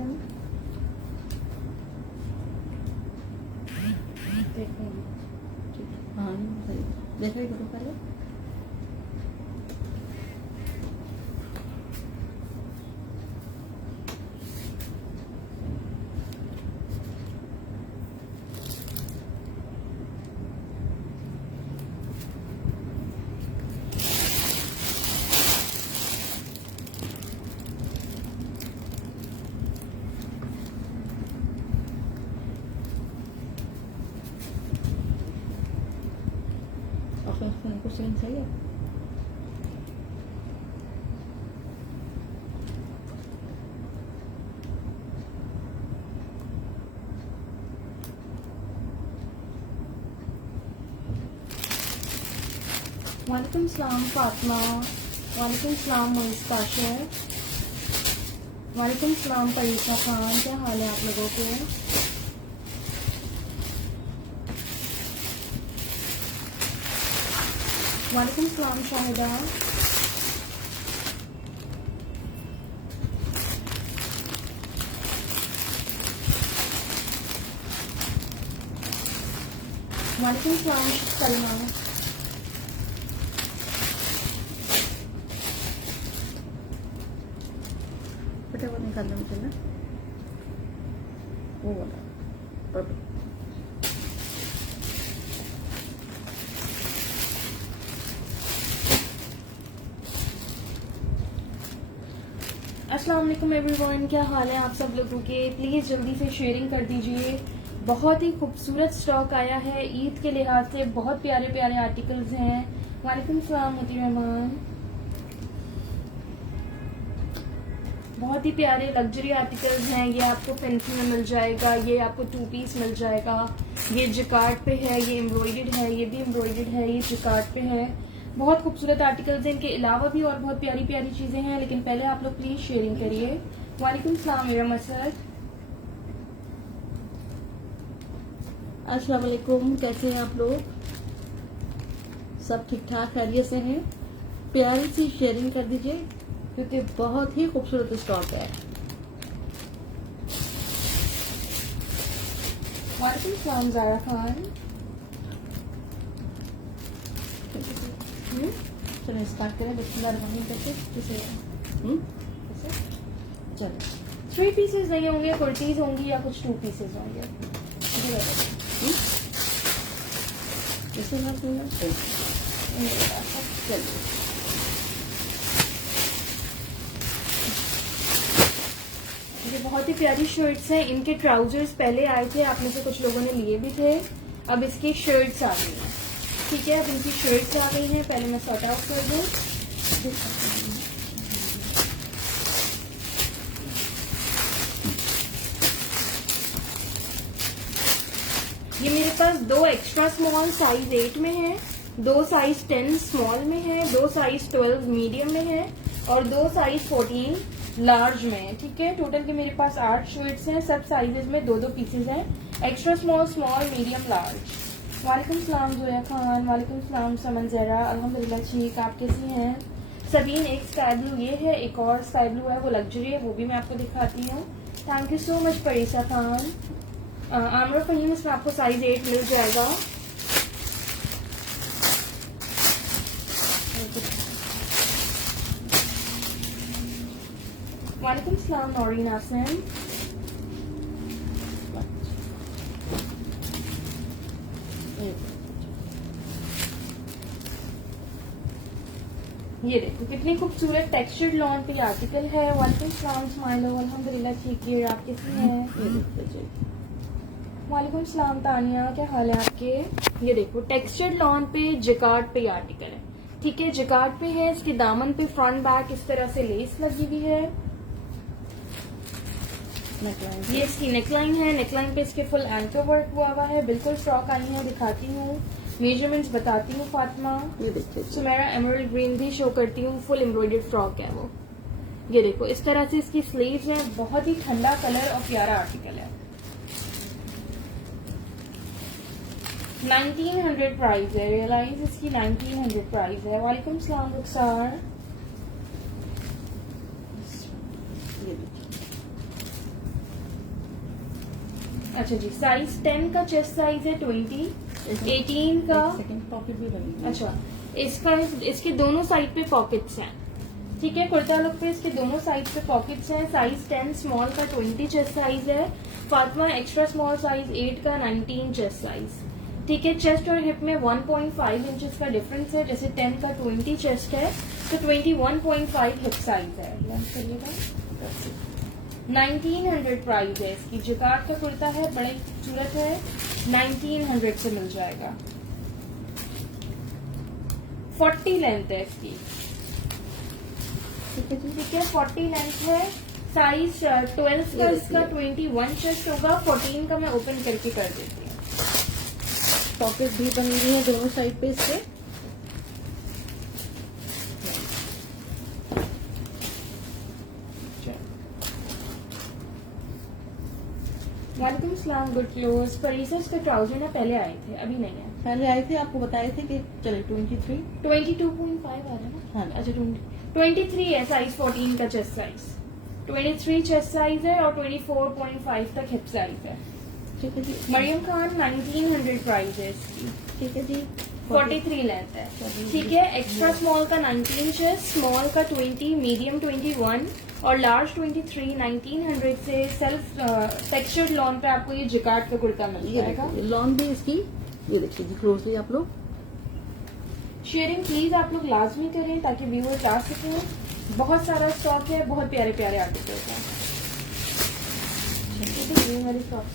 नासिम। हाँ देखो करो पहले। कुछ सही है। वालेकुम सलाम फातिमा, वालेकुम सलाम मोइस काशिर, वालेकुम सलाम परीसा खान, क्या हाल है आप लोगों के? वालेकुम सलाम शाहिदा। वालेकुम सलाम सलमा। फटाफट निकालना मुझे ना वो वाला पर्पल। अस्सलाम वालेकुम एवरीवन, क्या हाल है आप सब लोगों के? प्लीज़ जल्दी से शेयरिंग कर दीजिए। बहुत ही खूबसूरत स्टॉक आया है ईद के लिहाज से, बहुत प्यारे प्यारे आर्टिकल्स हैं। वालेकुम सलाम मोती रहमान। बहुत ही प्यारे लग्जरी आर्टिकल्स हैं। ये आपको फैंसी में मिल जाएगा, ये आपको 2 पीस मिल जाएगा। ये जिकार्ड पे है, ये एम्ब्रॉयडर्ड है, ये भी एम्ब्रॉयडर्ड है, ये जिकार्ड पे है। बहुत खूबसूरत आर्टिकल्स हैं। इनके अलावा भी और बहुत प्यारी प्यारी चीजें हैं, लेकिन पहले आप लोग प्लीज शेयरिंग करिए। वालेकुम सलाम मीरा मसद। अस्सलाम वालेकुम, कैसे हैं आप लोग? सब ठीक ठाक खैरियत से हैं? प्यारी सी शेयरिंग कर दीजिए क्योंकि बहुत ही खूबसूरत स्टॉक है। वालेकुम सलाम जारा खान। चलो स्टार्ट करें बिस्मिल्लाहिर्रहमानिर्रहीम करके। चलो 3 पीसेस नहीं होंगे, कुर्तीज होंगी या कुछ 2 पीसेस होंगे। ये बहुत ही प्यारी शर्ट्स हैं। इनके ट्राउजर्स पहले आए थे, आप में से कुछ लोगों ने लिए भी थे। अब इसकी शर्ट्स आ गई हैं, ठीक है। अब इनकी शर्ट्स आ गई हैं, पहले मैं सॉर्ट आउट कर दूं। ये मेरे पास 2 एक्स्ट्रा स्मॉल साइज 8 में है, 2 साइज 10 स्मॉल में है, 2 साइज 12 मीडियम में है और 2 साइज 14 लार्ज में है, ठीक है। टोटल के मेरे पास 8 शर्ट्स हैं, सब साइजेस में 2-2 पीसेज हैं, extra small, small, medium, large. वालेकुम सलाम जोया खान, वालेकुम सलाम समन जरा। अल्हम्दुलिल्लाह ठीक, आप कैसी हैं? सबीन, एक स्काई ब्लू ये है, एक और स्काई ब्लू है, वो लग्जरी है, वो भी मैं आपको दिखाती हूँ। Thank you so much Parisa Khan. Amra Fahim, इसमें आपको साइज 8 मिल जाएगा। वालेकुम सलाम नौरीन आसिम। ये देखो कितनी खूबसूरत टेक्सचर्ड लॉन पे आर्टिकल है। वालेकुम सलाम स्माइलो, अल्हम्दुलिल्लाह ठीक है, आप कैसी हैं? वालेकुम सलाम तानिया, क्या हाल है आपके? ये देखो टेक्सचर्ड लॉन पे जिकार्ड पे आर्टिकल है, ठीक है। जिकार्ड पे है, इसके दामन पे फ्रंट बैक इस तरह से लेस लगी हुई है। ये इसकी नेकलाइन है, नेकलाइन पे इसके फुल एंकर वर्क हुआ है। बिल्कुल फ्रॉक आई है, दिखाती हूँ, मेजरमेंट्स बताती हूँ फातिमा। ये देखिए सुमेरा एमरल्ड ग्रीन भी शो करती हूँ, फुल एम्ब्रॉयडर्ड फ्रॉक है वो। ये देखो इस तरह से इसकी स्लीव्स हैं, बहुत ही ठंडा कलर और प्यारा आर्टिकल है। 1900 प्राइस है, रियलाइज इसकी 1900 प्राइस है। वालेकुम सलाम रुखसार। अच्छा जी, साइज 10 का चेस्ट साइज है 20, 18 का सेकंड पॉकेट भी लगेगी। अच्छा, इसका इसके दोनों साइड पे पॉकेट्स हैं। ठीक है, कुर्ता लुक पे इसके दोनों साइड पे पॉकेट्स हैं। साइज 10 स्मॉल का 20 चेस्ट साइज है। फातिमा एक्स्ट्रा स्मॉल साइज 8 का 19 चेस्ट साइज। ठीक है, चेस्ट और हिप में 1.5 इंचेस का डिफरेंस है। जैसे 10 का 20 चेस्ट है तो 21.5 हिप साइज है। लर्न करिएगा। 1900 प्राइस है इसकी। जिकार्ड का कुर्ता है, बड़ा ही खूबसूरत है, 1900 से मिल जाएगा। 40 लेंथ है इसकी। ठीक है, 40 लेंथ है। साइज 12 का इसका 21 चेस्ट होगा। 14 का मैं ओपन करके कर देती हूँ। पॉकेट भी बनी हुई है दोनों साइड पे इसके। वालेकुम सलाम, गुड क्लोज। परीसर्स के ट्राउजर ना पहले आए थे, अभी नहीं है। पहले आए थे, आपको बताए थे कि चले 23। 22.5 आ रहा है ना। हाँ। अच्छा 23 है साइज 14 का चेस्ट साइज। 23 चेस्ट साइज है और 24.5 तक हिप साइज है। ठीक है जी। मरियम खान 1900 प्राइस है इसकी। ठीक है जी। 43 लेंथ है। ठीक है, एक्स्ट्रा स्मॉल का 19 चेस्ट, स्मॉल का 20, मीडियम 21 और लार्ज 23। 1900 से सेल्फ टेक्सचर्ड लॉन पे आपको ये जिकार्ड का कुर्ता मिल जाएगा। लॉन भी इसकी, ये देखिए जी क्लोजली आप लोग। शेयरिंग प्लीज आप लोग लाजमी करें ताकि व्यूअर्स आ सकें। बहुत सारा स्टॉक है, बहुत प्यारे प्यारे आर्टिकल्स हैं। ये वाली फ्रॉक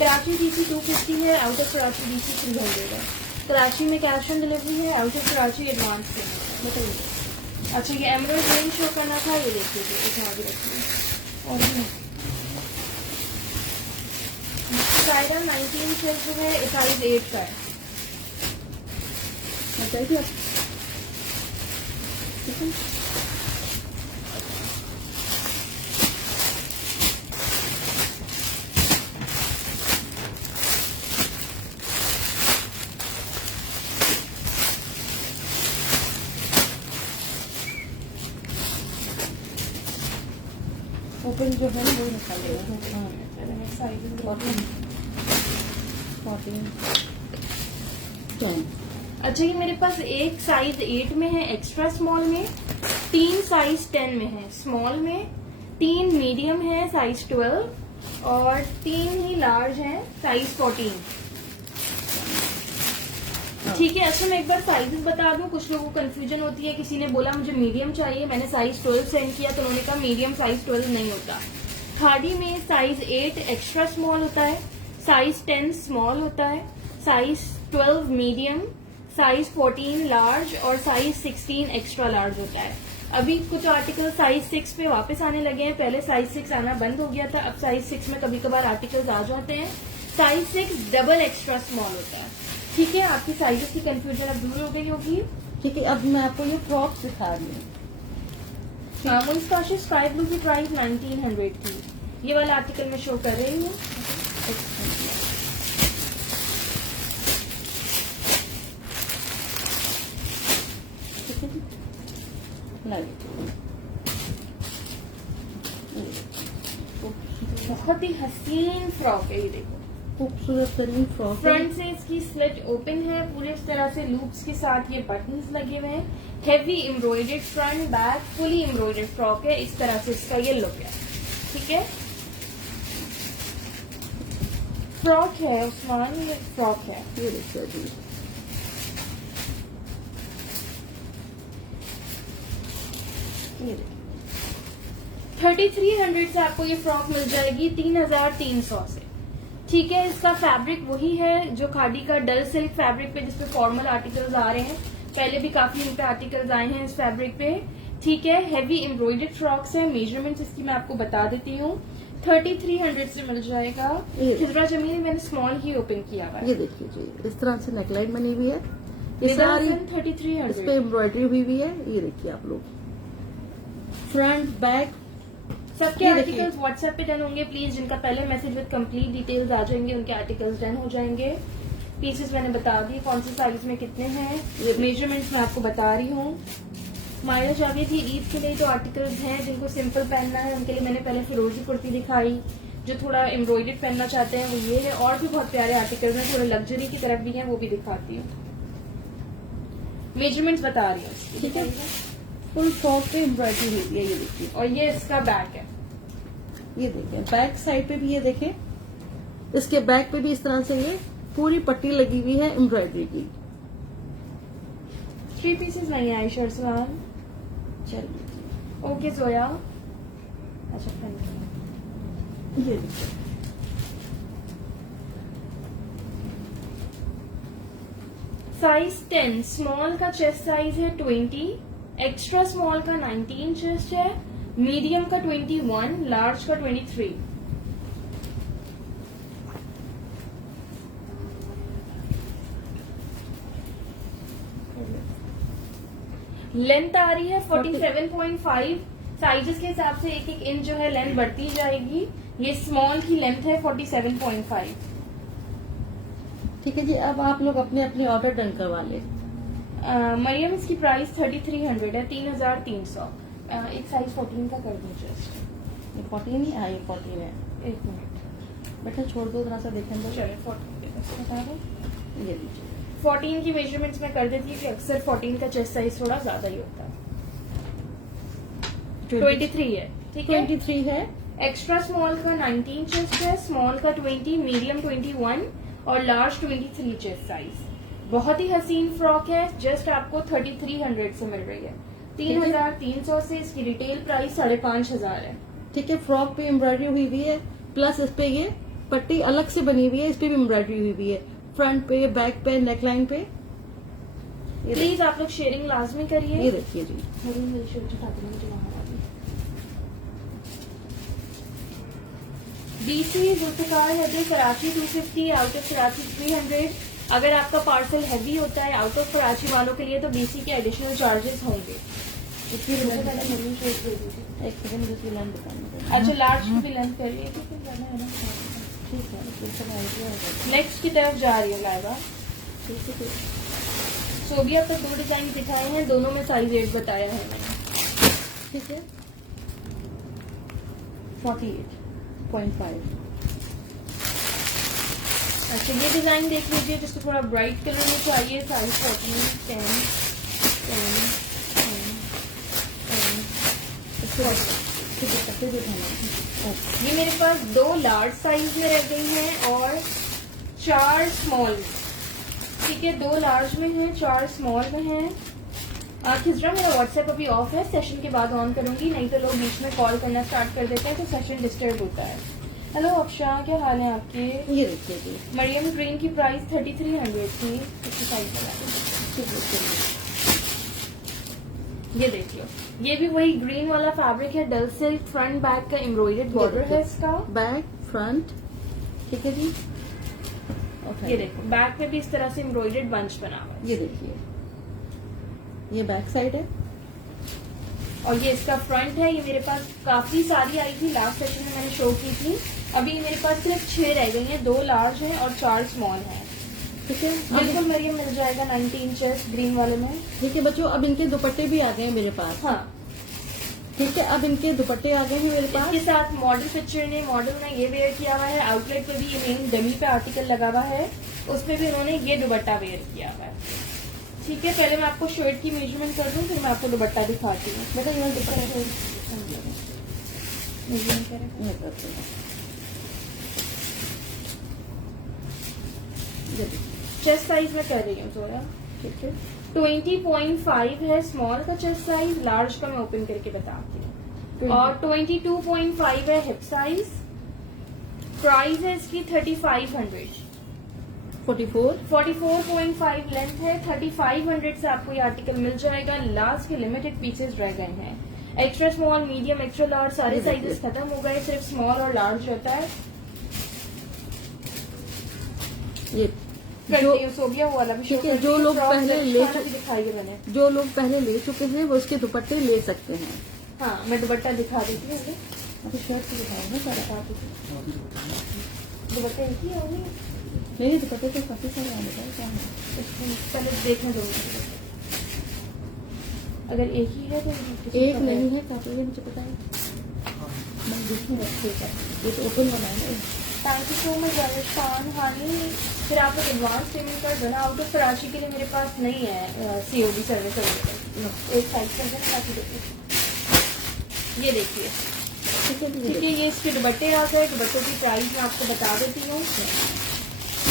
कराची DC 250 है, आउट ऑफ कराची DC 300 है। कराची में कैश ऑन डिलीवरी है, out of Karachi advance payment है। बताइए। अच्छा, ये एमराल्ड ग्रीन शो करना था, ये देखिए इसमें आगे रखिए। और साइरा 19 चेस्ट जो है साइज 8 का है। बताइए आप। ठीक है। ओपन जो है वो निकालेगा। हाँ, 14 10। अच्छा, ये मेरे पास एक साइज 8 में है एक्स्ट्रा स्मॉल में, 3 साइज 10 में है स्मॉल में, 3 मीडियम है साइज 12 और 3 ही लार्ज है साइज 14। ठीक है। अच्छा, मैं एक बार साइजेस बता दूं, कुछ लोगों को कंफ्यूजन होती है। किसी ने बोला मुझे मीडियम चाहिए, मैंने साइज 12 सेंड किया तो उन्होंने कहा मीडियम साइज 12 नहीं होता। खादी में साइज 8 एक्स्ट्रा स्मॉल होता है, साइज 10 स्मॉल होता है, साइज 12 मीडियम, साइज 14 लार्ज और साइज 16 एक्स्ट्रा लार्ज होता है। अभी कुछ आर्टिकल साइज 6 पे वापस आने लगे हैं। पहले साइज 6 आना बंद हो गया था, अब साइज 6 में कभी कभार आर्टिकल्स आ जाते हैं। साइज 6 डबल एक्स्ट्रा स्मॉल होता है। ठीक है, आपकी साइजेस की कंफ्यूजन अब दूर हो गई होगी। ठीक है, अब मैं आपको ये फ्रॉक दिखा रही हूँ। हाँ, वो इसका स्काई ब्लू की प्राइस 1900 की। ये वाला आर्टिकल मैं शो कर रही हूँ। ठीक है जी। बहुत ही हसीन फ्रॉक है, ये देखो खूबसूरत तरीन फ्रॉक है। फ्रंट से इसकी स्लिट ओपन है पूरे इस तरह से, लूप्स के साथ ये बटन्स लगे हुए हैं। Heavy embroidered front back, fully embroidered frock है। इस तरह से इसका ये लुक है। ठीक है, फ्रॉक है उस्मान, ये फ्रॉक है। ये देखिए जी। ये देखिए 3300 से आपको ये फ्रॉक मिल जाएगी 3300 से। ठीक है, इसका फैब्रिक वही है जो खादी का डल सिल्क फैब्रिक पे जिसपे फॉर्मल आर्टिकल्स आ रहे हैं। पहले भी काफी इन पे आर्टिकल्स आए हैं इस फैब्रिक पे। ठीक है, हेवी एम्ब्रॉयडर्ड फ्रॉक्स है। मेजरमेंट्स इसकी मैं आपको बता देती हूँ। 3300 से मिल जाएगा। खिजरा जमील मैंने स्मॉल ही ओपन किया हुआ है। ये देखिए जी, इस तरह से नेकलाइन बनी हुई है। ये निगाह सारी सन 3300 इस पे एम्ब्रॉयडरी हुई हुई है। ये देखिए आप लोग, फ्रंट बैक सबके ये देखिए। आर्टिकल्स व्हाट्सएप पे डन होंगे। प्लीज जिनका पहले मैसेज विद कंप्लीट डिटेल्स आ जाएंगे उनके आर्टिकल्स डन हो जाएंगे। पीसेस मैंने बता दी कौन से साइज में कितने हैं। मेजरमेंट्स मैं आपको बता रही हूँ। मायरा जावेद थी ईद के लिए तो आर्टिकल्स हैं जिनको सिंपल पहनना है उनके लिए मैंने पहले फिरोजी कुर्ती दिखाई, जो थोड़ा एम्ब्रॉयडर्ड पहनना चाहते हैं वो ये है। और भी बहुत प्यारे आर्टिकल हैं, थोड़े लग्जरी की तरफ भी हैं, वो भी दिखाती हूँ। मेजरमेंट्स बता रही हूँ इसकी, ठीक है। फुल फ्रॉक पे एम्ब्रॉयडरी हुई है, ये देखिए। और ये इसका बैक है। ये देखें बैक साइड पे भी, ये देखें इसके बैक पे भी इस तरह से ये पूरी पट्टी लगी हुई है एम्ब्रॉयडरी की। 3 पीसेस नहीं आई शर्ट्स मैम। चलिए ओके सोया। अच्छा थैंक यू। ये देखिए, साइज 10 स्मॉल का चेस्ट साइज है 20, एक्स्ट्रा स्मॉल का 19 चेस्ट है, मीडियम का 21, लार्ज का 23। लेंथ आ रही है 47.5। साइजेस के हिसाब से एक एक इंच जो है लेंथ बढ़ती जाएगी। ये स्मॉल की लेंथ है 47.5। ठीक है जी। अब आप लोग अपने अपने ऑर्डर डन करवा ले। मरियम इसकी प्राइस 3300 है, 3300। एक साइज 14 का कर दो जस्ट। ये 14 ही है, ये 14 है। एक मिनट बेटा छोड़ दो, जरा सा देखें तो। चलो 14 के बस बता दो। ये लीजिए। 14 की मेजरमेंट्स में कर देती हूँ कि अक्सर 14 का चेस्ट साइज थोड़ा ज्यादा ही होता है। 23 है, ठीक है। 23 है। एक्स्ट्रा स्मॉल का 19 चेस्ट है, स्मॉल का 20, मीडियम 21 और लार्ज 23 चेस्ट साइज। बहुत ही हसीन फ्रॉक है, जस्ट आपको 3300 से मिल रही है। 3300 से इसकी रिटेल प्राइस 5500 है। ठीक है। फ्रॉक पे एम्ब्रॉयडरी हुई हुई है, प्लस इस पे ये पट्टी अलग से बनी हुई है, इस पे भी एम्ब्रॉयडरी हुई हुई है, फ्रंट पे, बैक पे, नेकलाइन पे। प्लीज आप लोग शेयरिंग लाजमी करिए। ये देखिए जी। DC जुल्फिकार है कराची 250, आउट ऑफ कराची 300। अगर आपका पार्सल हैवी होता है आउट ऑफ कराची वालों के लिए तो BC के एडिशनल चार्जेस होंगे। एक सेकंड, दूसरी लाइन बताना। अच्छा लार्ज की भी लेंथ करिए तो फिर जाना है ना। ठीक है, फिर सब आइडिया होगा। नेक्स्ट की तरफ जा रही है लाइबा। ठीक है। सोबिया पर 2 डिजाइन दिखाए हैं, दोनों में साइज 8 बताया है मैंने। ठीक है। 48.5। अच्छा ये डिजाइन देख लीजिए जिसको थोड़ा ब्राइट कलर में चाहिए। साइज 14, 10, 10, 10, 10। ये मेरे पास 2 लार्ज साइज में रह गई हैं और 4 स्मॉल में। ठीक है, 2 लार्ज में है, 4 स्मॉल में है। खिजरा मेरा व्हाट्सएप अभी ऑफ है, सेशन के बाद ऑन करूंगी, नहीं तो लोग बीच में कॉल करना स्टार्ट कर देते हैं तो सेशन डिस्टर्ब होता है। हेलो अफशा, क्या हाल है आपके? ये देखिए जी। मरियम ग्रीन की प्राइस 3300 थी। 55 ये देख लो, ये भी वही ग्रीन वाला फैब्रिक है, डल सिल्क, फ्रंट बैक का एम्ब्रॉयडर्ड बॉर्डर है इसका। Back front. ठीक है जी। ये देखो बैक में भी इस तरह से एम्ब्रॉयडर्ड बंच बना हुआ है। ये देखिए, ये बैक साइड है और ये इसका फ्रंट है। ये मेरे पास काफी सारी आई थी, लास्ट सेशन में मैंने शो की थी। अभी मेरे पास सिर्फ 6 रह गई हैं, 2 लार्ज हैं और 4 स्मॉल हैं। ठीक है। बिल्कुल मरियम मिल जाएगा 19 चेस्ट ग्रीन वाले में। ठीक है बच्चों, अब इनके दुपट्टे भी आ गए हैं मेरे पास। हाँ ठीक है, अब इनके दुपट्टे आ गए हैं मेरे पास। इसके साथ मॉडल पिक्चर ने मॉडल ने ये वेयर किया हुआ है। आउटलेट पे भी ये मेन डमी पे आर्टिकल लगा हुआ है, उसपे भी उन्होंने ये दुपट्टा वेयर किया हुआ है। ठीक है, पहले मैं आपको शर्ट की मेजरमेंट कर दूं, फिर मैं आपको दुपट्टा दिखाती हूँ। बेटा ये दुपट्टा चेस्ट साइज में कर रही हूँ थोड़ा। ठीक है। 20.5 है स्मॉल का चेस्ट साइज, लार्ज का मैं ओपन करके बताती हूँ। और 22.5 है हिप साइज। प्राइस है इसकी 3500। 44.5 लेंथ है। 3500 से आपको ये आर्टिकल मिल जाएगा। लास्ट के लिमिटेड पीसेस रह गए हैं। Extra small, medium, extra large सारे साइजेस खत्म हो गए, सिर्फ स्मॉल और लार्ज रहता है। ये सोबिया वाला भी ठीक है, जो लोग पहले ले दिखाई है मैंने, जो लोग पहले ले चुके हैं वो उसके दुपट्टे ले सकते हैं। हाँ मैं दुपट्टा दिखा देती हूँ। अभी शर्ट तो दिखाओ ना सारा। दुपट्टे एक ही होंगे? नहीं, दुपट्टे तो काफी सारे आने का क्या है। पहले देखने दो, अगर एक ही है तो एक नहीं है, काफी है, मुझे पता है। देखिए ठीक है, ये तो ओपन वाला है। Thank you so much Rajasthan Hani. फिर आप लोग एडवांस पेमेंट कर देना। आउट ऑफ कराची के लिए मेरे पास नहीं है COD सर्विस अवेलेबल। एक साइड कर देना ताकि देखिए, ये देखिए ठीक है ठीक है। ये इसके दुपट्टे आ गए। दुपट्टों की प्राइस मैं आपको बता देती हूँ।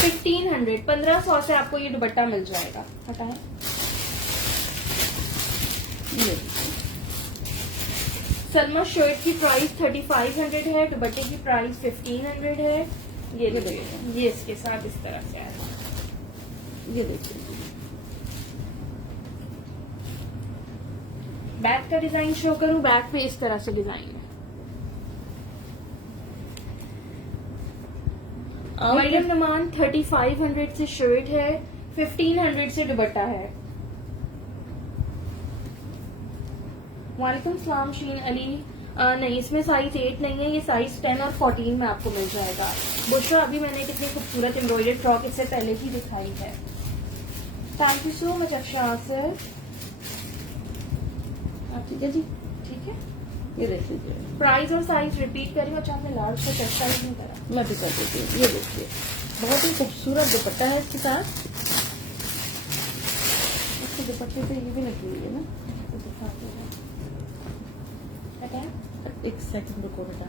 1500 1500 से आपको ये दुपट्टा मिल जाएगा। हटाएं। ये सलमा शर्ट की प्राइस 3500 है। दुपट्टे की प्राइस 1500 है। ये देखिए, ये इसके साथ इस तरह से आएगा। ये देखिए बैक का डिजाइन शो करूं। बैक पे इस तरह से डिजाइन है। मरियम नमान 3500 से शर्ट है। 1500 से दुपट्टा है। वालेकुम सलाम शीन अली। नहीं, इसमें साइज 8 नहीं है। ये साइज 10 और 14 में आपको मिल जाएगा। बुशरा, अभी मैंने कितनी खूबसूरत एम्ब्रॉयडर्ड फ्रॉक इससे पहले ही दिखाई है। Thank you so much Afshar sir. ठीक है जी, ठीक है। ये देख लीजिए, प्राइस और साइज रिपीट करी। अच्छा, हमने लार्ज का चेस्ट साइज नहीं करा। मैं भी कर देती हूँ। ये देखिए, बहुत ही खूबसूरत दुपट्टा है इसके साथ। इसके दुपट्टे पे ये भी लगी हुई है ना, तो दिखाते हैं। हटाएं। एक सेकंड रुको बेटा,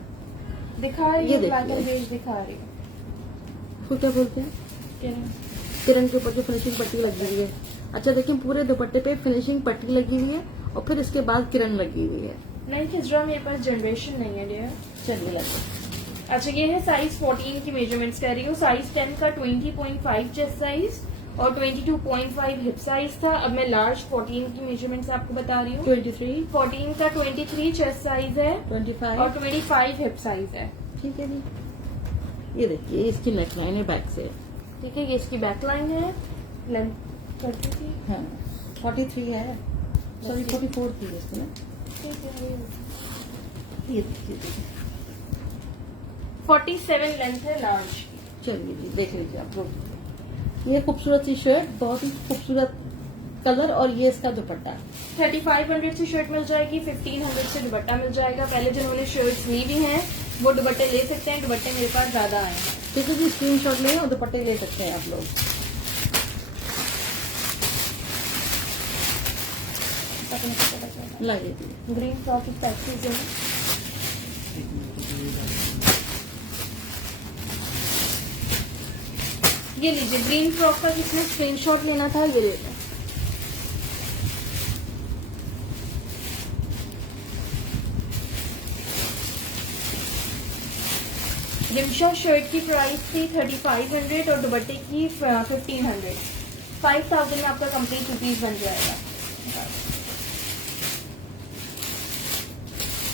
दिखा रही ये है, ब्लैक देखिए। एंड बेज दिखा रही है। उसको क्या बोलते हैं, किरण के ऊपर जो फिनिशिंग पट्टी लगी हुई है। अच्छा देखिए, पूरे दुपट्टे पे फिनिशिंग पट्टी लगी हुई है और फिर इसके बाद किरण लगी हुई है। नहीं खिजरा, मेरे पास जनरेशन नहीं है डियर। चलिए लगे। अच्छा, ये है साइज 14 की मेजरमेंट्स कर रही हूँ। साइज 10 का 20.5 चेस्ट साइज और 22.5 हिप साइज था। अब मैं लार्ज 14 की मेजरमेंट्स आपको बता रही हूँ। 23, 14 का 23 चेस्ट साइज है 25 और 25 हिप साइज है। ठीक है जी। ये देखिए, इसकी नेक लाइन है बैक से। ठीक है, ये इसकी बैक लाइन है। लेंथ करती थी। हाँ 43 है, सॉरी 44 थी इसमें। ठीक है, ये देखिए, 47 लेंथ है लार्ज। चलिए जी, देख लीजिए आप लोग। ये खूबसूरत सी शर्ट, बहुत ही खूबसूरत कलर, और ये इसका दुपट्टा। 3500 से शर्ट मिल जाएगी। 1500 से दुपट्टा मिल जाएगा। पहले जिन्होंने शर्ट्स ली भी हैं वो दुपट्टे ले सकते हैं। दुपट्टे मेरे पास ज्यादा आए हैं। ठीक है जी, स्क्रीनशॉट लें और दुपट्टे ले सकते हैं आप लोग। लाइए जी, ग्रीन फ्रॉक की पैकेज है। ये लीजिए, ग्रीन फ्रॉक का जिसने स्क्रीनशॉट लेना था ये ले लें। रिमशा शर्ट की प्राइस थी 3500 और दुपट्टे की 1500। 5000 में आपका कंप्लीट रुपीज बन जाएगा।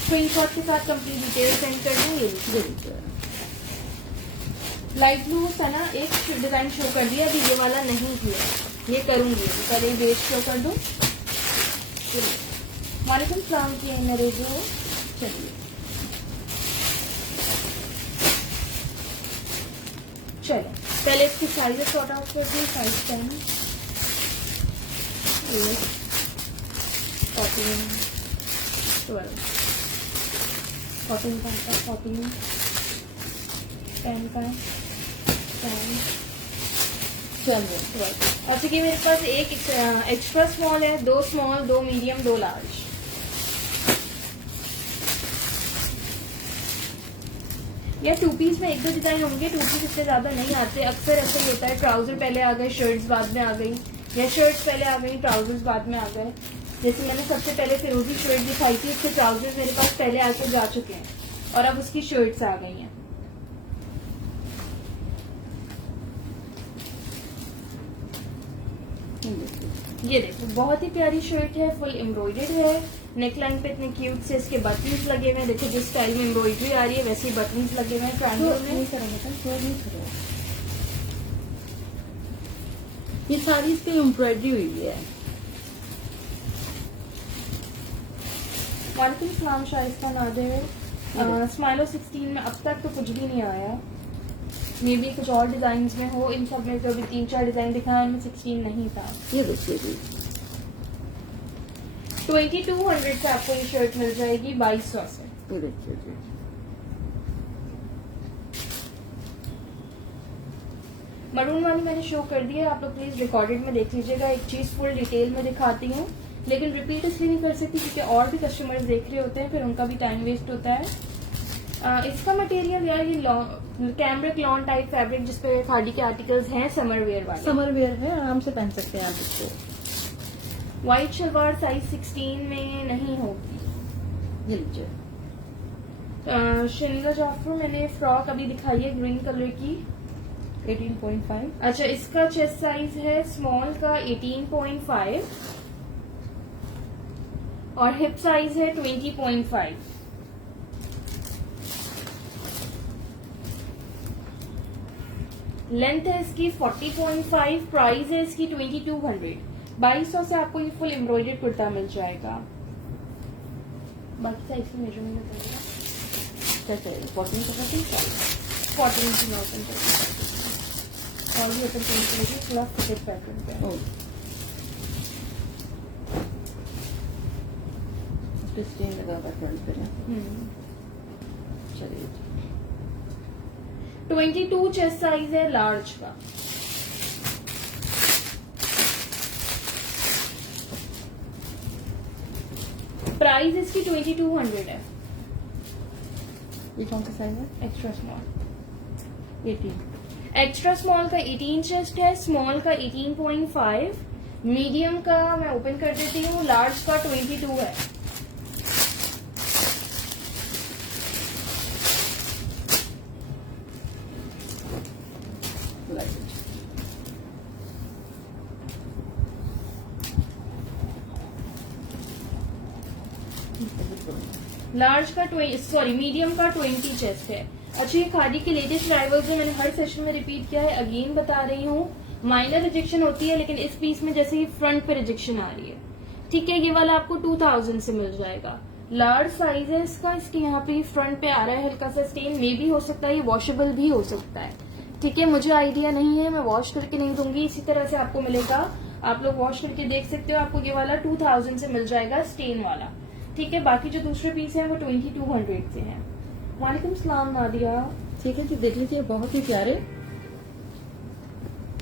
स्क्रीनशॉट के साथ कंप्लीट डिटेल सेंड कर देंगे। ये लीजिए। लाइट ब्लू सना एक डिजाइन शो कर दिया। अभी ये वाला नहीं किया, ये करूंगी। पहले बेस शो कर दूं। वालेकुम सलाम की मेरे जो। चलिए, चलो पहले इसकी साइज सॉर्ट आउट कर दी। साइज 10, 8, 14, 12, 14 का 14, 10 का 10, चलिए। 12। अच्छा, कि मेरे पास एक एक्स्ट्रा स्मॉल है, 2 स्मॉल, 2 मीडियम, 2 लार्ज। या 2 पीस में 1-2 डिजाइन होंगे। 2 पीस इतने ज्यादा नहीं आते। अक्सर ऐसा ही होता है, ट्राउजर पहले आ गए, शर्ट्स बाद में आ गई, या शर्ट्स पहले आ गई, ट्राउजर्स बाद में आ गए। जैसे मैंने सबसे पहले फिरोजी शर्ट दिखाई थी, उसके ट्राउजर्स मेरे पास पहले आके जा चुके हैं और अब उसकी शर्ट्स आ गई हैं। ये देखो, बहुत ही प्यारी शर्ट है, फुल एम्ब्रॉयडर्ड है। नेक लाइन पे इतने क्यूट से इसके बटन्स लगे हुए हैं। देखो, जिस स्टाइल में एम्ब्रॉयडरी आ रही है वैसे ही बटन्स लगे हुए हैं ट्रायंगल में। ये सारी इस पे एम्ब्रॉयडरी हुई है। वालेकुम सलाम शाइस्ता नादिर। स्माइलो 16 में अब तक तो कुछ भी नहीं आया। मे बी कुछ और डिजाइन में हो। इन सब में जो भी 3-4 डिजाइन दिखाया उनमें 16 नहीं था। ये देखिए जी, 2200 से आपको ये शर्ट मिल जाएगी 2200 से। ये देखिए जी। मरून वाली मैंने शो कर दी है, आप लोग प्लीज रिकॉर्डेड में देख लीजिएगा। एक चीज फुल डिटेल में दिखाती हूँ, लेकिन रिपीट इसलिए नहीं कर सकती क्योंकि और भी कस्टमर्स देख रहे होते हैं, फिर उनका भी टाइम वेस्ट होता है। इसका मटेरियल यार ये कैमरिक लॉन टाइप फैब्रिक जिसपे खादी के आर्टिकल्स हैं, समर वेयर वाले। समर वेयर है, आराम से पहन सकते हैं आप इसको। व्हाइट शलवार साइज 16 में नहीं होगी। ये लीजिए। शनीला जाफर मैंने फ्रॉक अभी दिखाई है ग्रीन कलर की, 18.5। अच्छा इसका चेस्ट साइज है स्मॉल का 18.5 और हिप साइज है 20.5। लेंथ है इसकी 40.5, प्राइस है इसकी 2200। 2200 से आपको ये फुल एम्ब्रॉयडर्ड कुर्ता मिल जाएगा। बाकी साइज की मेजरमेंट बताइएगा क्या चाहिए? 14 का 14 की नॉट और भी ओपन करने के लिए थोड़ा फिटेड पैटर्न पे। स्टेन लगा हुआ फ्रंट पे ना। चलिए। 22 चेस्ट साइज है लार्ज का। प्राइस इसकी 2200 है। ये कौन सा साइज है? Extra small 18। एक्स्ट्रा स्मॉल का 18 चेस्ट है, स्मॉल का 18.5, मीडियम का मैं ओपन कर देती हूँ, लार्ज का 22 है। लार्ज का मीडियम का 20 चेस्ट है। अच्छा ये खादी के लेटेस्ट अराइवल्स है, मैंने हर सेशन में रिपीट किया है, अगेन बता रही हूँ। माइनर रिजेक्शन होती है लेकिन इस पीस में जैसे ही फ्रंट पे रिजेक्शन आ रही है, ठीक है। ये वाला आपको 2000 से मिल जाएगा। लार्ज साइज है इसका, इसके यहाँ पे फ्रंट पे आ रहा है हल्का सा स्टेन, मे भी हो सकता है, ये वॉशेबल भी हो सकता है, ठीक है। मुझे आइडिया नहीं है, मैं वॉश करके नहीं दूंगी। इसी तरह से आपको मिलेगा, आप लोग वॉश करके देख सकते हो। आपको ये वाला 2000 से मिल जाएगा स्टेन वाला, ठीक है। बाकी जो दूसरे पीस है वो 2200 से हैं। वालेकुम सलाम नादिया। ठीक है जी, देख लीजिए, बहुत ही प्यारे,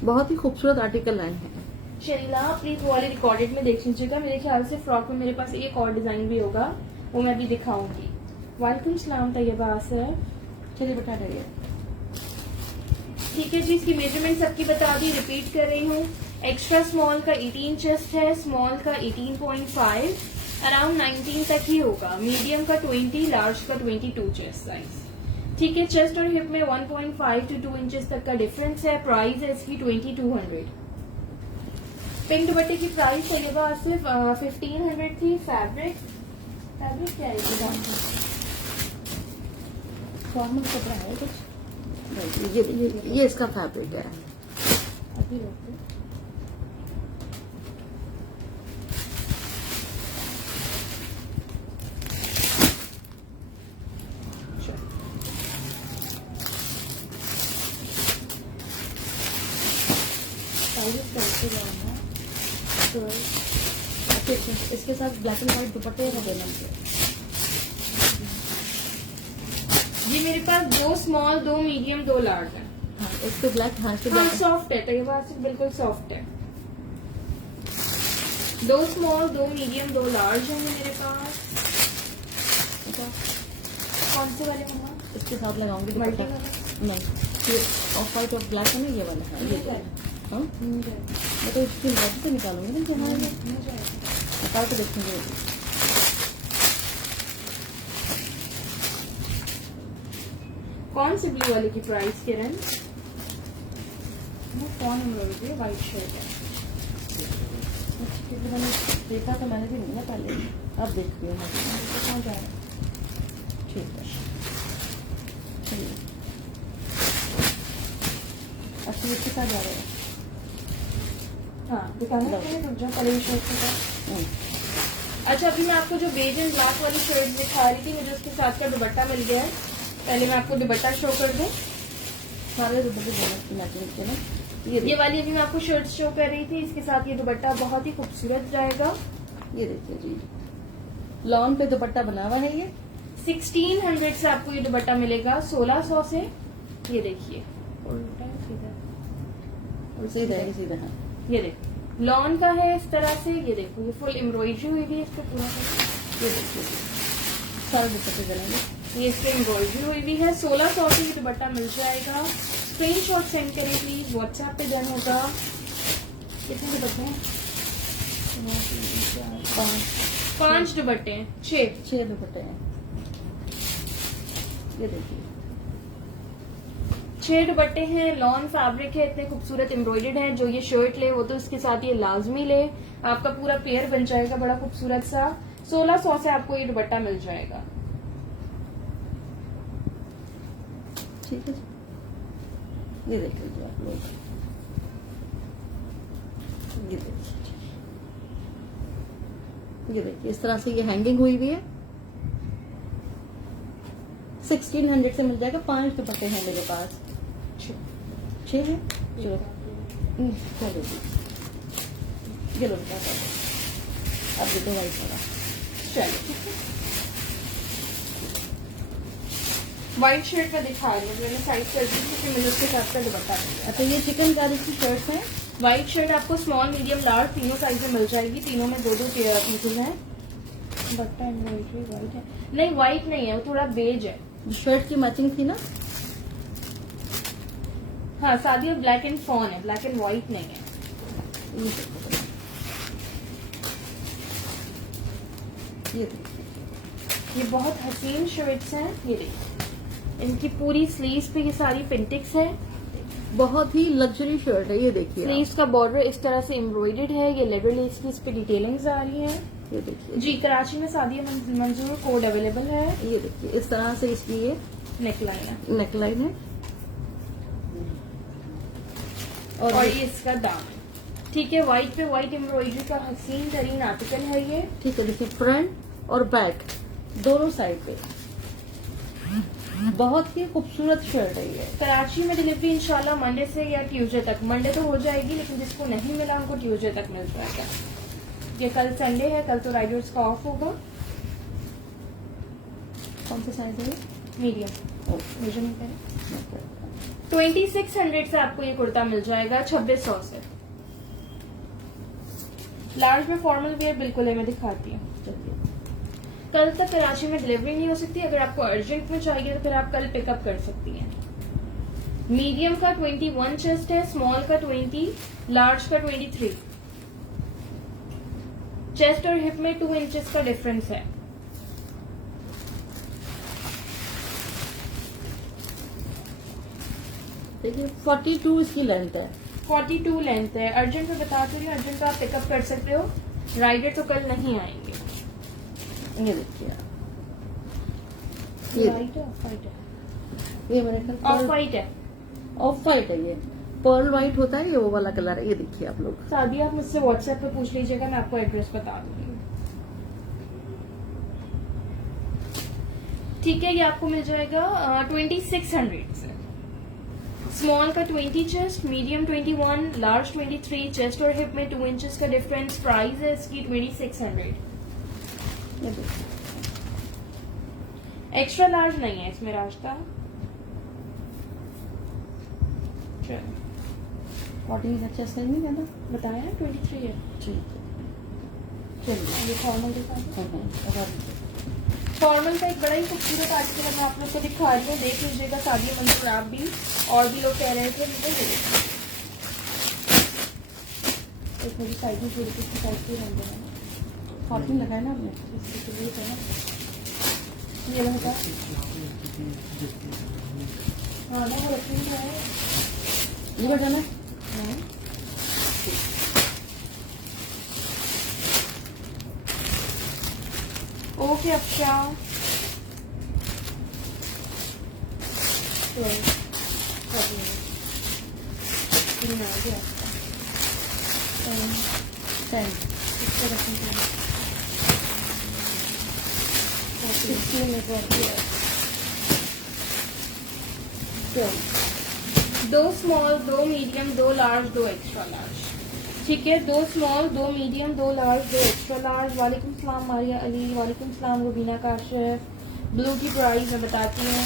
बहुत ही खूबसूरत आर्टिकल लाए हैं। शरीला प्लीज वो वाले रिकॉर्डेड में देख लीजिएगा। मेरे ख्याल से फ्रॉक में मेरे पास एक और डिजाइन भी होगा, वो मैं भी दिखाऊंगी। वालेकुम सलाम तैयबा आसिफ। चलिए बता रही ठीक है जी, इसकी मेजरमेंट सबकी बता दी, रिपीट कर रही हूँ। एक्स्ट्रा स्मॉल का 18 चेस्ट है, स्मॉल का 18.5, अराउंड 19 तक ही होगा। मीडियम का 20, लार्ज का 22 चेस्ट साइज, ठीक है। चेस्ट और हिप में 1.5 to 2 इंचेस तक का डिफरेंस है। प्राइस है इसकी 2200। पिंक दुपट्टे की प्राइस तैयबा सिर्फ 1500 थी। फैब्रिक क्या है फॉर्मल कपड़ा है कुछ? ये इसका फैब्रिक है। अभी रोक दो। इसके साथ ब्लैक एंड व्हाइट दुपट्टे है देना मुझे। ये मेरे पास 2 स्मॉल, 2 मीडियम, 2 लार्ज है। हाँ, इस पे ब्लैक, हाँ, हाँ सॉफ्ट है, तो ये बात बिल्कुल सॉफ्ट है। 2 स्मॉल, 2 मीडियम, 2 लार्ज है मेरे पास। कौन से वाले मम्मा? इसके साथ लगाऊंगी मल्टी दुपट्टा। वाला? नहीं, ये ऑफ वाइट और ब्लैक है ना, ये वाला है। ये हाँ, मैं तो इसकी बाजू से निकालूंगी ना, जो हमारे निकाल के देखेंगे। कौन सी ब्लू वाले की प्राइस किरण? वो कौन एम्ब्रॉयडरी है? वाइट शर्ट है। क्योंकि मैंने देखा तो मैंने भी नहीं ना पहले, अब देखती हूँ। कौन जा रहा है? ठीक है, चलिए। अच्छा, इसके साथ जा रहे हैं। हाँ दिखाना है, रुक जाओ पहले शर्ट के साथ। अच्छा अभी मैं आपको जो बेज एंड ब्लैक वाली शर्ट दिखा रही थी, मुझे उसके साथ का दुपट्टा मिल गया है। पहले मैं आपको दुपट्टा शो कर दूं। सारे दुपट्टे दोनों की मैचिंग के ना, ये वाली अभी मैं आपको शर्ट शो कर रही थी, इसके साथ ये दुपट्टा बहुत ही खूबसूरत जाएगा। ये देखिए जी, लॉन पे दुपट्टा बना हुआ है। ये 1600 से आपको ये दुपट्टा मिलेगा, 1600 से। ये देखिए और सीधा है, सीधा है। ये देखो लॉन का है इस तरह से, ये देखो ये फुल एम्ब्रॉयडरी हुई भी है इस पे पूरा। ये देखिए सारे दुपट्टे चलेंगे। ये इसके एम्ब्रॉयडरी हुई भी है। 1600 से ये दुपट्टा मिल जाएगा। स्क्रीनशॉट सेंड करें प्लीज, व्हाट्सएप पे डन होगा। कितने दुपट्टे हैं? 5 दुपट्टे हैं, 6 दुपट्टे हैं। ये देखिए 6 दुपट्टे हैं। लॉन फैब्रिक है, इतने खूबसूरत एम्ब्रॉयडर्ड है। जो ये शर्ट ले वो तो इसके साथ ये लाजमी ले, आपका पूरा पेयर बन जाएगा बड़ा खूबसूरत सा। 1600 से आपको ये दुपट्टा मिल जाएगा। ठीक है, ये देख लीजिए आप लोग। ये देखिए इस तरह से ये हैंगिंग हुई हुई है। 1600 से मिल जाएगा। 5 दुपट्टे हैं मेरे पास। 6 है। चलो चलो जी, ये लो बेटा, अब ये दो वाइट वाला। चलो व्हाइट शर्ट का दिखा रही हूँ, मैंने साइज कर दी क्योंकि मैंने उसके साथ का दुपट्टा लिया। अच्छा ये चिकनकारी की शर्ट्स हैं। व्हाइट शर्ट आपको स्मॉल मीडियम लार्ज तीनों साइज में मिल जाएगी। तीनों में 2-2 पीसेज हैं। दुपट्टा एम्ब्रॉयडरी व्हाइट है, नहीं व्हाइट नहीं है, वो थोड़ा बेज है। शर्ट की मैचिंग थी ना। हाँ सादी ब्लैक एंड फॉन है, ब्लैक एंड व्हाइट नहीं है। ये देखिए ये बहुत हसीन शर्ट्स हैं। ये देखिए इनकी पूरी स्लीव्स पे ये सारी पिंटिक्स है। बहुत ही लग्जरी शर्ट है। ये देखिए स्लीव्स का बॉर्डर इस तरह से एम्ब्रॉयडर्ड है। ये लेदर लेस की इस पे डिटेलिंग्स आ रही है। ये देखिए जी कराची में सादिया मंजूर कोड अवेलेबल है। ये देखिए इस तरह से इसकी ये नेकलाइन है नेकलाइन है और ये इसका दाम है। ठीक है, व्हाइट पे व्हाइट एम्ब्रॉयडरी का हसीन तरीन आर्टिकल है ये। ठीक है, देखिए फ्रंट और बैक दोनों साइड पे बहुत ही खूबसूरत शर्ट है ये। कराची में डिलीवरी इंशाल्लाह मंडे से या ट्यूसडे तक। मंडे तो हो जाएगी लेकिन जिसको नहीं मिला उनको ट्यूसडे तक मिल जाएगा। ये कल संडे है, कल तो राइडर्स का ऑफ होगा। कौन सा साइज है ये? मीडियम मेजरमेंट है। 2600 से आपको ये कुर्ता मिल जाएगा 2600 से। लार्ज में फॉर्मल वेयर बिल्कुल है, मैं दिखाती हूँ। कल तक कराची में डिलीवरी नहीं हो सकती। अगर आपको अर्जेंट में चाहिए तो फिर आप कल पिकअप कर सकती हैं। मीडियम का 21 चेस्ट है, स्मॉल का 20, लार्ज का 23। चेस्ट और हिप में 2 इंचेस का डिफरेंस है। देखिए 42 इसकी लेंथ है। 42 लेंथ है। अर्जेंट में बता रही हूँ, अर्जेंट तो आप पिकअप कर सकते हो। राइडर तो कल नहीं आएंगे। ये देखिए वाइट है, ऑफ वाइट है, ये मेरे ख्याल ऑफ वाइट है। ऑफ वाइट है। ये पर्ल वाइट होता है, ये वो वाला कलर है। ये देखिए आप लोग। शादी आप मुझसे व्हाट्सएप पे पूछ लीजिएगा, मैं आपको एड्रेस बता दूंगी। ठीक है, ये आपको मिल जाएगा 2600 से। स्मॉल का 20 चेस्ट, मीडियम 21, लार्ज 23। चेस्ट और हिप में 2 इंचेस का डिफरेंस। प्राइस है इसकी 2600। ये देखिए एक्स्ट्रा लार्ज नहीं है इसमें रास्ता। 14 का चेस्ट नहीं है ना, बताया ना 23 है। ठीक है चलिए। ये फॉर्मल दिखा दो। और फॉर्मल का एक बड़ा ही खूबसूरत आर्टिकल है, मैं आप लोग को दिखा रही हूँ। देख लीजिएगा, सादिया मंजूर आप भी और भी लोग कह रहे थे मुझे। एक मेरी साइड में थोड़ी सी साइड पे रंग है। 14 लगाया ना आपने। इसलिए है ना ये लगा। हाँ ना, वो रखी है। ये बटन है। ओके अक्षा। दो small, 2 medium, 2 large, 2 extra large. ठीक है, 2 small, 2 medium, 2 large, 2 extra large. वालेकुम सलाम मारिया अली, वालेकुम सलाम रुबीना काशिफ। ब्लू की प्राइस मैं बताती हूँ।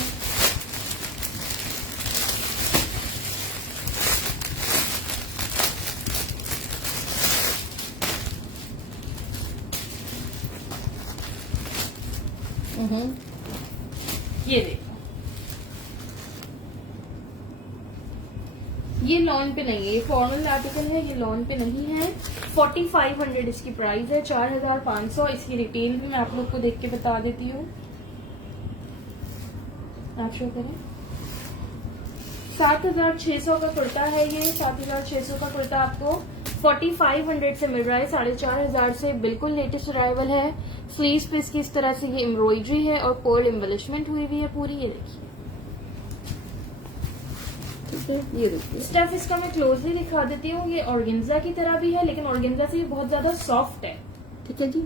ये देखो, ये लॉन पे नहीं है, ये फॉर्मल आर्टिकल है, ये लॉन पे नहीं है। 4500 इसकी प्राइस है, 4500। इसकी रिटेल भी मैं आप लोग को देख के बता देती हूँ, आप शो करें। 7600 का कुर्ता है ये, 7600 का कुर्ता आपको 4500 से मिल रहा है, 4500 से। बिल्कुल लेटेस्ट अराइवल है। स्लीव्स पे इसकी इस तरह से ये एम्ब्रॉयडरी है और पर्ल एम्बलिशमेंट हुई हुई है पूरी, ये देखिए। ठीक है, ये देखिए स्टफ इसका मैं क्लोजली दिखा देती हूँ। ये ऑर्गेन्जा की तरह भी है, लेकिन ऑर्गेन्जा से ये बहुत ज्यादा सॉफ्ट है। ठीक है जी।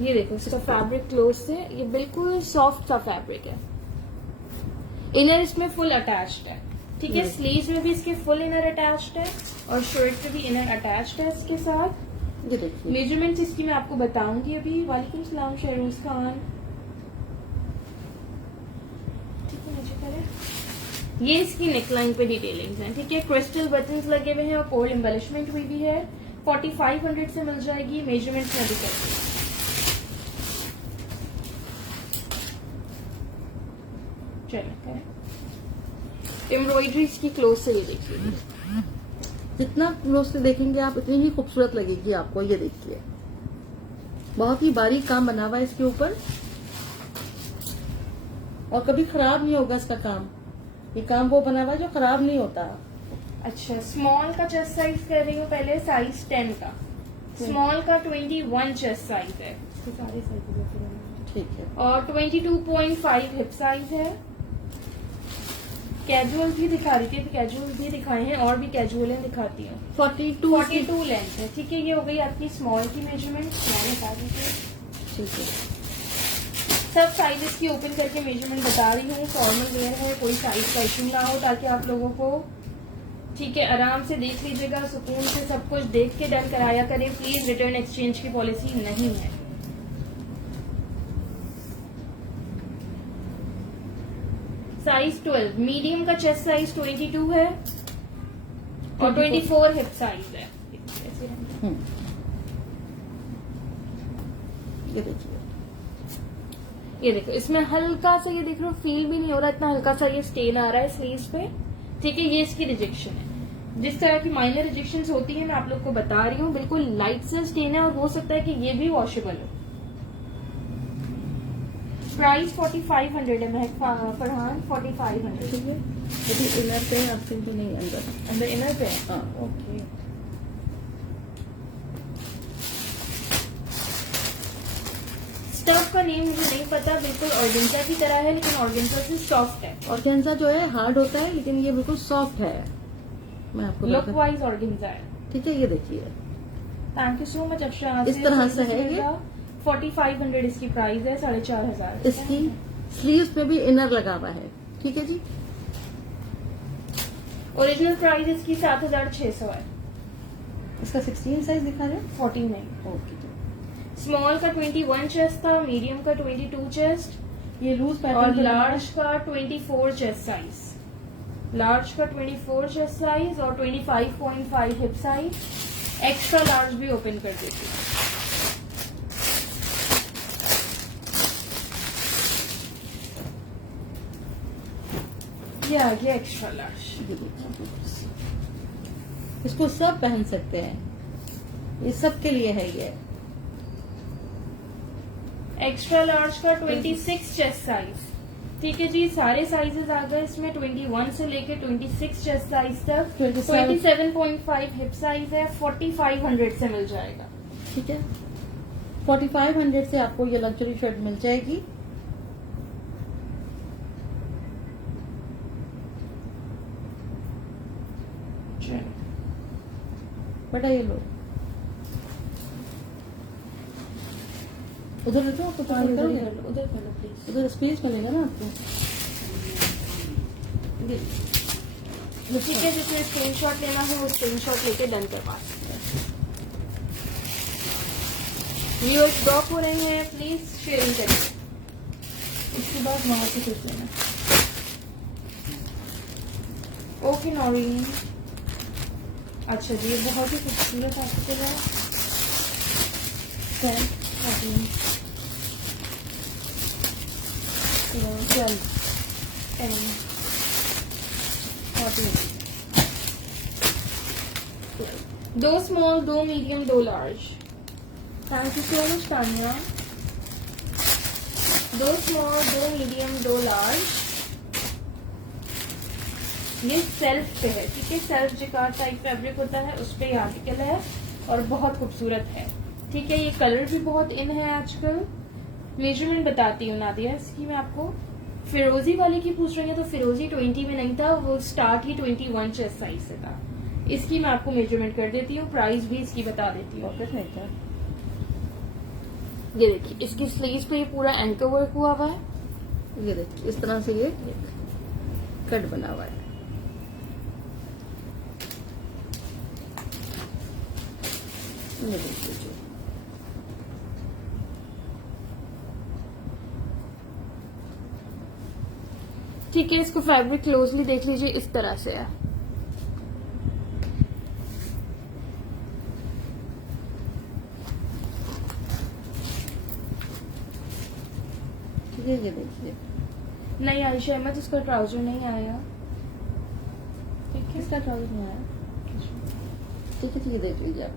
ये देखो इसका फैब्रिक क्लोज से, ये बिल्कुल सॉफ्ट सा फैब्रिक है। इनर इसमें फुल अटैच्ड है, ठीक है। स्लीव्स में भी इसके फुल इनर अटैच्ड है और शर्ट पे भी इनर अटैच्ड है इसके साथ। ये देखिए मेजरमेंट्स इसकी मैं आपको बताऊंगी अभी। वालेकुम सलाम शहरोज खान, ठीक है, नीचे करें। ये इसकी नेकलाइन पे डिटेलिंग्स हैं, ठीक है। क्रिस्टल बटन्स लगे हुए हैं और पर्ल एम्बलिशमेंट हुई भी है। 4500 से मिल जाएगी। मेजरमेंट्स में भी करती हूँ। चलो करें। एम्ब्रॉयडरी इसकी क्लोज से ये देखिए, जितना क्लोज से देखेंगे आप उतनी ही खूबसूरत लगेगी आपको। ये देखिए बहुत ही बारीक काम बना हुआ है इसके ऊपर और कभी खराब नहीं होगा इसका काम। ये काम वो बना हुआ है जो खराब नहीं होता। अच्छा, स्मॉल का चेस्ट साइज कर रही हूँ पहले, साइज 10 का। स्मॉल का 21 चेस्ट साइज है, इसके सारे साइज ठीक है। और 22.5 हिप साइज है। कैजुअल भी दिखा रही थी, कैजुअल भी दिखाए हैं और भी कैजुअल दिखाती हूँ। 42 लेंथ है, ठीक है। ये हो गई आपकी स्मॉल की मेजरमेंट। स्मॉल बता दीजिए, ठीक है। सब साइजेस की ओपन करके मेजरमेंट बता रही हूँ। फॉर्मल वेयर है, कोई साइज का इशू ना हो, ताकि आप लोगों को, ठीक है, आराम से देख लीजिएगा, सुकून से सब कुछ देख के डन कराया करें प्लीज। रिटर्न एक्सचेंज की पॉलिसी नहीं है। साइज 12, मीडियम का चेस्ट साइज 22 है और 24 हिप साइज है। ये देखिए, ये देखो, इसमें हल्का सा, ये देख रहे हो, फील भी नहीं हो रहा, इतना हल्का सा ये स्टेन आ रहा है स्लीव्स पे, ठीक है। ये इसकी रिजेक्शन है। जिस तरह की माइनर रिजेक्शंस होती है मैं आप लोग को बता रही हूँ। बिल्कुल लाइट से स्टेन है और हो सकता है कि ये भी वॉशेबल हो। प्राइस 4500 है महक फरहान, 4500। ठीक है। यदि इनर पे है, आपसे भी नहीं, अंदर इनर पे है, हाँ। ओके। स्टफ का नेम मुझे नहीं पता, बिल्कुल ऑर्गेन्जा की तरह है, लेकिन ऑर्गेन्जा से सॉफ्ट है। ऑर्गेन्जा जो है हार्ड होता है, लेकिन ये बिल्कुल सॉफ्ट है। मैं आपको लुक वाइज ऑर्गेन्जा है। ठीक है, ये देखिए thank you so much Afshan. इस तरह से है ये। 4500 इसकी प्राइस है, 4500। इसकी स्लीव्स पे भी इनर लगा हुआ है, ठीक है जी। ओरिजिनल प्राइस इसकी 7600 है। इसका 16 साइज दिखा रहे हैं। 14 नहीं। ओके। स्मॉल का 21 चेस्ट था, मीडियम का 22 चेस्ट ये लूज और पैटर्न लार्ज का 24 चेस्ट साइज। लार्ज का 24 चेस्ट साइज और 25.5 हिप साइज। एक्स्ट्रा लार्ज भी ओपन कर देती हूँ। ये आ गया एक्स्ट्रा लार्ज। इसको सब पहन सकते हैं, ये सब के लिए है ये। एक्स्ट्रा लार्ज का 26 चेस्ट साइज, ठीक है जी। सारे साइजेस आ गए इसमें, 21 से लेके 26 चेस्ट साइज तक। 27.5 हिप साइज है, 4500 से मिल जाएगा, ठीक है। 4500 से आपको ये लग्जरी शर्ट मिल जाएगी। बेटा ये लो, उधर रखो, आपको पसंद करोगे? उधर कर लो प्लीज। उधर स्पेस मिलेगा ना आपको। ठीक है, जिसमें स्क्रीनशॉट लेना है वो स्क्रीनशॉट लेके डन करवा सकते हैं। व्यूअर्स ड्रॉप हो रहे हैं, प्लीज शेयरिंग करिए। इसके बाद वहां से कुछ लेना। ओके नौरीन, अच्छा जी, ये बहुत ही खूबसूरत आर्टिकल है। 12 10 14 2 small 2 medium 2 large. Thank you so much Tania. 2 small 2 medium 2 large. ये सेल्फ पे है, ठीक है, सेल्फ जिकार टाइप फैब्रिक होता है, उस पे ये आर्टिकल है और बहुत खूबसूरत है, ठीक है। ये कलर भी बहुत इन है आजकल। मेजरमेंट बताती हूँ नादिया इसकी मैं आपको। फिरोजी वाले की पूछ रही है तो फिरोजी 20 में नहीं था, वो स्टार्ट ही 21 चेस्ट साइज से था। इसकी मैं आपको मेजरमेंट कर देती हूँ, प्राइस भी इसकी बता देती हूँ। नहीं था। ये देखिए इसकी स्लीव्स पे ये पूरा एंकर वर्क हुआ हुआ है। ये देखिए इस तरह से ये कट बना हुआ है। ये देखिए जो ठीक है, इसको फैब्रिक क्लोजली देख लीजिए, इस तरह से है। ये देखिए नहीं आयशा अहमद, इसका ट्राउजर नहीं आया, ठीक है। इसका ट्राउजर नहीं आया, ठीक है। देख लीजिए आप।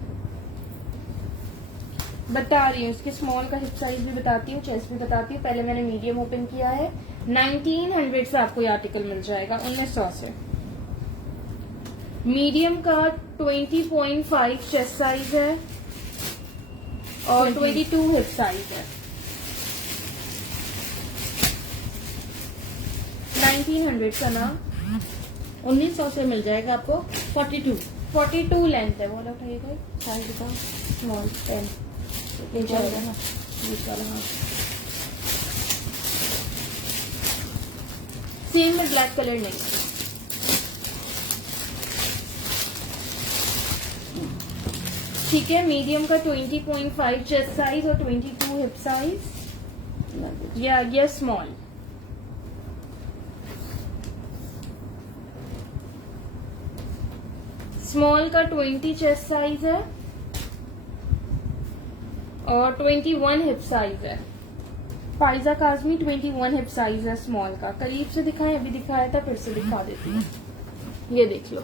बता रही हूँ इसके स्मॉल का हिप साइज भी बताती हूँ, चेस्ट भी बताती हूँ। पहले मैंने मीडियम ओपन किया है। 1900 से आपको ये आर्टिकल मिल जाएगा, 1900 से। मीडियम का 20.5 चेस्ट साइज है और 22 हिप साइज है। 1900 का ना 1900 से मिल जाएगा आपको 42 लेंथ है। बोला उठाइएगा साइज बताओ। स्मॉल 10 ले जाएगा ना बीच वाला। हाँ सेम में ब्लैक कलर नहीं है। ठीक है, मीडियम का 20.5 चेस्ट साइज और 22 हिप साइज। ये आ गया स्मॉल। स्मॉल का 20 चेस्ट साइज है और 21 हिप साइज है। फाइजा काजमी 21 हिप साइज है स्मॉल का। करीब से दिखाएं, अभी दिखाया था, फिर से दिखा देती हूँ। ये देख लो,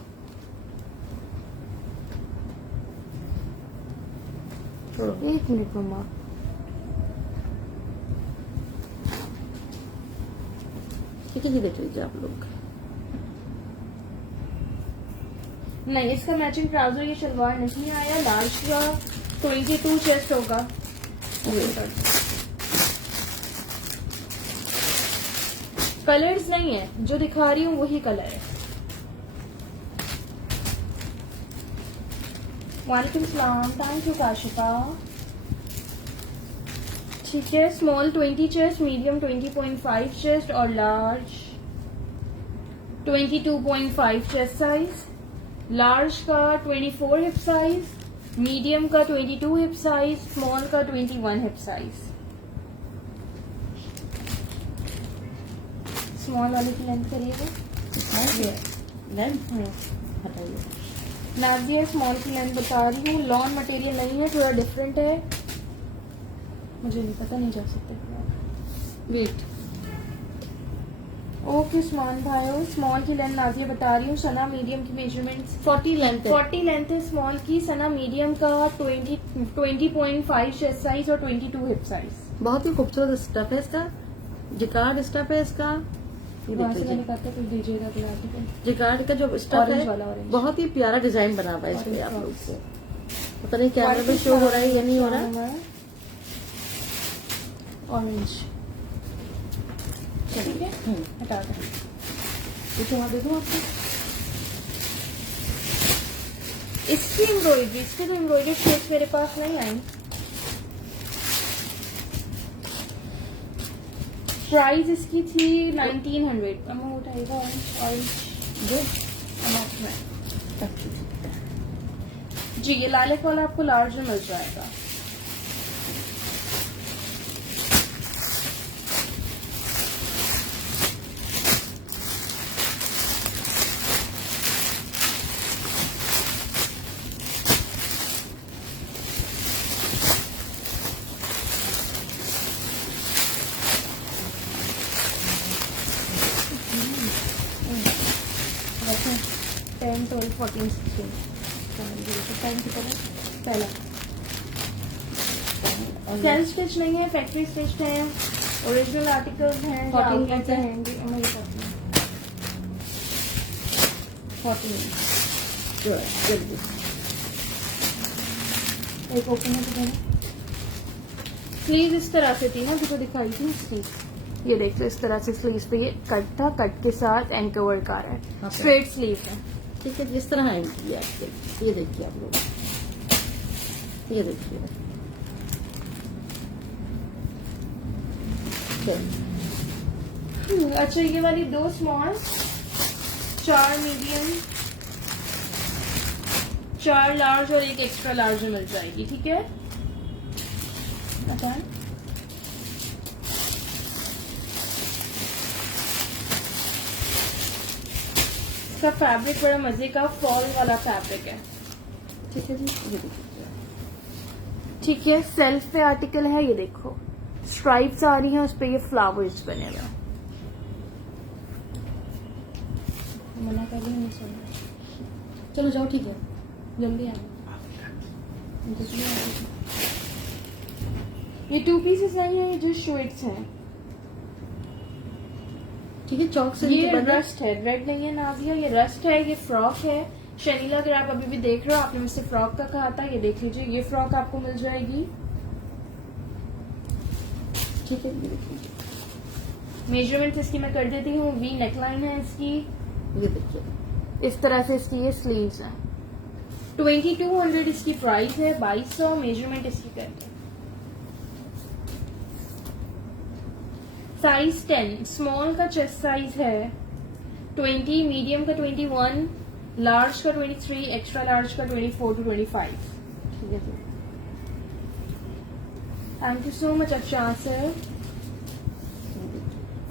एक मिनट मम्मा। ठीक है, ये देख लीजिए आप लोग। नहीं, इसका मैचिंग ट्राउजर ये शलवार नहीं आया। लार्ज का 22 चेस्ट होगा। कलर्स नहीं है, जो दिखा रही हूँ वही कलर है। वालेकुम सलाम, थैंक यू काशिफा। ठीक है, स्मॉल 20 चेस्ट, मीडियम 20.5 चेस्ट और लार्ज 22.5 चेस्ट साइज। लार्ज का 24 हिप साइज, मीडियम का 22 हिप साइज, स्मॉल का 21 हिप साइज। स्मॉल वाले की लेंथ करिएगा। हटाइए। नादिया स्मॉल की लेंथ बता रही हूँ। लॉन मटेरियल नहीं है, थोड़ा डिफरेंट है। मुझे नहीं पता, नहीं जा सकते। वेट ओके स्मॉल भाइयों, स्मॉल की लेंथ नादिया बता रही हूँ। सना मीडियम की मेजरमेंट 40 लेंथ है। 40 लेंथ है स्मॉल की। सना मीडियम का 20.5 चेस्ट साइज और 22 हिप साइज। बहुत ही खूबसूरत स्टफ है इसका, जिकार्ड स्टफ है इसका। ये वहाँ देख से मैंने लीजिए, कहा था कुछ दीजिएगा गुलाबी का। जिकार्ड का जो स्टफ Orange है वाला, orange। बहुत ही प्यारा डिजाइन बना हुआ है इस पे Orange आप लोग cross। को। पता नहीं कैमरे में शो हो रहा है या नहीं हो रहा है। ऑरेंज, ठीक है, हटा दो। कुछ वहाँ दे दूँ आपको। इसकी एम्ब्रॉयडरी, इसके तो एम्ब्रॉयडरी शेप मेरे पास नहीं आई। प्राइस इसकी थी 1900। अम्मा उठाएगा ऑरेंज जो जी। ये लालिक वाला आपको लार्ज में मिल जाएगा। रखें 10, 12, 14, 16 टाइम कितना है? पहला सेल्फ स्टिच नहीं है, फैक्ट्री स्टिच है, ओरिजिनल आर्टिकल्स हैं, 14 कैसे है? हैं 14 जल्दी एक ओपन है तो देना। स्लीव इस तरह से थी ना, जो दिखाई थी स्लीव, ये देख लो इस तरह से स्लीव पे ये कट था, कट के साथ एंकर वर्क आ रहा है, Okay. स्ट्रेट स्लीव है। ठीक है, जिस तरह है ये आपके, ये देखिए आप लोग, ये देखिए चलिए। अच्छा ये वाली 2 स्मॉल, 4 मीडियम, 4 लार्ज और 1 एक्स्ट्रा लार्ज में मिल जाएगी, ठीक है। बताएं इसका फैब्रिक बड़ा मजे का फॉल वाला फैब्रिक है, ठीक है जी, ये देखिए ठीक है। सेल्फ पे आर्टिकल है, ये देखो स्ट्राइप्स आ रही हैं, उस पे ये फ्लावर्स बने हुए हैं। मना कर रही हूँ, नहीं सुन रही। चलो जाओ, ठीक है। जल्दी आ ये 2 पीसेस नहीं है, ये जो शोइट्स हैं। ठीक है, चौक से ये नीचे बना। रस्ट है, रेड नहीं है नाजिया, ये रस्ट है, ये फ्रॉक है। शनीला अगर आप अभी भी देख रहे हो, आपने मुझसे फ्रॉक का कहा था, ये देख लीजिए, ये फ्रॉक आपको मिल जाएगी। ठीक है, ये देखिए, मेजरमेंट इसकी मैं कर देती हूँ, वी नेकलाइन है इसकी, ये देखिए इस तरह से इसकी ये स्लीव्स हैं। 2200 इसकी प्राइस है, 2200 मेजरमेंट इसकी करके। साइज 10 स्मॉल का चेस्ट साइज है 20, मीडियम का 21, लार्ज का 23, एक्स्ट्रा लार्ज का 24 to 25। ठीक है जी। थैंक यू सो मच अच्छा सर।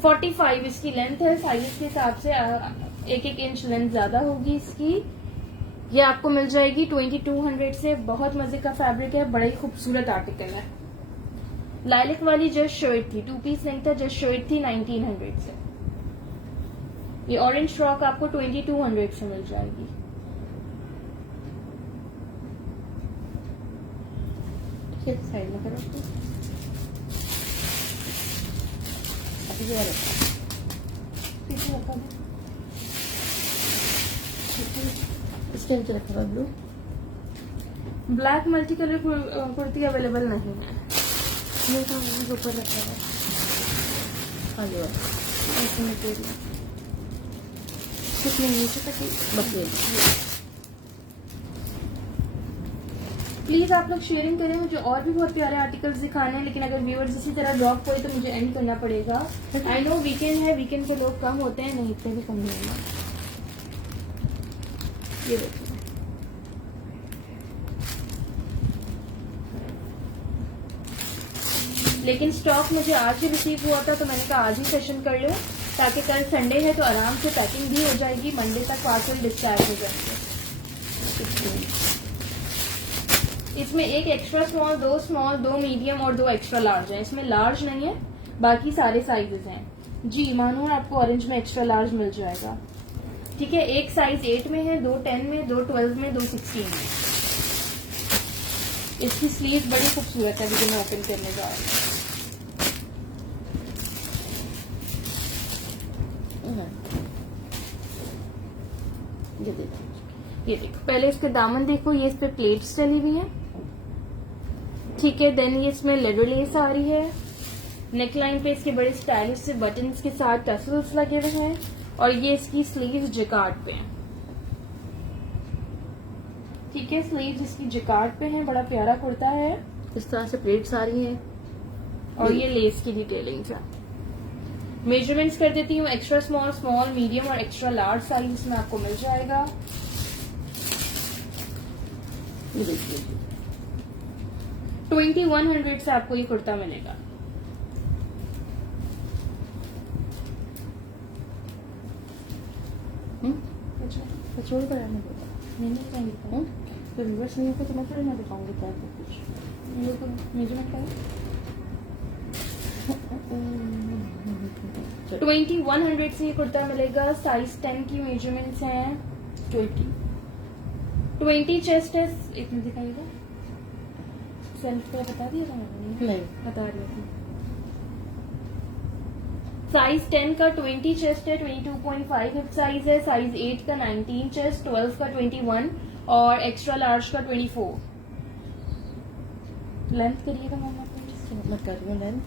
45 इसकी लेंथ है, साइज के हिसाब से 1-1 इंच लेंथ ज्यादा होगी इसकी। ये आपको मिल जाएगी 2200 से। बहुत मजे का फैब्रिक है, बड़ा ही खूबसूरत आर्टिकल है। लाइलिक वाली जस्ट शर्ट थी, 2 पीस नहीं था, जस्ट शर्ट थी 1900 से। ये ऑरेंज फ्रॉक आपको 2200 से मिल जाएगी। ठीक है, साइड में करो उसको। अभी ये वाला पीछे रखा दे। इसके नीचे रखा हुआ blue. Black multi colour kurti available नहीं है, ये तो मुझे ऊपर रखा हुआ। हाँ ये वाला ऐसे मटेरियल कितने नीचे तक बस ये। प्लीज आप लोग शेयरिंग करें, मुझे और भी बहुत प्यारे आर्टिकल्स दिखाने हैं, लेकिन अगर व्यूअर्स इसी तरह ड्रॉप हुए तो मुझे एंड करना पड़ेगा। आई नो वीकेंड है, वीकेंड पे लोग कम होते हैं, नहीं इतने भी कम नहीं होगा। ये देखिए लेकिन स्टॉक मुझे आज ही रिसीव हुआ था, तो मैंने कहा आज ही सेशन कर लो, ताकि कल संडे है तो आराम से पैकिंग भी हो जाएगी, मंडे तक पार्सल डिस्पैच हो जाएंगे। इसमें 1 एक्स्ट्रा स्मॉल, 2 स्मॉल, 2 मीडियम और 2 एक्स्ट्रा लार्ज है। इसमें लार्ज नहीं है, बाकी सारे साइजेस हैं। जी मानूर आपको ऑरेंज में एक्स्ट्रा लार्ज मिल जाएगा, ठीक है। एक साइज 8 में है, 2 10 में, 2 12 में, 2 16 में। इसकी स्लीव बड़ी खूबसूरत है, अभी मैं ओपन करने जा रही हूँ। ये देखिए, ये देखो, पहले इसके दामन देखो, ये इस पे प्लेट्स चली हुई है, ठीक है। देन ये इसमें लेदर लेस आ रही है, नेकलाइन पे इसके बड़े स्टाइलिश से बटन्स के साथ टसल्स लगे हुए हैं, और ये इसकी स्लीव्स जिकार्ड पे हैं, ठीक है। स्लीव्स इसकी जिकार्ड पे हैं, बड़ा प्यारा कुर्ता है, इस तरह से प्लेट्स आ रही हैं। और ये लेस की डिटेलिंग है। मेजरमेंट्स कर देती हूँ, एक्स्ट्रा स्मॉल, स्मॉल, मीडियम और एक्स्ट्रा लार्ज साइज इसमें आपको मिल जाएगा। ये देखिए 2100 से आपको ये कुर्ता मिलेगा। छोड़ कर आने देता। नहीं नहीं तो रिवर्स नहीं होगा तो मैं थोड़ी ना दिखाऊंगी क्या कुछ। ये तो मेजरमेंट का 2100 से ये कुर्ता मिलेगा। साइज 10 की मेजरमेंट्स हैं। 20 चेस्ट है। एक मिनट दिखाइएगा, सेल्फ पे बता दिया था मैंने? नहीं बता रही थी। साइज 10 का 20 चेस्ट है, 22.5 हिप साइज है। साइज 8 का 19 चेस्ट, 12 का 21 और एक्स्ट्रा लार्ज का 24। लेंथ करिएगा मामा प्लीज। मैं कर रही हूँ लेंथ।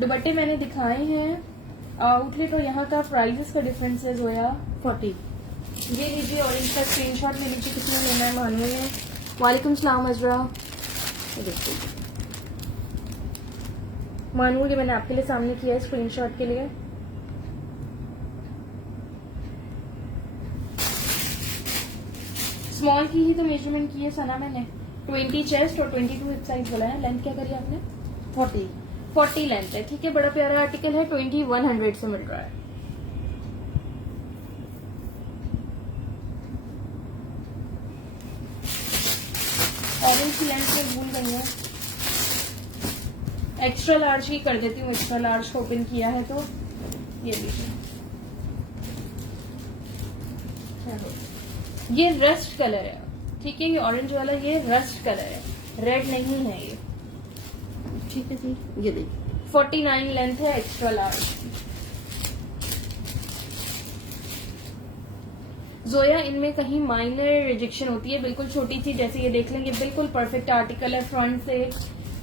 दुपट्टे मैंने दिखाए हैं। आउटलेट और यहाँ का प्राइसेस का डिफरेंस है जोया। 40। ये लीजिए ऑरेंज का स्क्रीनशॉट ले लीजिए, किसने लेना है मानू है। वालेकुम सलाम अजरा। मानू, ये मैंने आपके लिए सामने किया है स्क्रीनशॉट के लिए। स्मॉल की ही तो मेजरमेंट की है सना मैंने। 20 चेस्ट और 22 हिप साइज बोला है। लेंथ क्या करी आपने? 40 लेंथ है। ठीक है, बड़ा प्यारा आर्टिकल है। 2100 से मिल रहा है। ऑरेंज की लेंथ में भूल गई है। एक्स्ट्रा लार्ज ही कर देती हूँ, एक्स्ट्रा लार्ज को ओपन किया है तो ये लीजिए। ये रस्ट कलर है, ठीक है। ये ऑरेंज वाला ये रस्ट कलर है, रेड नहीं है ये। ठीक है जी, ये देखिए 49 लेंथ है, एक्स्ट्रा लार्ज। जोया, इनमें कहीं माइनर रिजेक्शन होती है, बिल्कुल छोटी सी, जैसे ये देख लें, ये बिल्कुल परफेक्ट आर्टिकल है। फ्रंट से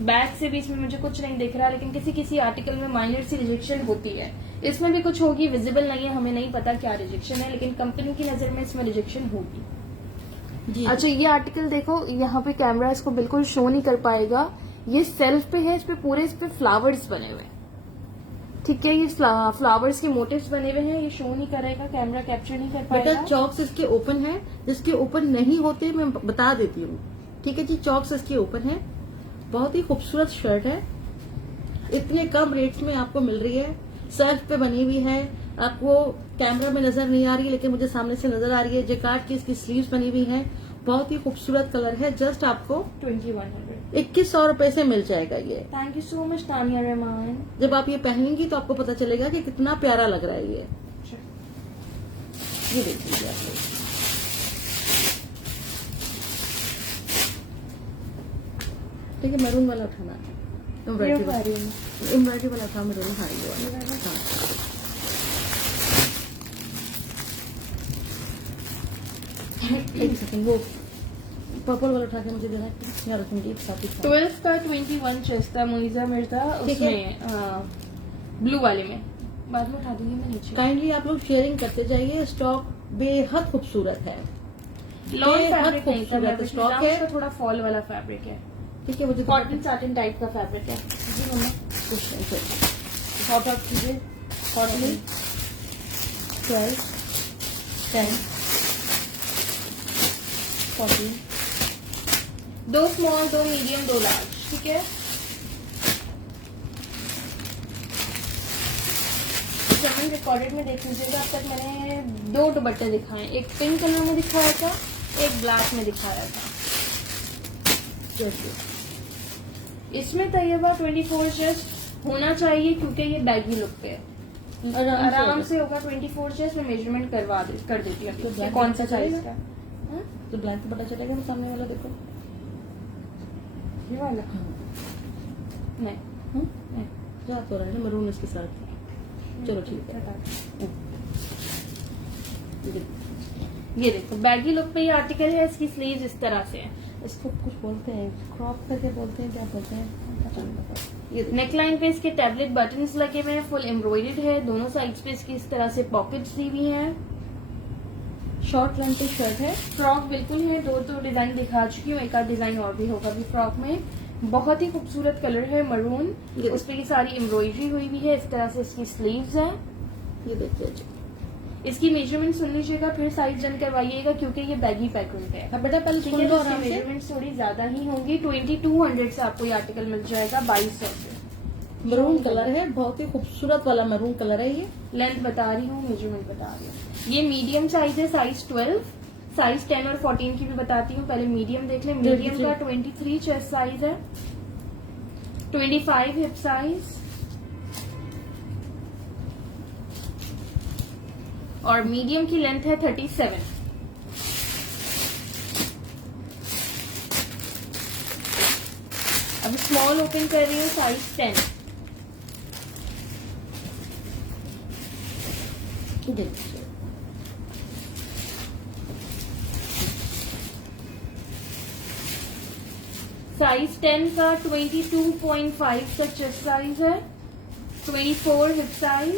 बैक से भी इसमें मुझे कुछ नहीं दिख रहा, लेकिन किसी किसी आर्टिकल में माइनर सी रिजेक्शन होती है। इसमें भी कुछ होगी, विजिबल नहीं है, हमें नहीं पता क्या रिजेक्शन है, लेकिन कंपनी की नजर में इसमें रिजेक्शन होगी जी। अच्छा, ये आर्टिकल देखो, यहाँ पे कैमरा इसको बिल्कुल शो नहीं कर पाएगा। ये सेल्फ पे है, इस पे पूरे इस पे फ्लावर्स बने हुए हैं, ठीक है। ये फ्लावर्स के मोटिव्स बने हुए हैं, ये शो नहीं करेगा, कैमरा कैप्चर नहीं कर बेटा पाएगा। चॉक्स इसके ओपन है, जिसके ओपन नहीं होते मैं बता देती हूँ, ठीक है जी। चॉक्स इसके ओपन है, बहुत ही खूबसूरत शर्ट है, इतने कम रेट्स में आपको मिल रही है। सेल्फ पे बनी हुई है, आपको कैमरा में नजर नहीं आ रही है, लेकिन मुझे सामने से नजर आ रही है। जेकार्ड की इसकी स्लीव्स बनी हुई है, बहुत ही खूबसूरत कलर है। जस्ट आपको 2100। 2100 रुपए से मिल जाएगा ये। Thank you so much Tania Rahman. जब आप ये पहनेंगी तो आपको पता चलेगा कि कितना प्यारा लग रहा है ये। ये देख लीजिए आप लोग, ठीक है। मैरून वाला उठाना है, एम्ब्रॉयडरी वाला उठा, मैरून। हाँ ये वाला, हाँ। एक सेकंड, वो पर्पल वाला उठा के मुझे देना है, यहाँ रखूंगी एक साथ ही। 12 का 21 चेस्ट था मुनीजा मिर्जा, ठीक है। उसमें ब्लू वाले में बाद में उठा दूंगी मैं नीचे। काइंडली आप लोग शेयरिंग करते जाइए, स्टॉक बेहद खूबसूरत है। लॉन बेहद फैब्रिक नहीं था, खूबसूरत स्टॉक है, इसका थोड़ा फॉल वाला फैब्रिक है, ठीक है। मुझे कॉटन साटिन टाइप का फैब्रिक है। जी मम्मा, शॉर्ट आउट कीजिए। कॉटन 12, 10, 14। 2 स्मॉल, 2 मीडियम, 2 लार्ज, ठीक है। चमन रिकॉर्डेड में देख लीजिएगा, अब तक मैंने 2 दुपट्टे दिखाए, एक पिंक कलर में दिखाया था, एक ब्लैक में दिखाया था। इसमें तैयबा 24 चेस्ट होना चाहिए, क्योंकि ये बैगी लुक पे है, आराम से होगा 24 चेस्ट। मैं मेजरमेंट कर देती हूँ, तो कौन सा साइज का। तो ब्लैक तो पता चलेगा, सामने वाला देखो, ये वाला नहीं, नहीं। जा तो रहा है मरून इसके साथ। चलो ठीक है। ये देखो बैगी लुक पे ये आर्टिकल है, इसकी स्लीव्स इस तरह से है। इसको कुछ बोलते हैं, क्रॉप करके बोलते हैं, क्या बोलते हैं। ये नेकलाइन पे इसके टैबलेट बटन्स लगे हुए हैं, फुल एम्ब्रॉयडर्ड है, दोनों साइड्स पे इसकी इस तरह से पॉकेट्स दी हुई हैं। शॉर्ट रन की शर्ट है, फ्रॉक बिल्कुल है, 2 डिजाइन दिखा चुकी हूँ, एक आध डिजाइन और भी होगा भी फ्रॉक में। बहुत ही खूबसूरत कलर है मरून, उस पर ये सारी एम्ब्रॉयडरी हुई हुई है, इस तरह से इसकी स्लीव्स है। ये देखिए जी। इसकी मेजरमेंट सुन लीजिएगा, फिर साइज जन करवाइएगा, क्योंकि ये बैगी पैटर्न पे है। अब बेटा पहले सुन लो आराम से। मेजरमेंट थोड़ी ज्यादा ही होंगी। 2200 से आपको ये आर्टिकल मिल जाएगा, 2200 से। मरून कलर है, बहुत ही खूबसूरत वाला मरून कलर है ये। लेंथ बता रही हूँ, मेजरमेंट बता रही हूँ। ये मीडियम साइज है, साइज 12, साइज 10 और 14 की भी बताती हूँ। पहले मीडियम देख लें। मीडियम का 23 चेस्ट साइज है, 25 हिप साइज और मीडियम की लेंथ है 37। अब स्मॉल ओपन कर रही हूँ, साइज 10। देखिए साइज 10 का 22.5 का चेस्ट साइज है, 24 हिप साइज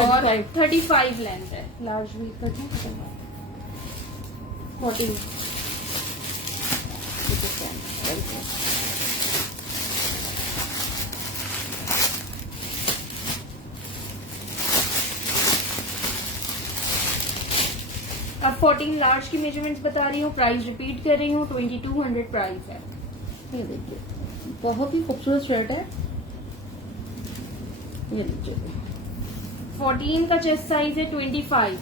और 35 लेंथ है। लार्ज भी कर दूं 14। अब 14 लार्ज की मेजरमेंट्स बता रही हूँ, प्राइस रिपीट कर रही हूँ, 2200 प्राइस है। ये देखिए बहुत ही खूबसूरत शर्ट है। ये देखिए 14 का चेस्ट साइज है 25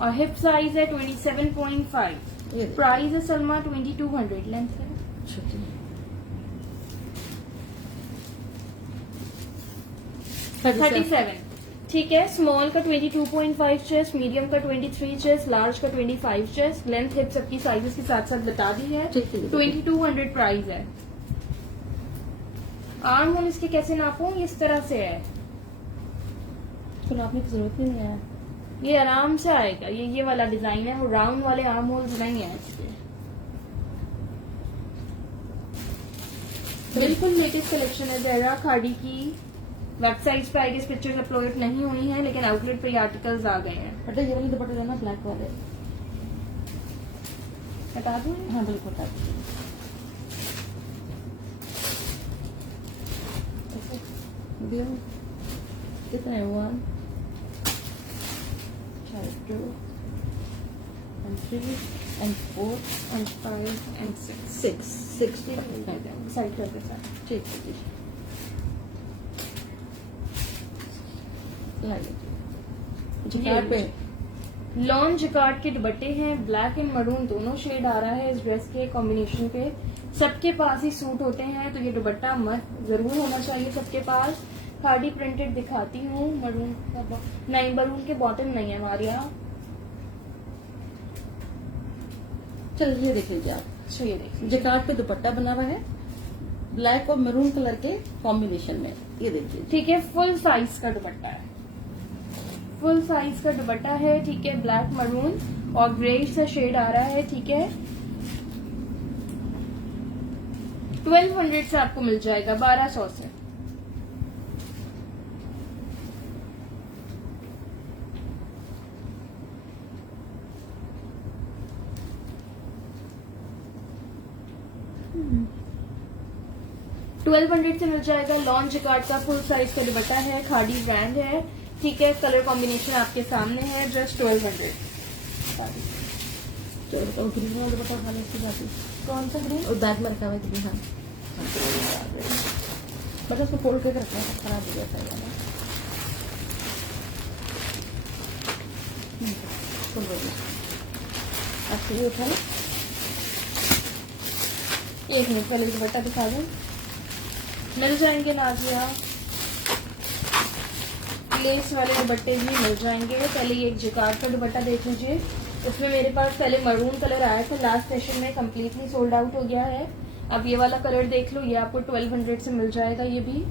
और हिप साइज है 27.5। ये प्राइस है सलमा 2200। लेंथ है 37। ठीक है। स्मॉल का 22.5 चेस्ट, मीडियम का 23 चेस्ट, लार्ज का 25 चेस्ट, लेंथ हिप सबकी साइजेस के साथ साथ बता दी है। ठीक है। 2200 प्राइस है। आर्म होल इसके कैसे नापूं? इस तरह से है, तो नापने की जरूरत ही नहीं है। ये आराम से आएगा। ये वाला डिजाइन है, वो राउंड वाले आर्म होल्स नहीं है इसके। बिल्कुल लेटेस्ट कलेक्शन है जरा खाड़ी की। वेबसाइट्स पे आई गेस पिक्चर्स अपलोड नहीं हुई हैं, लेकिन आउटलेट पे ये आर्टिकल्स आ गए हैं। बट ये वाले दुपट्टे लेना ब्लैक वाले। बता दूं? हाँ बिल्कुल बता दीजिए। कितने हैं? 1 2 and 3 and 4 and 5 and 6 6 side करके साथ। ठीक है जी। जिकार्ड पे लॉन जिकार्ड के दुपट्टे हैं, ब्लैक एंड मरून दोनों शेड आ रहा है इस ड्रेस के कॉम्बिनेशन पे। सबके पास ही सूट होते हैं, तो ये दुपट्टा मत जरूर होना चाहिए सबके पास। खाड़ी प्रिंटेड दिखाती हूँ। मरून नहीं, मरून के बॉटम नहीं है हमारे यहाँ। चलिए देख लीजिए आप। अच्छा ये देखिए, जिकार्ड पे दुपट्टा बना हुआ है ब्लैक और मैरून कलर के कॉम्बिनेशन में। ये देखिए ठीक है। फुल साइज का दुपट्टा है, फुल साइज का दुपट्टा है। ठीक है, ब्लैक मरून और ग्रे सा शेड आ रहा है। ठीक है, 1200 से आपको मिल जाएगा, 1200 से। $1200 से मिल जाएगा। लॉन जिकार्ड का फुल साइज का दुपट्टा है, खाड़ी ब्रांड है। ठीक है, कलर कॉम्बिनेशन आपके सामने है, जस्ट 1200। चलो ग्रीन वाला दुपट्टा उठा लो इसकी जाती। कौन सा ग्रीन? और बैग में रखा हुआ है ग्रीन। हाँ बट उसको फोल्ड करके रखना है, खराब हो जाता है वाला। अच्छा ये उठा लो। एक मिनट पहले दुपट्टा दिखा दूं। मिल जाएंगे नाजिया, लेस वाले दुपट्टे भी मिल जाएंगे। पहले ये एक जिकार्ड का दुपट्टा देख लीजिए। इसमें मेरे पास पहले मरून कलर आया था, लास्ट सेशन में कम्प्लीटली सोल्ड आउट हो गया है। अब ये वाला कलर देख लो, ये आपको 1200 से मिल जाएगा। ये भी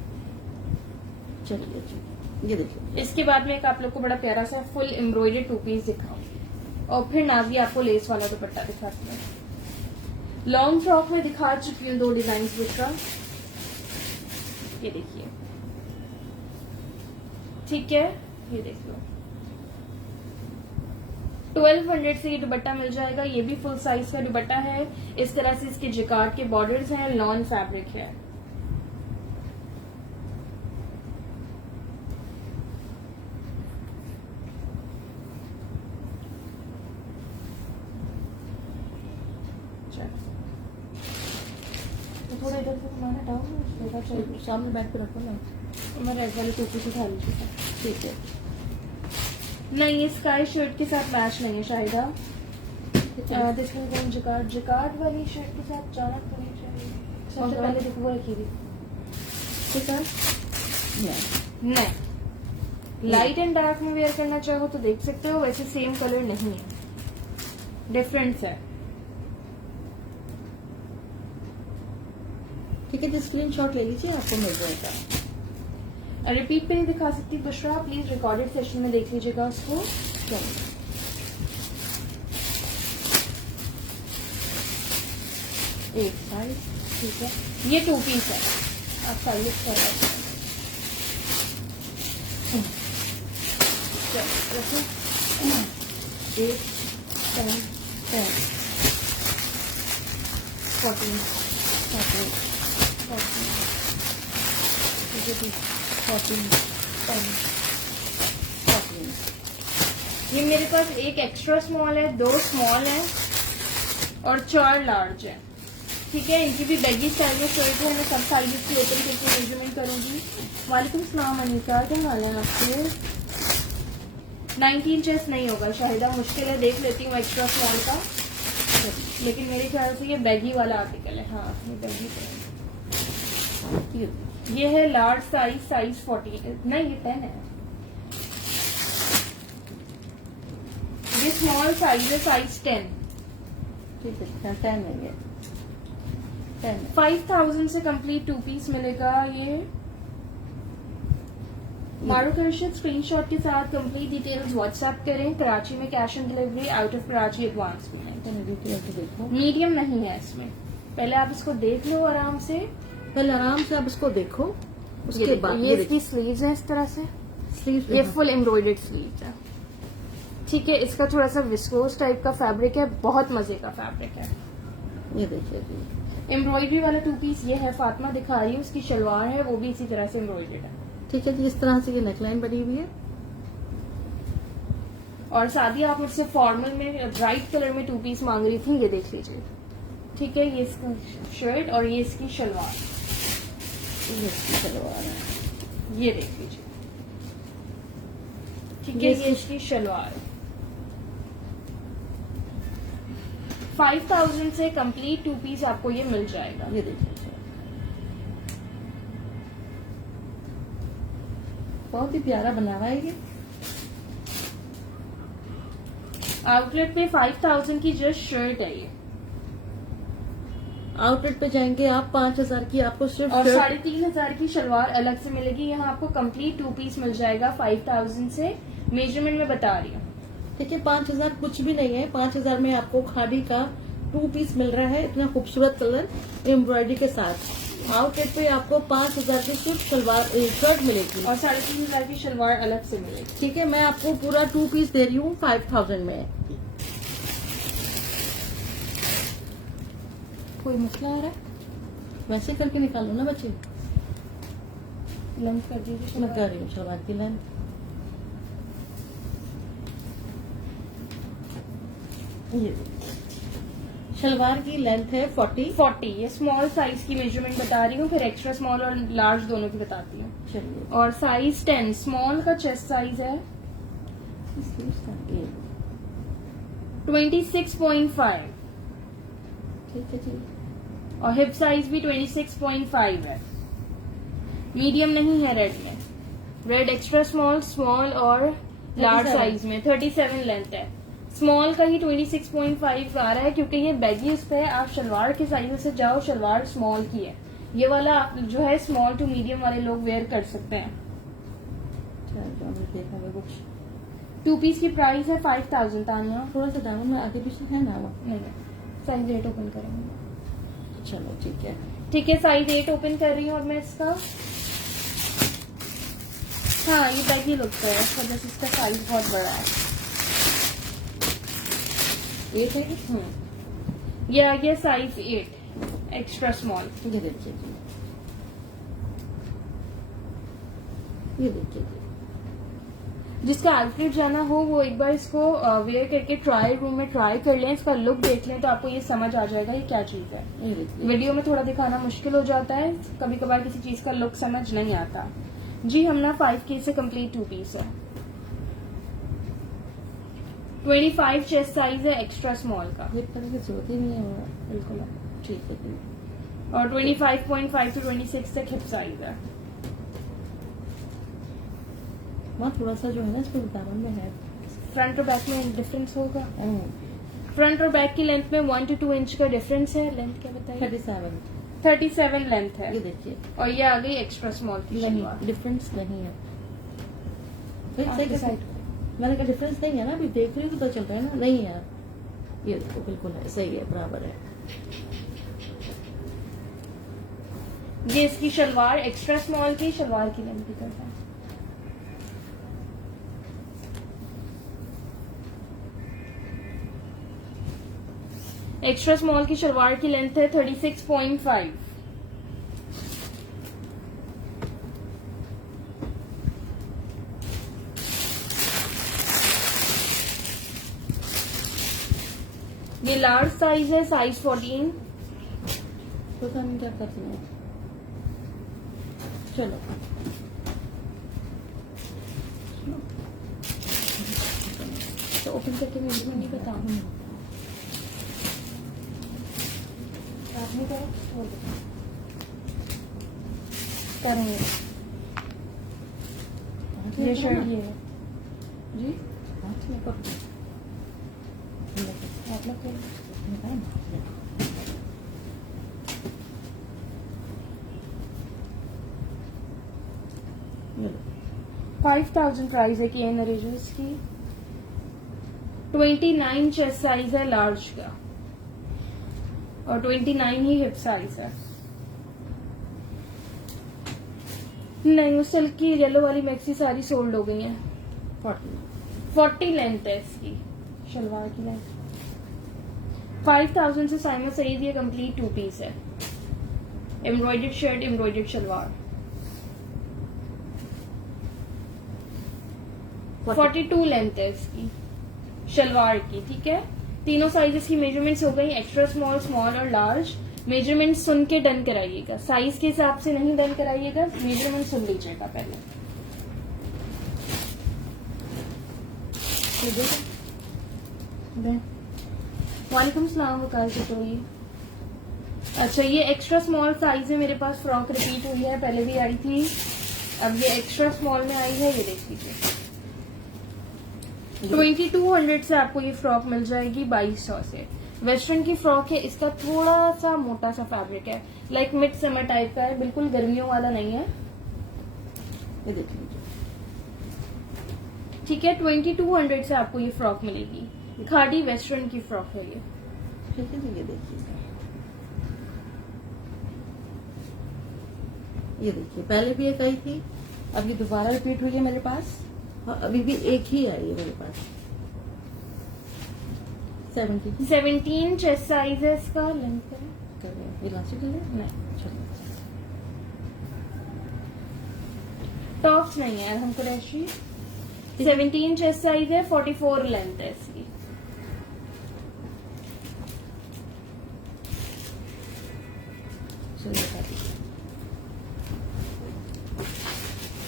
चलिए ये देखिए। इसके बाद में एक आप लोग को बड़ा प्यारा सा फुल एम्ब्रॉयडरी 2 पीस दिखाऊंगी और फिर नाजिया आपको लेस वाला दुपट्टा दिखाती हूँ। लॉन्ग फ्रॉक में दिखा चुकी हूँ 2 डिजाइन इसका। ये देखिए, ठीक है, ये देख लो। 1200 से ये दुपट्टा मिल जाएगा। ये भी फुल साइज का दुपट्टा है। इस तरह से इसके जिकार्ड के बॉर्डर्स हैं, लॉन फैब्रिक है। तो थोड़ा इधर से घुमाना हटाओ, सामने बैग पे रखो ना। मैं रेड वाली टोपी से खा लीजिए। ठीक है। नहीं, ये स्काई शर्ट के साथ मैच नहीं है Shahida. This will go jacquard. Jacquard वाली शर्ट के साथ चानक होनी चाहिए। सबसे पहले देखो वो रखी थी नहीं, लाइट एंड डार्क में वेयर करना चाहो तो देख सकते हो, वैसे सेम कलर नहीं है, डिफरेंस है। ठीक है, तो स्क्रीनशॉट ले लीजिए, आपको मिल जाएगा। रिपीट पे नहीं दिखा सकती बुशरा, प्लीज रिकॉर्डेड सेशन में देख लीजिएगा उसको। चलो एक साइज, ठीक है, ये 2 पीस है, आप साइज कर रहे हैं। चलो 8 10 10 14 14 ये मेरे पास एक एक्स्ट्रा स्मॉल है, 2 स्मॉल है और 4 लार्ज है। ठीक है, इनकी भी बैगी स्टाइल में शर्ट है, मैं सब साइजेस की ओपन करके मेजरमेंट करूंगी। वालेकुम सलाम अनीता, क्या हाल है आपके? 19 चेस्ट नहीं होगा शाहिदा, मुश्किल है, देख लेती हूँ एक्स्ट्रा स्मॉल का, लेकिन मेरे ख्याल से ये बैगी वाला आर्टिकल है। हाँ ये बैगी है। ये है लार्ज साइज, साइज 14 नहीं ये 10 है। ये स्मॉल साइज है, साइज 10। ठीक है, 10 है ये, 10 5000 से कंप्लीट 2 पीस मिलेगा। ये मारूफ अर्शद स्क्रीनशॉट के साथ कंप्लीट डिटेल्स व्हाट्सएप करें। कराची में cash on delivery, out of Karachi advance payment. देखो, मीडियम नहीं है इसमें, पहले आप इसको देख लो आराम से, पहले आराम से आप इसको देखो, उसके बाद ये इसकी स्लीव्स है इस तरह से, स्लीव ये फुल एम्ब्रॉयडर्ड स्लीव्स है। ठीक है, इसका थोड़ा सा विस्कोस टाइप का फैब्रिक है, बहुत मजे का फैब्रिक है। ये देखिए, एम्ब्रॉयडरी वाला 2 पीस ये है, फातिमा दिखा रही है, उसकी शलवार है वो भी इसी तरह से एम्ब्रॉयडर्ड है। ठीक है जी, इस तरह से ये नेकलाइन बनी हुई है। और शादी आप मुझसे फॉर्मल में ब्राइट कलर में 2 पीस मांग रही थी, ये देख लीजिए। ठीक है, ये इसका शर्ट और ये इसकी शलवार, ये इसकी सलवार है, ये देख लीजिए। ठीक है, ये इसकी शलवार। 5000 से कंप्लीट 2 पीस आपको ये मिल जाएगा। ये देखिए, बहुत ही प्यारा बना हुआ है ये। आउटलेट पे 5000 की जस्ट शर्ट है ये, आउटलेट पे जाएंगे आप 5000 की आपको सिर्फ और शर्ट 3500 की शलवार अलग से मिलेगी। यहाँ आपको कंप्लीट 2 पीस मिल जाएगा 5000 से, मेजरमेंट में बता रही हूँ। ठीक है, 5000 कुछ भी नहीं है, 5000 में आपको खादी का 2 पीस मिल रहा है, इतना खूबसूरत कलर एम्ब्रॉयडरी के साथ। आउटलेट पे आपको 5000 की सिर्फ सलवार शर्ट मिलेगी और 3500 की शलवार अलग से मिलेगी। ठीक है, मैं आपको पूरा 2 पीस दे रही हूँ 5000 में। कोई मसला आ रहा है? वैसे करके निकालो ना बच्चे, लेंथ कर दीजिए। मैं कर रही हूँ सलवार की लेंथ। ये सलवार की लेंथ है 40। ये स्मॉल साइज की मेजरमेंट बता रही हूँ, फिर एक्स्ट्रा स्मॉल और लार्ज दोनों की बताती हूँ। चलिए, और साइज 10 स्मॉल का चेस्ट साइज है 26.5, ठीक है जी, और हिप साइज भी 26.5 है। मीडियम नहीं है रेड में, रेड एक्स्ट्रा स्मॉल, स्मॉल और लार्ज 37 साइज में 37 लेंथ है। स्मॉल का ही 26.5 आ रहा है, क्योंकि ये बैगी उस पे आप शलवार के साइज से जाओ, शलवार स्मॉल की है। ये वाला आप जो है स्मॉल टू मीडियम वाले लोग वेयर कर सकते हैं। देखा कुछ 2 पीस की प्राइस है 5000 तानिया। थोड़ा सा डाउन में आगे पीछे है ना वो। नहीं साइज 8 ओपन करेंगे। चलो ठीक है, ठीक है, साइज 8 ओपन कर रही हूँ अब मैं इसका। हाँ ये बैगी लुक है, इस वजह से इसका साइज बहुत बड़ा है। 8 है। ये आ गया साइज 8 एक्स्ट्रा स्मॉल। ये देखिए जी, ये देखिए जी, जिसका आउटफिट जाना हो वो एक बार इसको वेयर करके ट्रायल रूम में ट्राई कर लें, इसका लुक देख लें, तो आपको ये समझ आ जाएगा ये क्या चीज है। ये देखिए, वीडियो में थोड़ा दिखाना मुश्किल हो जाता है, कभी कभार किसी चीज का लुक समझ नहीं आता। जी हम ना 5K से कंप्लीट 2 पीस है। 25 चेस्ट साइज है एक्स्ट्रा स्मॉल का, ये करने की जरूरत ही नहीं है और बिल्कुल। ठीक है जी। और 25.5 to 26 तक हिप साइज है। वहाँ थोड़ा सा जो है ना इसमें दामन में है। फ्रंट और बैक में डिफरेंस होगा। हम्म, फ्रंट और बैक की लेंथ में 1 to 2 इंच का डिफरेंस है। लेंथ क्या बताइए? 37। 37 लेंथ है। ये देखिए, और ये आ गई एक्स्ट्रा स्मॉल की शलवार। नहीं डिफरेंस नहीं है। फिर आप सही decide कैसे- मैंने कहा डिफरेंस नहीं है ना, अभी देख रही हूँ तो चल रहा है ना, नहीं है। ये देखो बिल्कुल है, सही है, बराबर है। ये इसकी शलवार एक्स्ट्रा स्मॉल की शलवार की लेंथ की तरफ है। एक्स्ट्रा स्मॉल की शलवार की लेंथ है 36.5। ये लार्ज साइज है, साइज 14। पता नहीं क्या करते हैं। चलो तो ओपन करके मुझे नहीं बताऊँ। आपने करो, करेंगे। ये शर्ट ये है जी, हाथ में पकड़ो। आप लोग करो। ये लो। 5000 प्राइस है कि एनरेजर्स की। 29 चेस्ट साइज है लार्ज का और 29 ही हिप साइज है। नहीं, उस सिल्क की येलो वाली मैक्सी सारी सोल्ड हो गई है। 40 लेंथ है इसकी शलवार की लेंथ। 5000 से साइमा सईद ये कंप्लीट 2 पीस है। Embroidered shirt, embroidered shalwar. 42 length है इसकी शलवार की, ठीक है। तीनों साइजेस की मेजरमेंट्स हो गई, एक्स्ट्रा स्मॉल, स्मॉल और लार्ज। मेजरमेंट सुन के डन कराइएगा, साइज के हिसाब से नहीं डन कराइएगा, मेजरमेंट सुन लीजिएगा पहले। वालेकुम सलाम वकाल चटोरी। अच्छा, ये एक्स्ट्रा स्मॉल साइज है मेरे पास, फ्रॉक रिपीट हुई है, पहले भी आई थी, अब ये एक्स्ट्रा स्मॉल में आई है। ये देख लीजिए 2200 से आपको ये फ्रॉक मिल जाएगी 2200 से। वेस्टर्न की फ्रॉक है, इसका थोड़ा सा मोटा सा फैब्रिक है, लाइक मिड समर टाइप का है, बिल्कुल गर्मियों वाला नहीं है। ये देख लीजिए, ठीक है। 2200 से आपको ये फ्रॉक मिलेगी। खादी वेस्टर्न की फ्रॉक है ये। ठीक है जी। ये देखिए, ये देखिए, पहले भी एक आई थी, अब ये दोबारा रिपीट हुई है मेरे पास। हाँ, अभी भी एक ही आई है मेरे पास। 17 चेस्ट साइज है इसका, लेंथ है। इलास्टिक है नहीं, चलो। टॉप्स नहीं है हमको रैशी। 17 चेस्ट साइज है, 44 लेंथ है इसकी। चलिए बता दीजिए।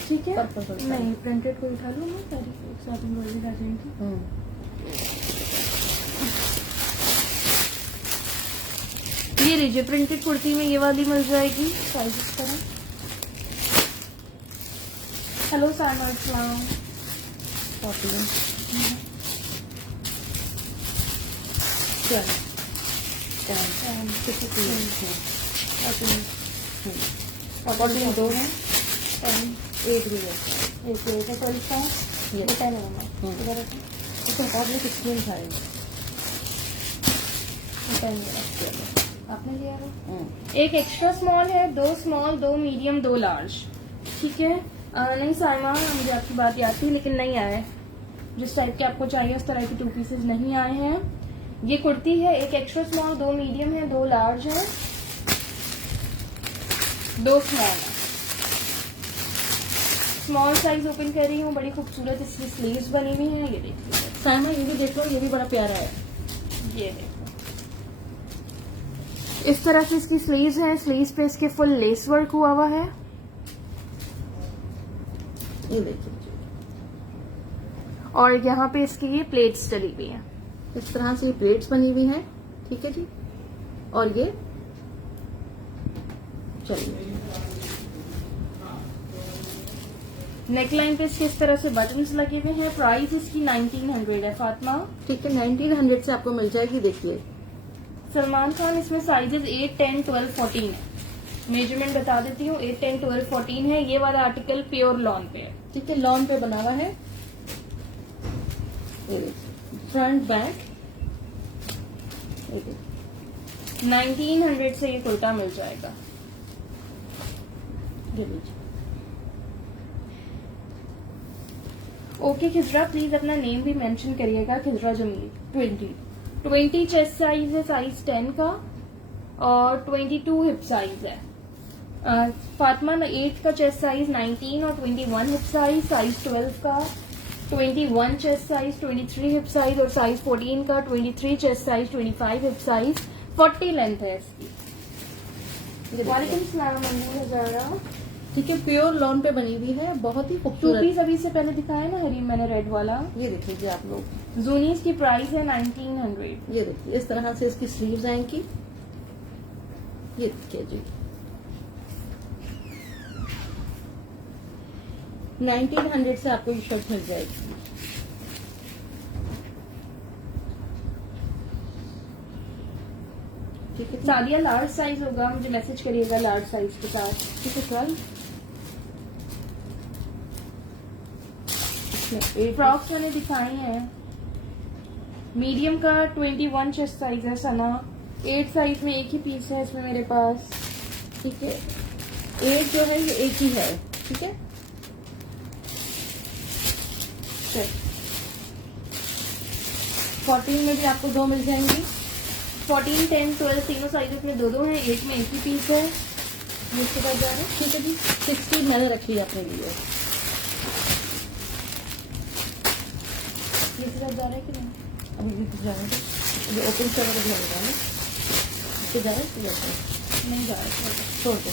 ठीक है। पर्पल नहीं, प्रिंटेड को उठा लो ना, सारी एक साथ एम्ब्रॉयडरी आ जाएंगी। ये लीजिए, प्रिंटेड कुर्ती में ये वाली मिल जाएगी, साइज इस तरह। हेलो साइमा, अस्सलाम। और दो हैं, एक भी है। एक ये है, 12 का ये। बताया ना मम्मा, इधर रखो। इसको हटा दो, कितने खाएंगे? आपने लिया वो? एक एक्स्ट्रा स्मॉल है, 2 स्मॉल, 2 मीडियम, 2 लार्ज, ठीक है। नहीं साइमा, मुझे आपकी बात याद थी लेकिन नहीं आए। जिस टाइप के आपको चाहिए उस तरह के 2 पीसेज नहीं आए हैं। ये कुर्ती है, एक एक्स्ट्रा स्मॉल, 2 मीडियम है, 2 लार्ज है, 2 स्मॉल है। स्मॉल साइज ओपन कर रही हूँ, बड़ी खूबसूरत इसकी स्लीव्स बनी हुई है। ये देख लीजिए साइमा, ये भी देख लो, ये भी बड़ा प्यारा है। ये देखो, इस तरह से इसकी स्लीव्स हैं। स्लीव्स पे इसके फुल लेस वर्क हुआ हुआ है। ये देखिए, और यहाँ पे इसकी ये प्लेट्स डली हुई हैं। इस तरह से ये प्लेट्स बनी हुई हैं, ठीक है जी। और ये चलिए नेकलाइन पे इसके इस तरह से बटन्स लगे हुए हैं। प्राइस इसकी 1900 है फातिमा। ठीक है, 1900 से आपको मिल जाएगी। देखिए सलमान खान, इसमें साइजेस 8, 10, 12, 14 है। मेजरमेंट बता देती हूँ, 8, 10, 12, 14 है। ये वाला आर्टिकल प्योर लॉन पे है। ठीक है, लॉन पे बना हुआ है। फ्रंट बैक 1900 से ये कुर्ता मिल जाएगा। ये लीजिए। ओके खिजरा, प्लीज अपना नेम भी मेंशन करिएगा। खिजरा जमील। 20 चेस्ट साइज है, साइज 10 का, और 22 हिप साइज है। फातिमा 8 का चेस्ट साइज, 19 और 21 हिप साइज, साइज 12 का 21 चेस्ट साइज, 23 हिप साइज, और साइज 14 का 23 chest size, 25 hip size, 40 length है इसकी। वालेकुम सलाम मंजूर हजारा। ठीक है, प्योर लॉन पे बनी हुई है, बहुत ही टू खूबसूरत। पीस अभी से पहले दिखाया ना हरीम मैंने, रेड वाला। ये देख लीजिए आप लोग, जूनीस की प्राइस है 1900। ये देखिए इस तरह से इसकी स्लीव्स आएंगी। ये देखिए जी, 1900 से आपको ये शर्ट मिल जाएगी। ठीक है, सादिया लार्ज साइज होगा, मुझे मैसेज करिएगा लार्ज साइज के साथ। ठीक है। 12 फ्रॉक्स मैंने दिखाई हैं। मीडियम का 21 चेस्ट साइज है सना। 8 साइज में एक ही पीस है इसमें मेरे पास। ठीक है, 8 जो है ये एक ही है। ठीक है, चल 14 में भी आपको 2 मिल जाएंगी। 14, 10, 12 तीनों साइजेस में दो हैं। 8 में एक ही पीस है। ये इसके बाद जा रहे हैं। ठीक है जी, 16 मैंने रखी है अपने लिए। ये इसके बाद जा रहा है कि नहीं? अभी भी कुछ जाने दो, अभी ओपन से अगर लगेगा ना तो जा रहा है, तो जाता है। नहीं जा रहा है। छोड़ दो,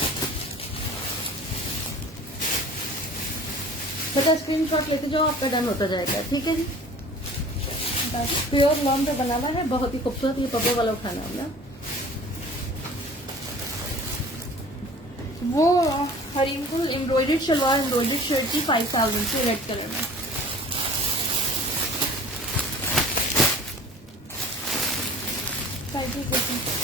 बता स्क्रीनशॉट लेते जाओ, आपका डन होता जाएगा। ठीक है जी, बता दो। प्योर लॉन पे बना हुआ है, बहुत ही खूबसूरत। ये पब्बो वाला उठाना है ना। वो हरीम को एम्ब्रॉयडर्ड शलवार एम्ब्रॉयडर्ड शर्ट की 5000 से रेड कलर में। साइजेस देखिए।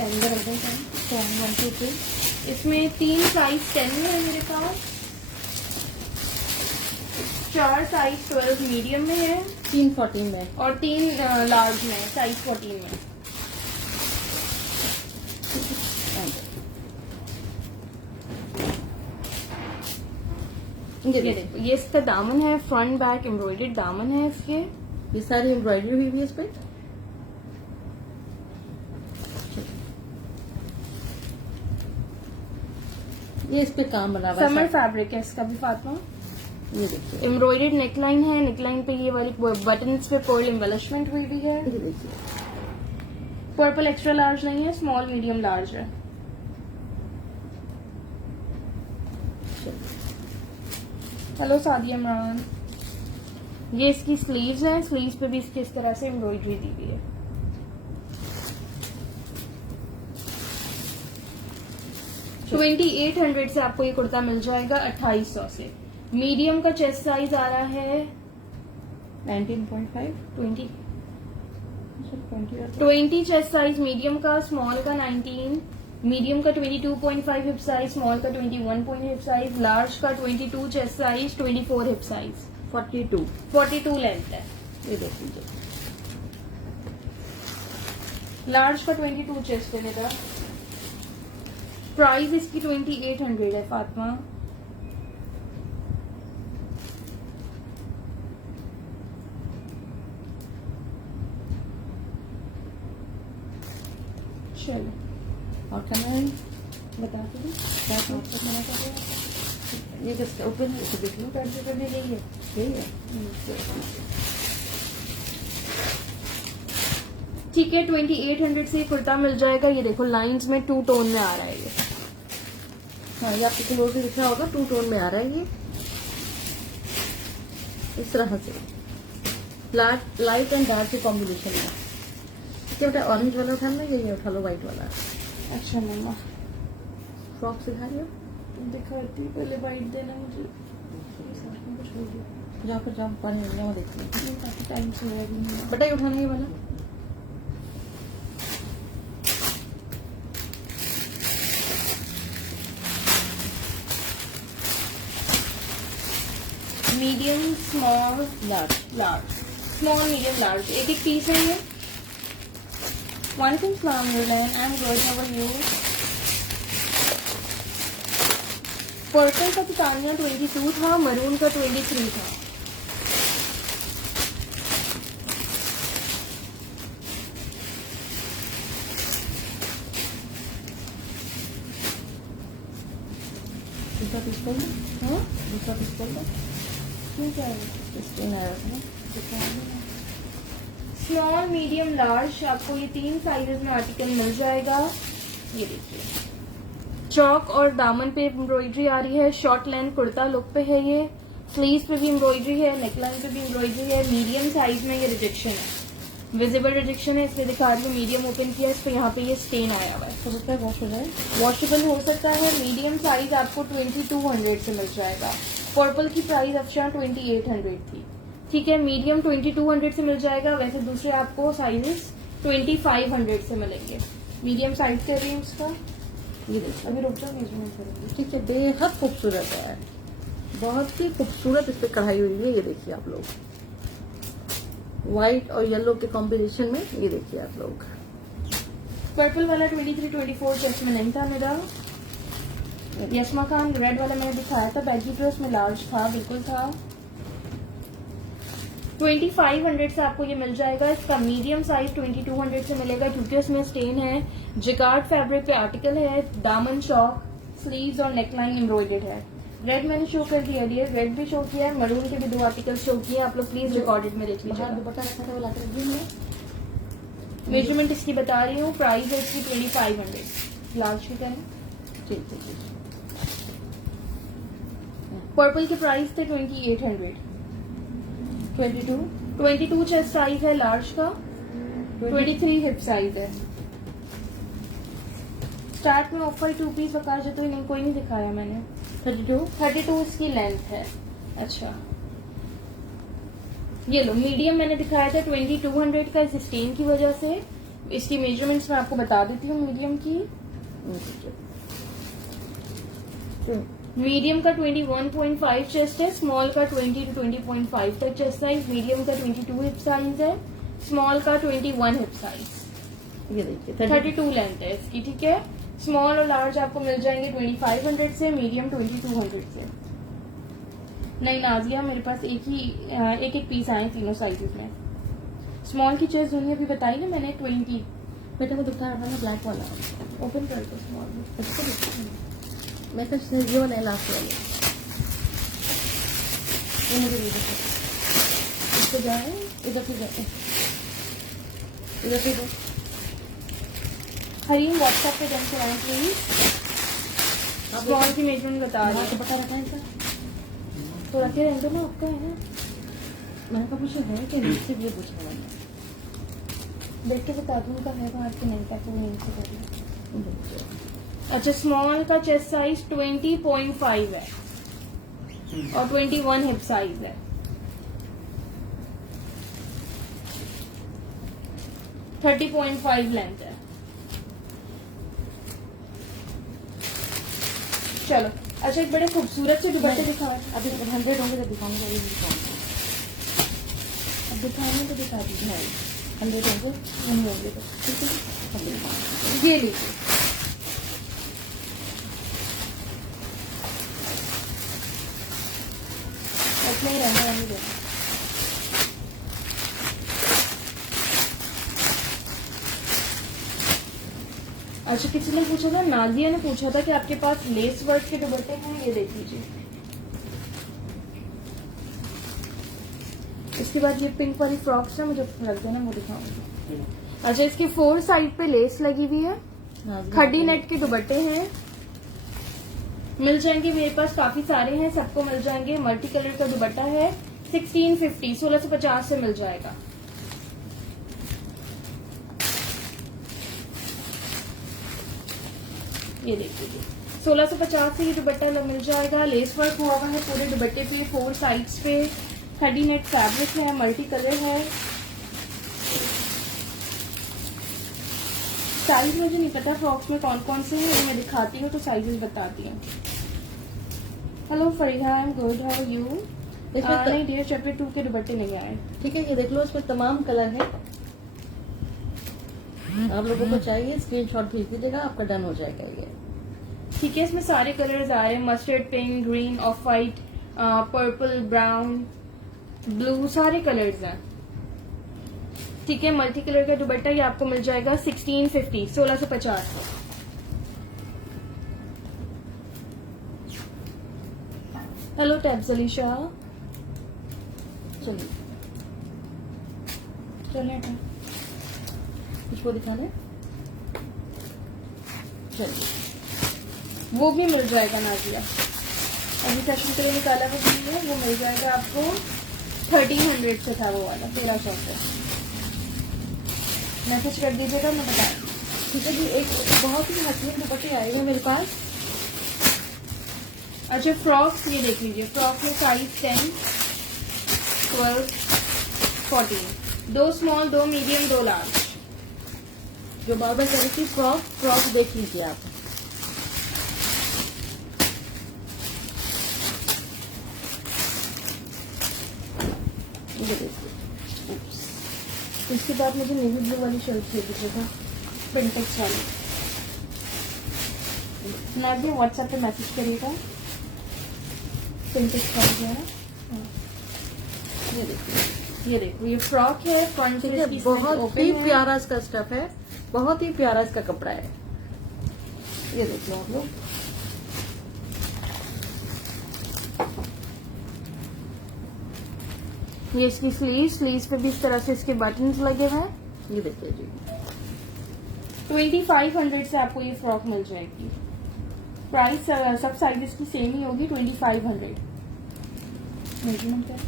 अंदर 1, 2, 3। इसमें 3 साइज 10 में है मेरे पास, 4 साइज 12 मीडियम में है, 3 14 में। और 3 लार्ज में है, साइज 14 में। ये देखो, ये इसका दामन है, फ्रंट बैक एम्ब्रॉयडर्ड दामन है इसके। ये सारी एम्ब्रॉयडरी हुई हुई है इस पे। ये इस पे काम बना हुआ है। समर फैब्रिक है इसका भी फातिमा। ये देखिए, एम्ब्रॉयडर्ड नेकलाइन है। नेकलाइन पे ये वाली बटन्स पे पर्ल एम्बेलिशमेंट हुई भी है। ये देखिए, पर्पल एक्स्ट्रा लार्ज नहीं है, स्मॉल मीडियम लार्ज है। हेलो सादिया इमरान। ये इसकी स्लीव्स हैं। स्लीव्स पे भी इसकी इस तरह से एम्ब्रॉयडरी दी हुई है। चलो। 2800 से आपको ये कुर्ता मिल जाएगा 2800 से। मीडियम का चेस्ट साइज आ रहा है 19.5 20 चेस्ट साइज मीडियम का, स्मॉल का 19, मीडियम का 22.5 हिप साइज, स्मॉल का 21 हिप साइज, लार्ज का 22 chest size, 24 hip size, 42 length है। ये देख लीजिए, लार्ज का 22 चेस्ट है मेरा। प्राइस इसकी 2800 है फातिमा। चलो और करना है बता दो क्या आपको मना कर रहे हैं? ये किसका ओपन है? इसे देख लो, पैंट से करने यही है, यही है। ठीक है। 2800 से ये कुर्ता मिल जाएगा। ये देखो लाइंस में 2 टोन में आ रहा है ये। हाँ, ये आपको क्लोज से दिखा होगा, 2 टोन में आ रहा है ये, इस तरह से लाइट एंड डार्क के कॉम्बिनेशन में। क्या बेटा, ऑरेंज वाला उठा लो, ये उठा लो व्हाइट वाला। अच्छा मम्मा फ्रॉक सिखा रही हो? दिखाती, पहले वाइट देना मुझे। जहाँ पर जाओ पानी में वो देखती हूँ। काफी टाइम से हुआ भी नहीं है। बेटा ये उठाना ये वाला। Medium, small, large. Large, small, medium, large, एक एक पीस है ये। वालेकुम सलाम Nurlan, I am good, how are you? Purple का तितानिया 22 था, मरून का 23 था। दूसरा पीस खोल दो। हाँ दूसरा पीस खोल दो। क्यों, क्या है? स्क्रीन आया था ना। स्मॉल, मीडियम, लार्ज, आपको ये 3 साइजेस में आर्टिकल मिल जाएगा। ये देखिए, चौक और दामन पे एम्ब्रॉयडरी आ रही है। शॉर्ट लेंथ कुर्ता लुक पे है ये। स्लीव्स पे भी एम्ब्रॉयडरी है, नेकलाइन पे भी एम्ब्रॉयडरी है। मीडियम साइज में ये रिजेक्शन है, विजिबल रिजेक्शन है, इसलिए दिखा रही हूँ। मीडियम ओपन किया, इस पे यहाँ पे ये स्टेन आया हुआ है। तो उसका वॉश हो जाए। वॉशेबल हो सकता है। मीडियम साइज आपको 2200 से मिल जाएगा। पर्पल की प्राइस अच्छा 2800 थी। ठीक है, मीडियम 2200 से मिल जाएगा। वैसे दूसरे आपको साइजेस 2500 से मिलेंगे। मीडियम साइज कर रही हूँ उसका। ये देखिए, अभी रुक जाओ, मेजरमेंट करेंगे। ठीक है, बेहद खूबसूरत है, बहुत ही खूबसूरत इस पे कढ़ाई हुई है। ये देखिए आप लोग, व्हाइट और येलो के कॉम्बिनेशन में। ये देखिए आप लोग, पर्पल वाला 23-24 चेस्ट में नहीं था मेरा। यशमा खान रेड वाला मैंने दिखाया था, बैगी ड्रेस में लार्ज था, बिल्कुल था। 2500 से आपको ये मिल जाएगा। इसका मीडियम साइज 2200 से मिलेगा, क्योंकि उसमें स्टेन है। जिकार्ड फैब्रिक पे आर्टिकल है। दामन, चौक, स्लीव्स और नेकलाइन एम्ब्रॉयडर्ड है। रेड मैंने शो कर दिया, रेड भी शो किया है, मरून के भी 2 आर्टिकल शो किए। आप लोग प्लीज रिकॉर्डेड में देख बाहर लीजिए। दुपट्टा रखा था वो लाकर रख दीजिए। मेजरमेंट इसकी बता रही हूँ। प्राइस है इसकी 2500, लार्ज की करें। ठीक ठीक ठीक। पर्पल के प्राइस थे 2800। 22 चेस्ट साइज है लार्ज का। 23 हिप साइज है। स्टार्ट में ऑफर 2 पीस बकार जो तो नहीं, कोई नहीं दिखाया मैंने। 32 इसकी लेंथ है। अच्छा, ये लो मीडियम मैंने दिखाया था 2200 का, इस स्टेन की वजह से। इसकी मेजरमेंट्स मैं आपको बता देती हूँ मीडियम की। मीडियम का 21.5 चेस्ट है, स्मॉल का 20 to 20.5 तक चेस्ट साइज, मीडियम का 22 हिप साइज है, स्मॉल का 21 हिप साइज। ये देखिए 32 लेंथ है इसकी। ठीक है, स्मॉल और लार्ज आपको मिल जाएंगे 2500 से, मीडियम 2200 से। नहीं नाजिया, मेरे पास एक एक पीस आए तीनों साइजेस में। स्मॉल की चेस्ट दुनिया भी बताई ना मैंने 20। बेटा वो दुपट्टा रखा है ब्लैक वाला, ओपन कर दो स्मॉल। मैं तो ये वाला है लास्ट वाला, ये मुझे नहीं पता। इसको जाए इधर से जाते, इधर से दो। हरीम व्हाट्सएप पे जम से आए प्लीज। स्मॉल की मेजरमेंट बता रही हूँ। दुपट्टा रखा है इसका, तो रखे रहने दो ना, आपका है ना। मैंने कहा मुझे है कि नहीं, सिर्फ ये पूछा मैंने। देख के बता दूँ उनका है बाहर के नहीं का, तो नहीं से कर। अच्छा, स्मॉल का चेस्ट साइज 20.5 है और 21 हिप साइज है। 30.5 लेंथ है। चलो, अच्छा एक बड़े खूबसूरत से दुपट्टे दिखा। अभी 100 होंगे तो दिखाऊंगा, अभी दिखाऊंगा। अब दिखाने तो दिखा दीजिए। 100 होंगे, नहीं होंगे तो ठीक है, अभी दिखाऊंगा। ये लीजिए। नहीं रहने दो। अच्छा, किसी ने पूछा था, नाजिया ने पूछा था कि आपके पास लेस वर्क के दुपट्टे हैं, ये देख लीजिए। इसके बाद ये पिंक वाली फ्रॉक्स है, मुझे रख देना, वो दिखाऊंगी। अच्छा, इसके 4 साइड पे लेस लगी हुई है, खड्डी नेट के दुपट्टे हैं, मिल जाएंगे मेरे पास, काफी सारे हैं, सबको मिल जाएंगे। मल्टी कलर का दुपट्टा है, 1650 1650 से मिल जाएगा। ये देखिए 1650 से ये दुपट्टा मिल जाएगा। लेस वर्क हुआ हुआ है पूरे दुपट्टे पे, 4 साइड्स पे, खड्डी नेट फैब्रिक है, मल्टी कलर है। साइज मुझे नहीं पता फ्रॉक्स में कौन कौन से हैं, मैं दिखाती हूँ तो साइजेस बताती हूँ। Hello Farida, I am good, how are you? नहीं डियर, चैप्टर 2 के दुपट्टे नहीं आए। ठीक है, ये देख लो, इसमें तमाम कलर है। आप लोगों को चाहिए स्क्रीनशॉट भेज दीजिएगा, आपका डन हो जाएगा ये। ठीक है, इसमें सारे कलर्स आ रहे हैं, mustard, pink, green, of white, purple, brown, blue, सारे कलर्स हैं। ठीक है, मल्टी कलर का दुपट्टा ये आपको मिल जाएगा 1650 1650। हेलो टैब्सलिशा, चलिए चलिए इसको दिखा दें। चलिए, वो भी मिल जाएगा नाजिया, अभी सेशन के लिए निकाला वो भी है, वो मिल जाएगा आपको 1300 से था वो वाला, 1300 से। मैसेज कर दीजिएगा, मैं बता दूँ। ठीक है जी, एक बहुत ही हसीन दुपट्टे आए हैं मेरे पास। अच्छा, फ्रॉक्स ये देख लीजिए, फ्रॉक में साइज 10, 12, 14, 2 स्मॉल, 2 मीडियम, 2 लार्ज। जो बार बार कह रही थी फ्रॉक देख लीजिए आप। ये देखिए, इसके बाद मुझे नेवी ब्लू वाली शर्ट दे दीजिएगा, प्रिंटेक्स वाली। नाग भी व्हाट्सएप पे मैसेज करिएगा, प्रिंटेक्स वाली है ना। ये देखिए, ये देखो, ये फ्रॉक है, फ्रंट ठीक है, बहुत ही प्यारा इसका स्टफ है, बहुत ही प्यारा इसका कपड़ा है। ये देखिए आप लोग, ये इसकी स्लीव्स पे भी इस तरह से इसके बटन्स लगे हुए हैं। ये देखिए जी, 2500 से आपको ये फ्रॉक मिल जाएगी। प्राइस सब साइजेस की सेम ही होगी, 2500 मेजरमेंट है।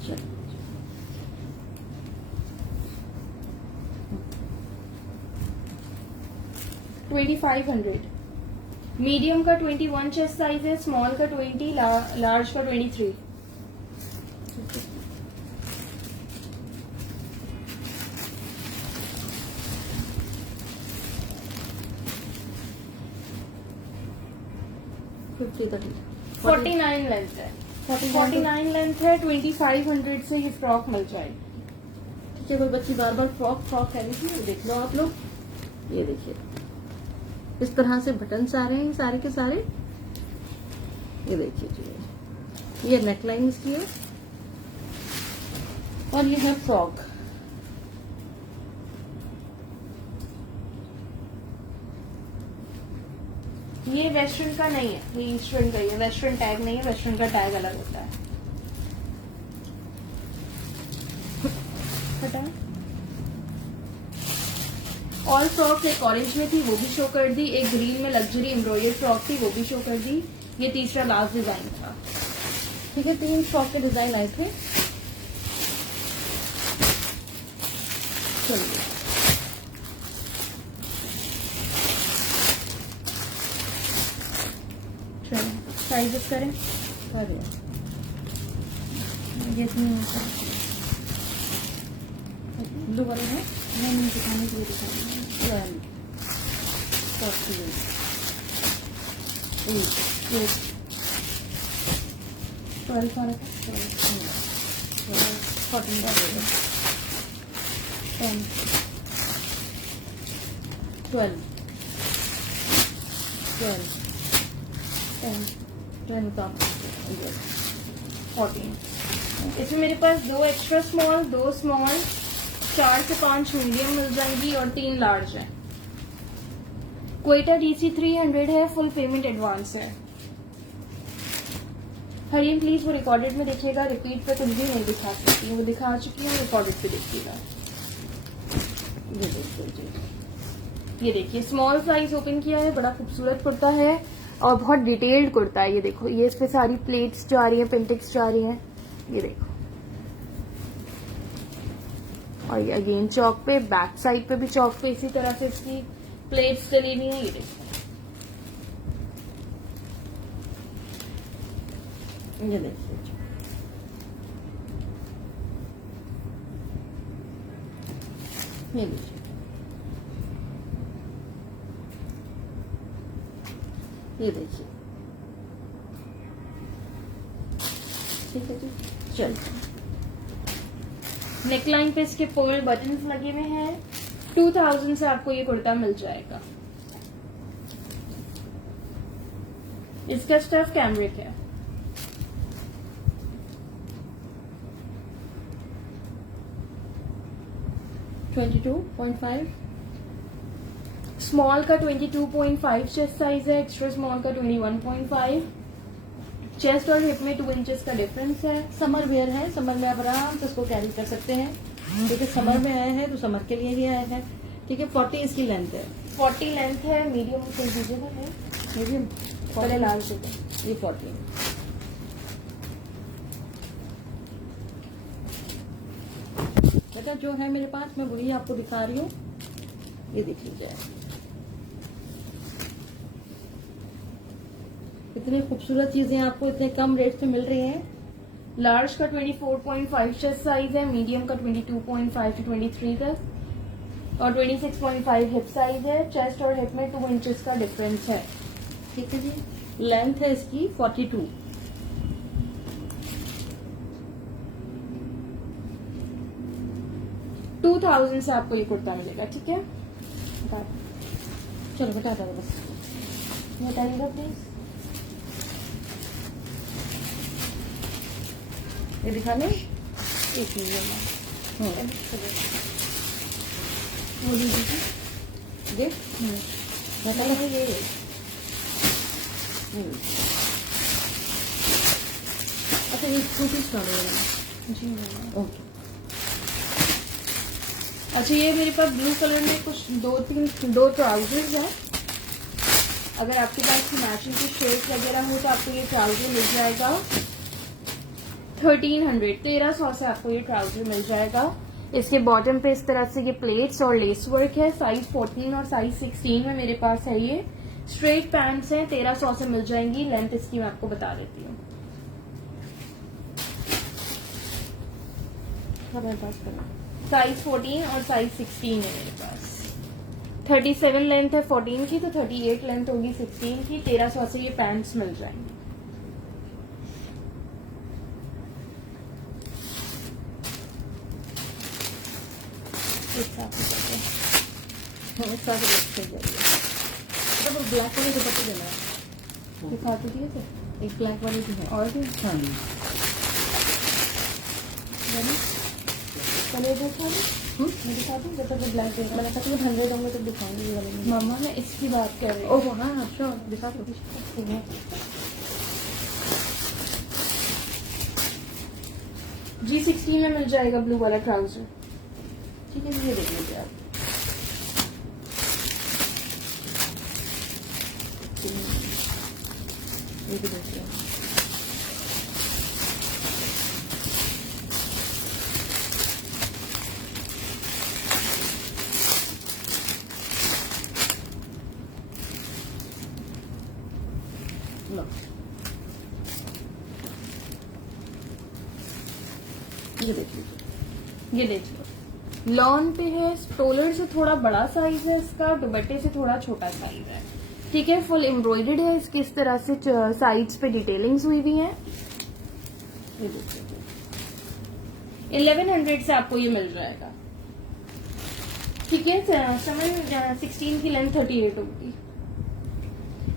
चलिए 2500। मीडियम का 21 चेस्ट साइज है, स्मॉल का 20, लार्ज का 23। फिफ्टी 49 लेंथ है, 49 लेंथ है, 2500 से ये फ्रॉक मिल जाएगी। ठीक है, कोई बच्ची बार बार फ्रॉक कह रही थी, देख लो आप लोग। ये देखिए, इस तरह से बटन्स आ रहे हैं सारे के सारे। ये देखिए जी, ये नेकलाइन इसकी है और ये है फ्रॉक। ये वेस्टर्न का नहीं है, ये ईस्टर्न का ही है, वेस्टर्न टैग नहीं है, वेस्टर्न का टैग अलग होता है। हटा, ऑल फ्रॉक एक ऑरेंज में थी, वो भी शो कर दी, एक ग्रीन में लग्जरी एम्ब्रॉयडरी फ्रॉक थी, वो भी शो कर दी। ये तीसरा लास्ट डिजाइन था। ठीक है, 3 फ्रॉक के डिजाइन आए थे। चलिए, साइजेस करें, अरे ये ब्लू वाले हैं, नहीं दिखाने के लिए दिखाने 12, 48, 8, 12 का 14, 10, 12, 12, 10, 12 का 14। इसमें मेरे पास 2 एक्स्ट्रा स्मॉल, 2 स्मॉल, 4 से 5 मीडियम मिल जाएंगी और 3 लार्ज है। क्वेटा DC 300 है, फुल पेमेंट एडवांस है। हरियम प्लीज वो रिकॉर्डेड में देखिएगा, रिपीट पे कुछ भी नहीं दिखा सकती हूँ, वो दिखा चुकी हूँ, रिकॉर्डेड पे देखिएगा। ये देखिए स्मॉल साइज ओपन किया है, बड़ा खूबसूरत कुर्ता है और बहुत डिटेल्ड कुर्ता है। ये देखो, ये इस पे सारी प्लेट्स जा रही हैं, पिंटेक्स जा रही हैं, ये देखो। और ये अगेन चौक पे, बैक साइड पे भी चौक पे इसी तरह से इसकी प्लेट्स चली हुई है, ये देखो। ये देखिए, ये देखिए, ये देखिए। ठीक है जी, चलिए। नेकलाइन पे इसके पर्ल बटन्स लगे हुए हैं। 2000 से आपको ये कुर्ता मिल जाएगा। इसका स्टफ कैमरिक है। $22.5। स्मॉल का 22.5 चेस्ट साइज है, एक्स्ट्रा स्मॉल का 21.5। चेस्ट और हिप में 2 इंचेस का डिफरेंस है। समर वेयर है, समर में आप आराम से इसको कैरी कर सकते हैं, क्योंकि समर में आया है तो समर के लिए ही आया है। ठीक है, 40 इसकी लेंथ है। 40 लेंथ है, मीडियम कंफ्यूजेबल है, मीडियम पहले लाल से दो। ये 40। बेटा जो है मेरे पास मैं वही आपको दिखा रही हूँ, ये देख लीजिए। इतनी खूबसूरत चीजें आपको इतने कम रेट पे मिल रही हैं। लार्ज का 24.5 चेस्ट साइज है, मीडियम का 22.5 to 23 तक और 26.5 हिप साइज है। चेस्ट और हिप में 2 इंचेस का डिफरेंस है। ठीक है जी, लेंथ है इसकी 42। $2000 से आपको ये कुर्ता मिलेगा। ठीक है, चलो बता दो बस, बताइएगा प्लीज। ये दिखाने एक मिनट वो दीजिए। देख बता लो ये। अच्छा ये 2 पीस का जी मैम। ओके। अच्छा, ये मेरे पास ब्लू कलर में कुछ दो ट्राउजर्स हैं। अगर आपके पास मैचिंग की शर्ट वगैरह हो तो आपको ये ट्राउजर मिल जाएगा 1300 से आपको ये ट्राउजर मिल जाएगा। इसके बॉटम पे इस तरह से ये प्लेट्स और लेस वर्क है। साइज 14 और साइज 16 में मेरे पास है। ये स्ट्रेट पैंट्स हैं, 1300 से मिल जाएंगी। लेंथ इसकी मैं आपको बता देती हूँ। मेरे पास करना साइज 14 और साइज 16 है मेरे पास। 37 लेंथ है 14 की, तो 38 लेंथ होगी 16 की। 1300 से ये पैंट्स मिल जाएंगे। एक साथ ही करते हैं। एक साथ रख जाइए। मतलब ब्लैक वाले दुपट्टे देना है, दिखा तो दिए थे, एक ब्लैक वाले भी है और भी हाँ। चले देखा मैं दिखा दूँ जब तक ब्लैक देखा। मैंने कहा 100 होंगे तो दिखाऊंगी ये वाले में। मामा मैं इसकी बात कर रही हूँ। ओह हाँ श्योर, दिखा दो। G16 में मिल जाएगा ब्लू वाला ट्राउजर। ठीक है, ये देख लीजिए आप। ये भी देखिए, लो ये देख लीजिए। ये देख लो, लॉन पे है। स्टोलर से थोड़ा बड़ा साइज है इसका, दुपट्टे से थोड़ा छोटा साइज है। ठीक है, फुल एम्ब्रॉयडर्ड है। इसकी इस तरह से साइड्स पे डिटेलिंग्स हुई हुई हैं। ये देखिए 1100 से आपको ये मिल जाएगा। ठीक है, समर 16 की लेंथ 38 होगी।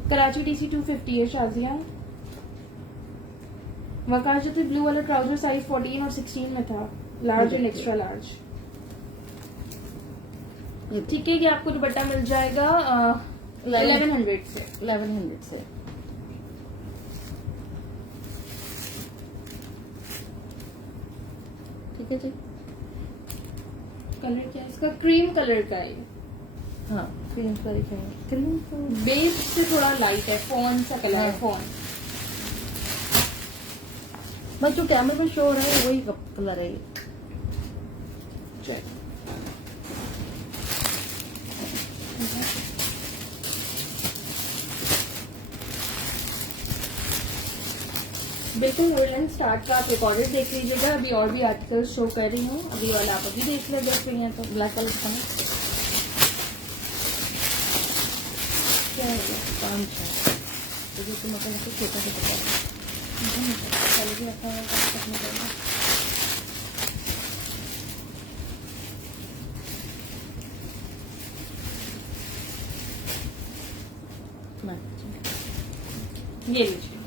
कराची DC 250 है शाजिया। वकाजत ब्लू वाला ट्राउजर साइज 14 और 16 में था, लार्ज एंड एक्स्ट्रा लार्ज। ठीक है, ये आपको दुपट्टा मिल जाएगा 1100 से। 1100 से। ठीक है जी। कलर क्या है इसका? क्रीम कलर का है। हाँ क्रीम कलर का है। क्रीम तो बेस से थोड़ा लाइट है, फोन सा कलर है, हाँ। फोन। बस जो कैमरे में शो हो रहा है वही कलर है ये। चल बिल्कुल वुलन स्टार्ट का आप रिकॉर्डेड देख लीजिएगा। अभी और भी आर्टिकल शो कर रही हूँ, अभी वाला आप अभी देख ले देख रही हैं तो। ब्लैक कलर का है। क्या है ये? 5 है तो जो तुम अपने से छोटा से पता है। कलर भी रखा हुआ है, कलर रखने का है। ये लीजिए,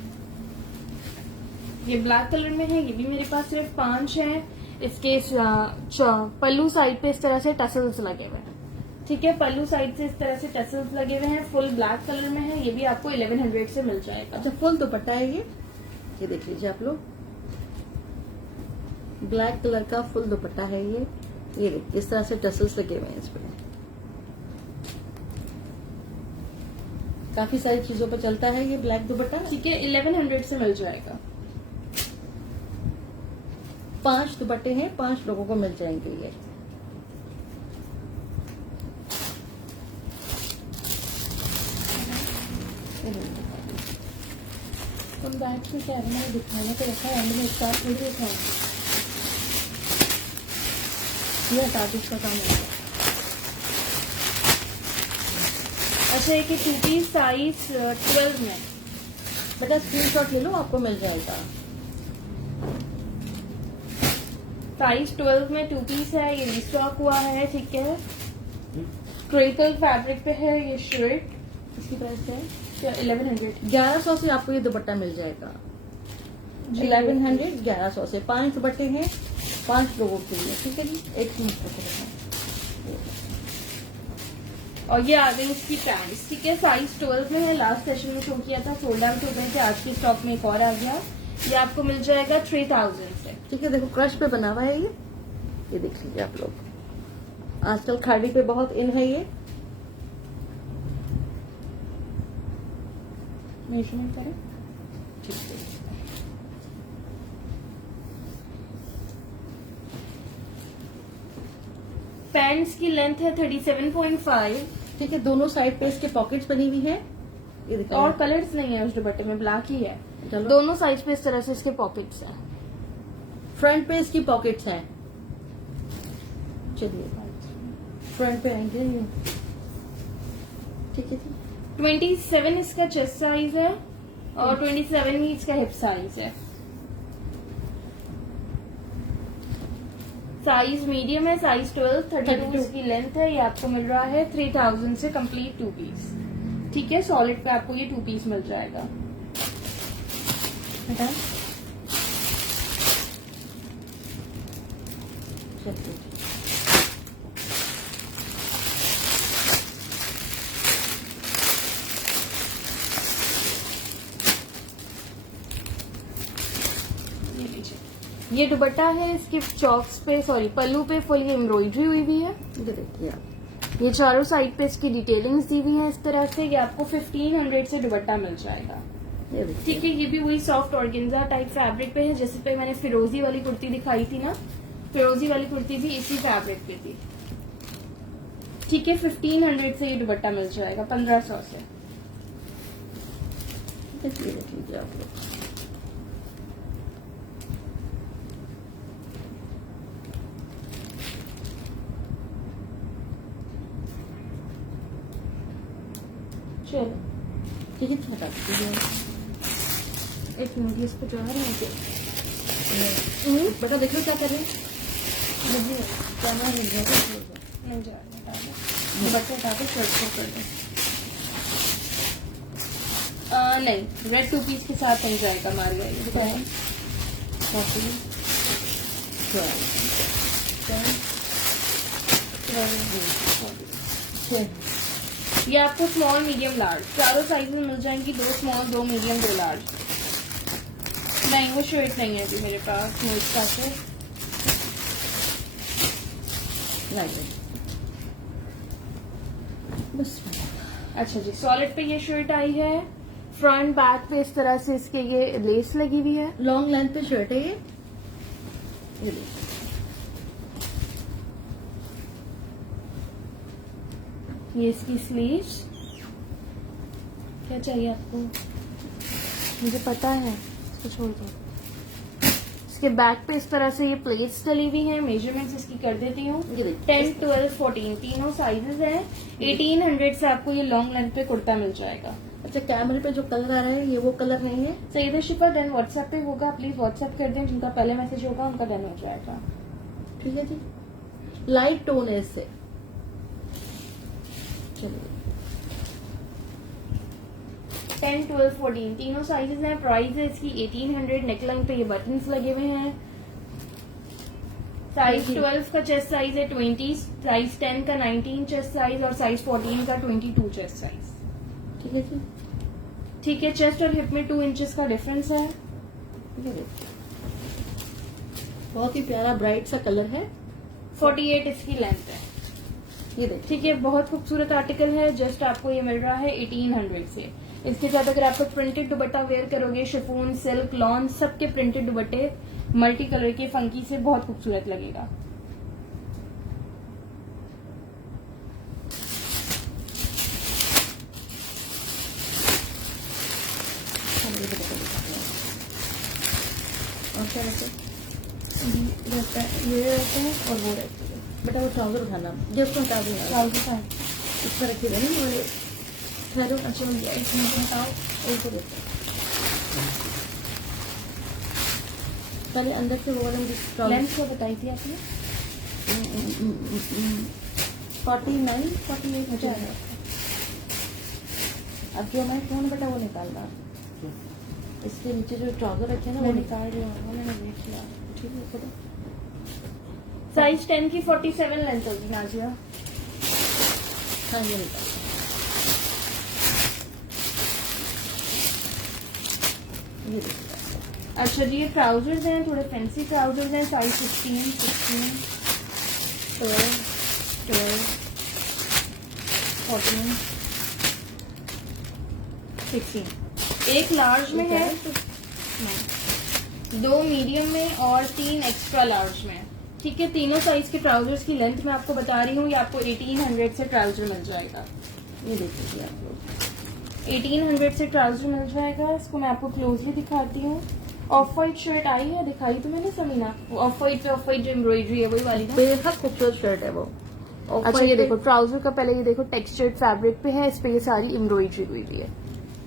ये ब्लैक कलर में है। ये भी मेरे पास सिर्फ 5 है। इसके पल्लू साइड पे इस तरह से टसल्स लगे हुए हैं। ठीक है, पल्लू साइड से इस तरह से टसल्स लगे हुए हैं। फुल ब्लैक कलर में है। ये भी आपको 1100 से मिल जाएगा। अच्छा फुल दुपट्टा है ये देख लीजिए आप लोग। ब्लैक कलर का फुल दुपट्टा है ये देखिए इस तरह से टसल्स लगे हुए हैं इस पे। काफी सारी चीजों पर चलता है ये ब्लैक दुपट्टा। ठीक है, 1100 से मिल जाएगा। 5 दुपट्टे हैं, 5 लोगों को मिल जाएंगे ये। तुम बैठ के कह रहे हैं दिखाने को रखा है, मैंने स्टार्ट थोड़ी दिखाया। ये ताजुब का काम है। अच्छा, एक 2 पीस साइज 12 में। बेटा स्क्रीनशॉट ले लो आपको मिल जाएगा। साइज 12 में 2 पीस है। ये रिस्टॉक हुआ है। ठीक है, क्रेकल फैब्रिक पे है ये शर्ट। इसकी प्राइस क्या है? 1100। 1100 से आपको ये दुपट्टा मिल जाएगा। 1100 1100 से 5 दुपट्टे हैं 5 लोगों के लिए। ठीक है जी, एक मिनट को बताएं। और ये आ गई इसकी पैंट्स। ठीक है, साइज 12 में है। लास्ट सेशन में शो किया था, सोल्ड आउट हो गए थे। आज की स्टॉक में एक और आ गया। ये आपको मिल जाएगा 3000 से। ठीक है, देखो क्रश पे बना हुआ है ये देख लीजिए आप लोग। आजकल खाड़ी पे बहुत इन है ये। मेजरमेंट करें। ठीक है, पैंट्स की लेंथ है 37.5। ठीक है, दोनों साइड पे इसके पॉकेट्स बनी हुई है। ये देखो और कलर्स नहीं है उस दुपट्टे में, ब्लैक ही है। चलो दोनों साइज पे इस तरह से इसके पॉकेट्स हैं। फ्रंट पे इसकी पॉकेट्स हैं। चलिए फ्रंट पे आएंगे ये। ठीक है जी। 27 इसका चेस्ट साइज है और 27 ही इसका हिप साइज है। साइज मीडियम है। साइज 12 32 इसकी लेंथ है। ये आपको मिल रहा है 3000 से कंप्लीट 2 पीस। ठीक है, सॉलिड पे आपको ये 2 पीस मिल जाएगा। बेटा चलिए ये लीजिए, ये दुपट्टा है। इसके चॉक्स पे पल्लू पे फुल एम्ब्रॉयडरी हुई हुई है। ये देखिए आप। ये चारों साइड पे इसकी डिटेलिंग्स दी हुई है इस तरह से। ये आपको 1500 से दुपट्टा मिल जाएगा। ये देखिए ठीक है, ये भी वही सॉफ्ट ऑर्गेन्जा टाइप फैब्रिक पे है। जैसे पे मैंने फिरोजी वाली कुर्ती दिखाई थी ना, फिरोजी वाली कुर्ती भी इसी फैब्रिक पे थी। ठीक है, 1500 से ये दुपट्टा मिल जाएगा, 1500 से। ये देख लीजिए आप लोग। चलो ठीक है, बता दीजिए। एक मिनट, इस पे जो है ना बेटा देख लो क्या कर रहे हैं। कैमरा मिल जाएगा। नहीं जा रहा, दुपट्टा हटा के शर्ट को कर दो। नहीं, रेड 2 पीस के साथ मिल जाएगा माल वाली। ये आपको स्मॉल मीडियम लार्ज चारों साइज में मिल जाएंगी, 2 small 2 medium 2 large. Mango shirt नहीं है अभी मेरे पास मोइस्का से। बस अच्छा जी, सॉलिड पे ये शर्ट आई है, फ्रंट बैक पे इस तरह से इसके ये लेस लगी हुई है। लॉन्ग लेंथ पे शर्ट है ये देखिए। ये इसकी स्लीव्स। क्या चाहिए आपको? मुझे पता है, इसको छोड़ दो। इसके बैक पे इस तरह से ये प्लेट्स डली हुई हैं। मेजरमेंट्स इसकी कर देती हूँ। 10, 12, 14 तीनों साइजेस हैं। 1800 से आपको ये लॉन्ग लेंथ पे कुर्ता मिल जाएगा। अच्छा, कैमरे पे जो कलर आ रहा है ये वो कलर है ये? सईदा शिफा डन व्हाट्सएप पे होगा, प्लीज व्हाट्सएप कर दें। जिनका पहले मैसेज होगा उनका डन हो जाएगा। ठीक है जी, लाइट टोन है इससे। चलिए 10, 12, 14 तीनों साइजेस हैं। प्राइस है इसकी 1800। नेकलाइन पे ये बटन्स लगे हुए हैं। साइज 12 का चेस्ट साइज है 20, साइज 10 का 19 चेस्ट साइज और साइज 14 का 22 चेस्ट साइज। ठीक है जी, ठीक है, चेस्ट और हिप में 2 इंचेस का डिफरेंस है। ये देखिए बहुत ही प्यारा ब्राइट सा कलर है। 48 इसकी लेंथ है। ये देखिए ठीक है, बहुत खूबसूरत आर्टिकल है। जस्ट आपको ये मिल रहा है 1800 से। इसके साथ अगर आपको प्रिंटेड दुपट्टा वेयर करोगे, शिफॉन, सिल्क, लॉन सबके प्रिंटेड दुपट्टे मल्टी कलर के फंकी से बहुत खूबसूरत लगेगा। और क्या रहते ये रहते हैं और वो रहते हैं। बेटा वो ट्राउजर उठाना, ये उसको हटा देना, ट्राउजर का है। इस पर रखिएगा नहीं और ठहरो। अच्छा भैया, एक मिनट बताओ। एक को देखो पहले अंदर से वो वाला ट्राउजर। लेंथ क्या बताई थी आपने? 49, 48 हो अच्छा। जाएगा। अब जो मैं फोन बेटा वो निकालना, इसके नीचे जो ट्राउजर रखे ना मैं वो निकाल रही हूँ, मैंने देख लिया। ठीक है बेटा। साइज 10 की 47 लेंथ होगी नाजिया। हाँ ये निकाल, ये देखिए। अच्छा जी, ये ट्राउजर्स हैं, थोड़े फैंसी ट्राउजर्स हैं। साइज 16, 12, 14, 16। एक लार्ज में है, 2 मीडियम में और 3 एक्स्ट्रा लार्ज में। ठीक है, तीनों साइज के ट्राउजर्स की लेंथ मैं आपको बता रही हूँ। ये आपको 1800 से ट्राउजर मिल जाएगा। ये देखिए आप लोग 1800 से ट्राउजर मिल जाएगा। इसको मैं आपको क्लोजली दिखाती हूँ। ऑफ वाइट शर्ट आई है, दिखाई तो मैंने समीना। ऑफ वाइट पे ऑफ वाइट जो एम्ब्रॉयडरी है वही वाली ना। बेहद खूबसूरत शर्ट है वो। अच्छा ये देखो, ट्राउजर का पहले ये देखो टेक्सचर्ड फैब्रिक पे है, इस पे ये सारी एम्ब्रॉयडरी हुई हुई है।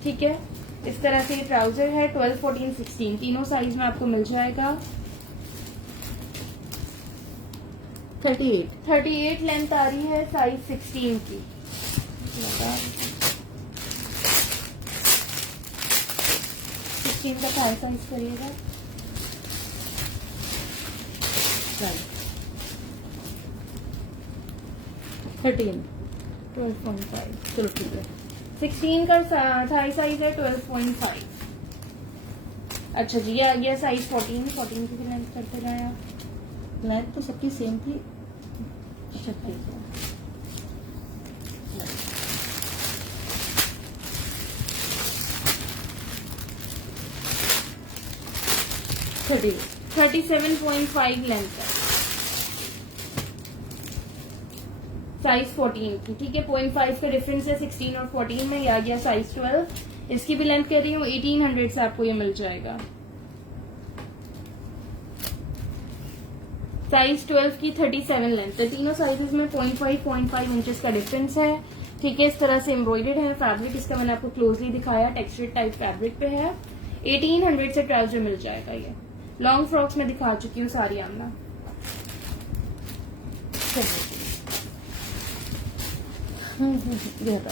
ठीक है, इस तरह से ये ट्राउजर है। 12, 14, 16 तीनों साइज में आपको मिल जाएगा। 38 लेंथ आ रही है, साइज 16 की। 16 का थाई साइज करिएगा। 13, 12.5। चलो ठीक है। 16 का थाई साइज है 12.5। अच्छा जी, ये साइज 14 की भी लेंथ करते जाए आप। लेंथ तो सबकी सेम थी। अच्छा ठीक है। 37.5 लेंथ है, साइज 14 की। ठीक है, 0.5 का डिफरेंस है 16 और 14 में। आ गया साइज 12। इसकी भी लेंथ कर रही हूँ 1800 से आपको ये मिल जाएगा। साइज 12 की 37 लेंथ है। तीनों साइजेस में 0.5 इंचेस का डिफरेंस है। ठीक है, इस तरह से एम्ब्रॉयडर्ड है फैब्रिक। इसका मैंने आपको क्लोजली दिखाया, टेक्सचर टाइप फैब्रिक पे है। 1800 से ट्राउजर मिल जाएगा। ये लॉन्ग फ्रॉक्स में दिखा चुकी हूँ सारी आमना। ये हटा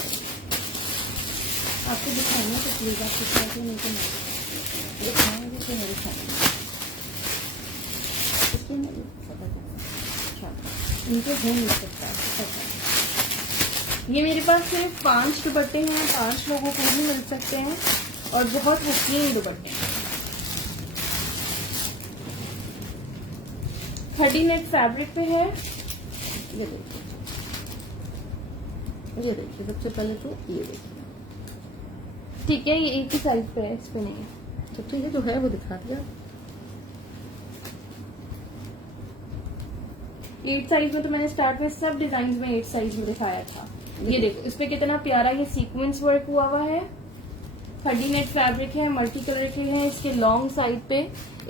आपको दिखाना तो प्लीज आप दिखाइए, नहीं तो नहीं दिखाएंगे तो मेरे सामने इसलिए मैं पता करना। अच्छा इनको हो नहीं सकता, पता है। ये मेरे पास सिर्फ 5 दुपट्टे हैं, 5 लोगों को भी मिल सकते हैं और बहुत हसीन दुपट्टे हैं। 30 नेट फैब्रिक पे है। ये देखिए, ये देखिए, सबसे पहले तो ये देखिए। ठीक है, ये एक ही साइज पे है, इस पे नहीं है। तो ठीक है, जो है वो दिखा दिया। 8 साइज में तो मैंने स्टार्ट में सब डिजाइन में 8 साइज में दिखाया था। ये देखो इस पे कितना प्यारा ये सीक्वेंस वर्क हुआ हुआ है। 30 नेट फैब्रिक है, मल्टी कलर के हैं। इसके लॉन्ग साइड पे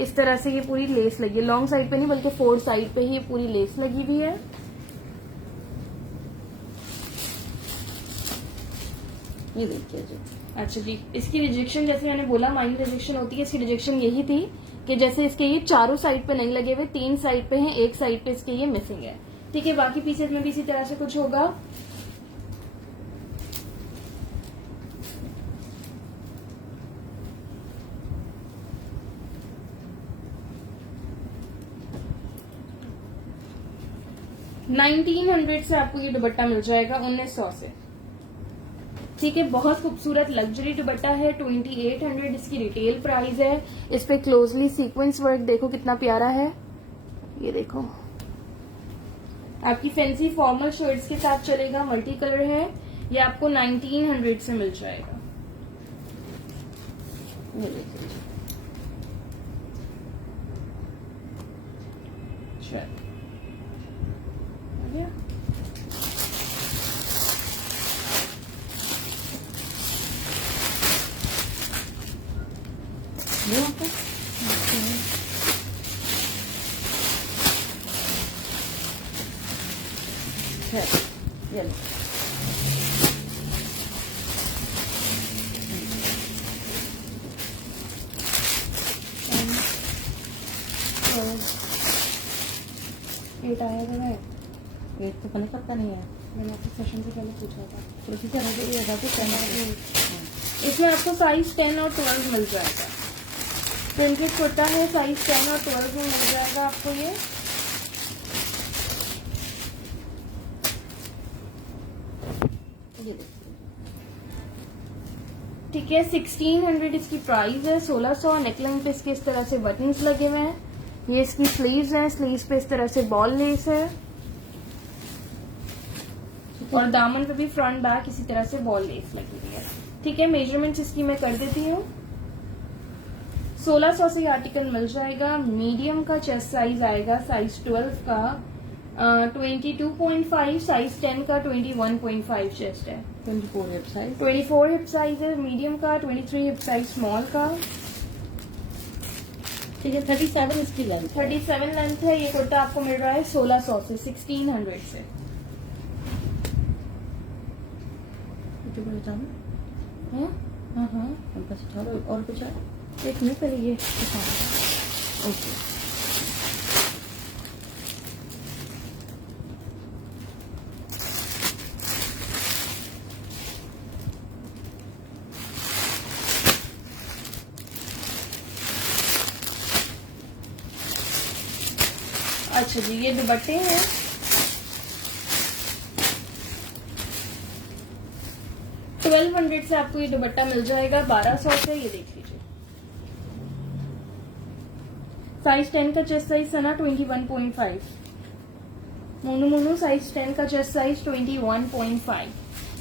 इस तरह से ये पूरी लेस लगी है। लॉन्ग साइड पे नहीं बल्कि 4 साइड पे ही ये पूरी लेस लगी हुई है। ये देखिए जी। अच्छा जी, इसकी रिजेक्शन जैसे मैंने बोला माइनर रिजेक्शन होती है, इसकी रिजेक्शन यही थी कि जैसे इसके ये चारों साइड पे नहीं लगे हुए, 3 साइड पे हैं, एक साइड पे इसके ये मिसिंग है। ठीक है, बाकी पीसेज में भी इसी तरह से कुछ होगा। $1900 से आपको ये दुपट्टा मिल जाएगा, 1900 से। ठीक है, बहुत खूबसूरत लग्जरी दुपट्टा है। 2800 इसकी रिटेल प्राइस है। इस पे क्लोजली सीक्वेंस वर्क देखो कितना प्यारा है। ये देखो आपकी फैंसी फॉर्मल शर्ट्स के साथ चलेगा, मल्टी कलर है। ये आपको 1900 से मिल जाएगा। ये देखिए, चल आ गया। ये आपको है, ये लो। एट आया था मैं, वेट तो पहले पता नहीं है, मैंने आपसे सेशन से पहले पूछा था। तो इसी तरह से ये होगा तो कहना इसमें आपको साइज 10 और 12 मिल जाएगा। प्रिंटेड कुर्ता है, साइज 10 और 12 में मिल जाएगा आपको ये। ये देखिए, ठीक है, 1600 इसकी प्राइस है। 1600। नेकलाइन पे इसके इस तरह से बटन्स लगे हुए हैं। ये इसकी स्लीव्स हैं, स्लीव्स पे इस तरह से बॉल लेस है और दामन पे भी फ्रंट बैक इसी तरह से बॉल लेस लगी हुई है। ठीक है, मेजरमेंट्स इसकी मैं कर देती हूँ। 1600 से आर्टिकल मिल जाएगा। मीडियम का चेस्ट साइज आएगा, साइज 12 का 22.5, साइज 10 का 21.5 चेस्ट है। 24 हिप साइज, 24 हिप साइज है मीडियम का, 23 हिप साइज स्मॉल का। ठीक है। 37 इसकी लेंथ, 37 लेंथ है। ये कुर्ता आपको मिल रहा है 1600 से, 1600 से। हाँ हाँ, बस उठा लो। और कुछ है? एक मिनट पहले ये ओके, अच्छा जी, ये दुपट्टे हैं। $1200 से आपको ये दुपट्टा मिल जाएगा, 1200 से। ये देख लीजिए, साइज 10 का चेस्ट साइज है ना 21.5। मोनू मोनू साइज 10 का चेस्ट साइज 21.5।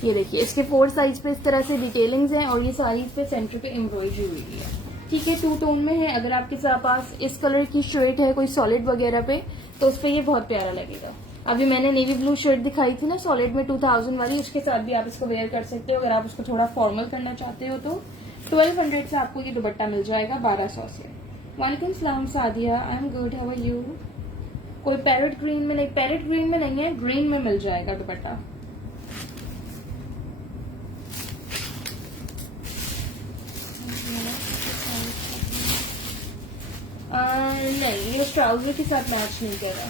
ये देखिए, इसके 4 साइज पे इस तरह से डिटेलिंग्स हैं और ये सारी इस पे सेंटर पे एम्ब्रॉयडरी हुई है। ठीक है, 2 टोन में है। अगर आपके पास इस कलर की शर्ट है कोई सॉलिड वगैरह पे, तो उस पे ये बहुत प्यारा लगेगा। अभी मैंने नेवी ब्लू शर्ट दिखाई थी ना सॉलिड में 2000 वाली, उसके साथ भी आप इसको वेयर कर सकते हो अगर आप उसको थोड़ा फॉर्मल करना चाहते हो तो। 1200 से आपको ये दुपट्टा मिल जाएगा, 1200 से। वालेकुम सलाम Sadia, I am good, how are you. कोई पैरेट ग्रीन में नहीं, पैरेट ग्रीन में नहीं है, ग्रीन में मिल जाएगा दुपट्टा। नहीं, ये ट्राउजर के साथ मैच नहीं कर रहा।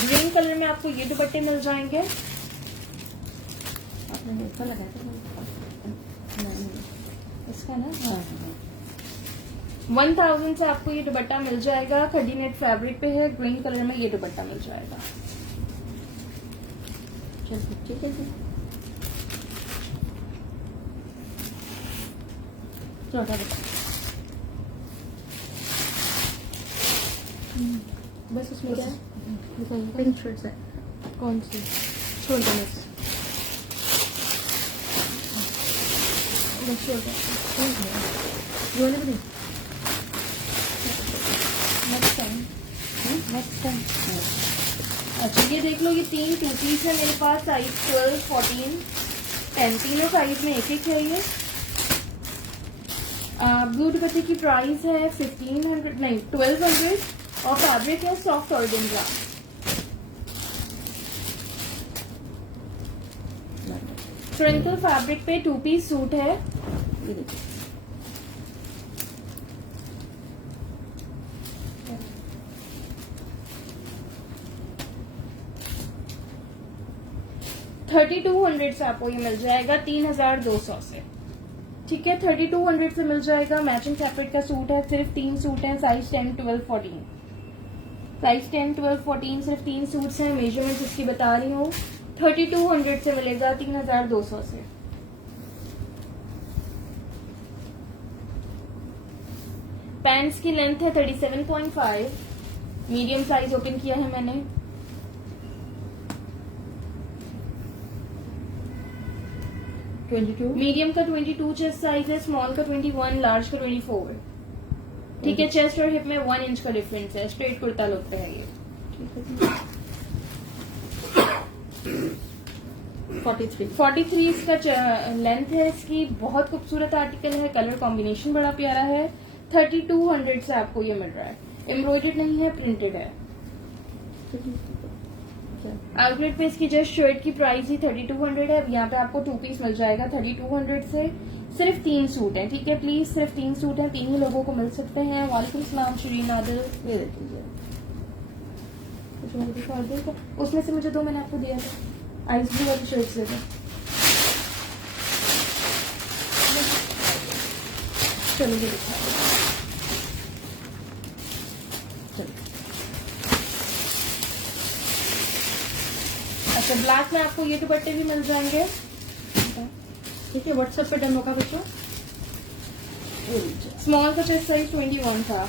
ग्रीन कलर में आपको ये दुपट्टे मिल जाएंगे। आपने ऊपर लगाया था? नहीं, इसका ना, हाँ, हाँ। 1000 से आपको ये दुपट्टा मिल जाएगा। खड्डी नेट फैब्रिक पे है, ग्रीन कलर में ये दुपट्टा मिल जाएगा। ठीक है जी, छोटा दुपट्टा बस उसमें क्या है? पिंक शर्ट है। कौन सी? छोड़ दो बस छोड़ दो। ये वाले भी नेक्स्ट टाइम अच्छा ये देख लो, ये 3 2 पीस है मेरे पास, साइज 12, 14, 10, तीनों साइज में एक है ये। ब्लू दुपट्टे की प्राइस है 1500 नहीं 1200 और फैब्रिक है सॉफ्ट ऑर्गेन्जा। ट्रिंकल फैब्रिक पे 2 पीस सूट है। ये देखिए 3200 से आपको ये मिल जाएगा 3200 से। ठीक है 3200 से मिल जाएगा। मैचिंग फैब्रिक का सूट है, सिर्फ 3 सूट हैं, साइज 10, 12, 14। साइज 10, 12, 14 सिर्फ 3 सूट्स हैं। मेजरमेंट इसकी बता रही हूँ। 3200 से मिलेगा 3200 से। पैंट्स की लेंथ है 37.5। मीडियम साइज ओपन किया है मैंने। मीडियम का 22 चेस्ट साइज है, स्मॉल का 21, लार्ज का 24। ठीक है चेस्ट और हिप में 1 इंच का डिफरेंस है। स्ट्रेट कुर्ता लुक पे है ये। 43 इसका लेंथ है इसकी। बहुत खूबसूरत आर्टिकल है, कलर कॉम्बिनेशन बड़ा प्यारा है। 3200 से आपको ये मिल रहा है। एम्ब्रॉयडर्ड नहीं है, प्रिंटेड है। आउटलेट पे इसकी जस्ट शर्ट की प्राइस ही 3200 है। अब यहाँ पे आपको 2 पीस मिल जाएगा 3200 से। सिर्फ 3 सूट है। ठीक है प्लीज, सिर्फ 3 सूट है, 3 ही लोगों को मिल सकते हैं। वालेकुम सलाम शरीन आदिल। ये देखिए कुछ मुझे दिखा दो, उसमें से मुझे 2 मैंने आपको दिया था, आइस ब्लू वाली शर्ट से। चलो ये दिखा दो। अच्छा ब्लैक में आपको ये दुपट्टे भी मिल जाएंगे। ठीक है व्हाट्सएप पे डन होगा बच्चों। स्मॉल का चेस्ट साइज 21 था।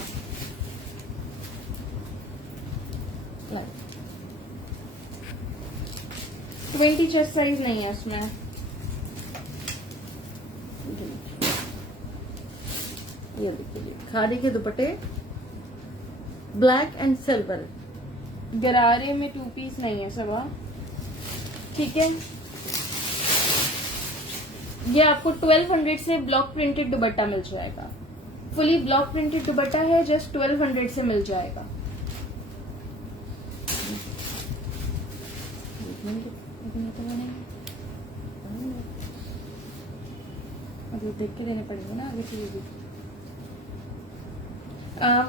20 चेस्ट साइज नहीं है इसमें। ये देखिए खादी के दुपट्टे ब्लैक एंड सिल्वर। गरारे में 2 पीस नहीं है सबा। ठीक है ये आपको 1200 से ब्लॉक प्रिंटेड दुपट्टा मिल जाएगा। फुली ब्लॉक प्रिंटेड दुपट्टा है, जस्ट 1200 से मिल जाएगा। मतलब देख के देने पड़ेंगे ना आगे चीज भी।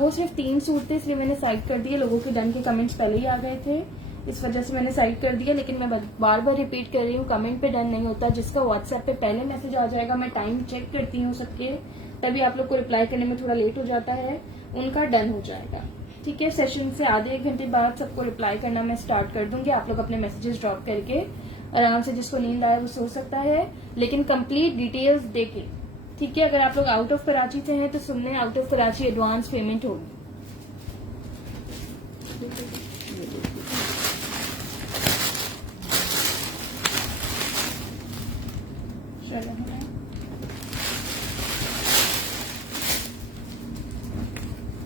वो सिर्फ 3 सूट थे इसलिए मैंने साइड कर दिए। लोगों के डन के कमेंट्स पहले ही आ गए थे, इस वजह से मैंने साइड कर दिया। लेकिन मैं बार बार रिपीट कर रही हूँ, कमेंट पे डन नहीं होता। जिसका व्हाट्सएप पे पहले मैसेज आ जाएगा, मैं टाइम चेक करती हूँ सबके, तभी आप लोग को रिप्लाई करने में थोड़ा लेट हो जाता है, उनका डन हो जाएगा। ठीक है सेशन से आधे 1 घंटे बाद सबको रिप्लाई करना मैं स्टार्ट कर दूंगी। आप लोग अपने मैसेजेस ड्रॉप करके आराम से, जिसको नींद आए वो सो सकता है, लेकिन कंप्लीट डिटेल्स देके। ठीक है अगर आप लोग आउट ऑफ कराची से हैं तो सुनने, out of Karachi advance payment होगी।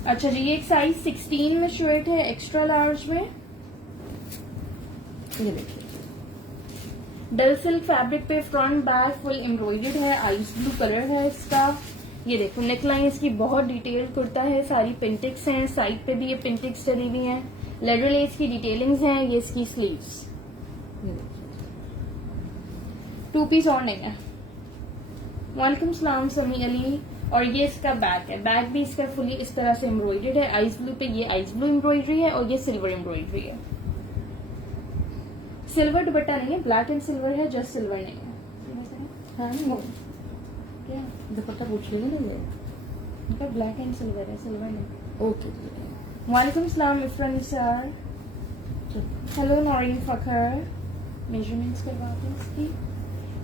अच्छा जी ये एक साइज 16 में शर्ट है, एक्स्ट्रा लार्ज में। ये देखिए डल सिल्क फैब्रिक पे फ्रंट बैक फुल एम्ब्रॉयडर्ड है, आइस ब्लू कलर है इसका। ये देखो नेकलाइन इसकी बहुत डिटेल कुर्ता है, सारी पिंटिक्स हैं, साइड पे भी ये पिंटिक्स चली हुई हैं, लेडर लेस की डिटेलिंग्स हैं। ये इसकी स्लीव्स। 2 पीस और नहीं है। वालेकुम सलाम समी अली। और ये इसका बैक है, बैक भी इसका फुली इस तरह से एम्ब्रॉयडर्ड है आइस ब्लू पे। ये आइस ब्लू एम्ब्रॉयडरी है और ये सिल्वर एम्ब्रॉयडरी है। सिल्वर दुपट्टा नहीं है, ब्लैक एंड सिल्वर है, जस्ट सिल्वर नहीं है। हाँ क्या दुपट्टा पूछ लेंगे ना ये इनका ब्लैक एंड सिल्वर है, सिल्वर नहीं। ओके वालेकुम सलाम इफरान सर। हेलो नौरीन फखर। मेजरमेंट्स करवाते हैं इसकी।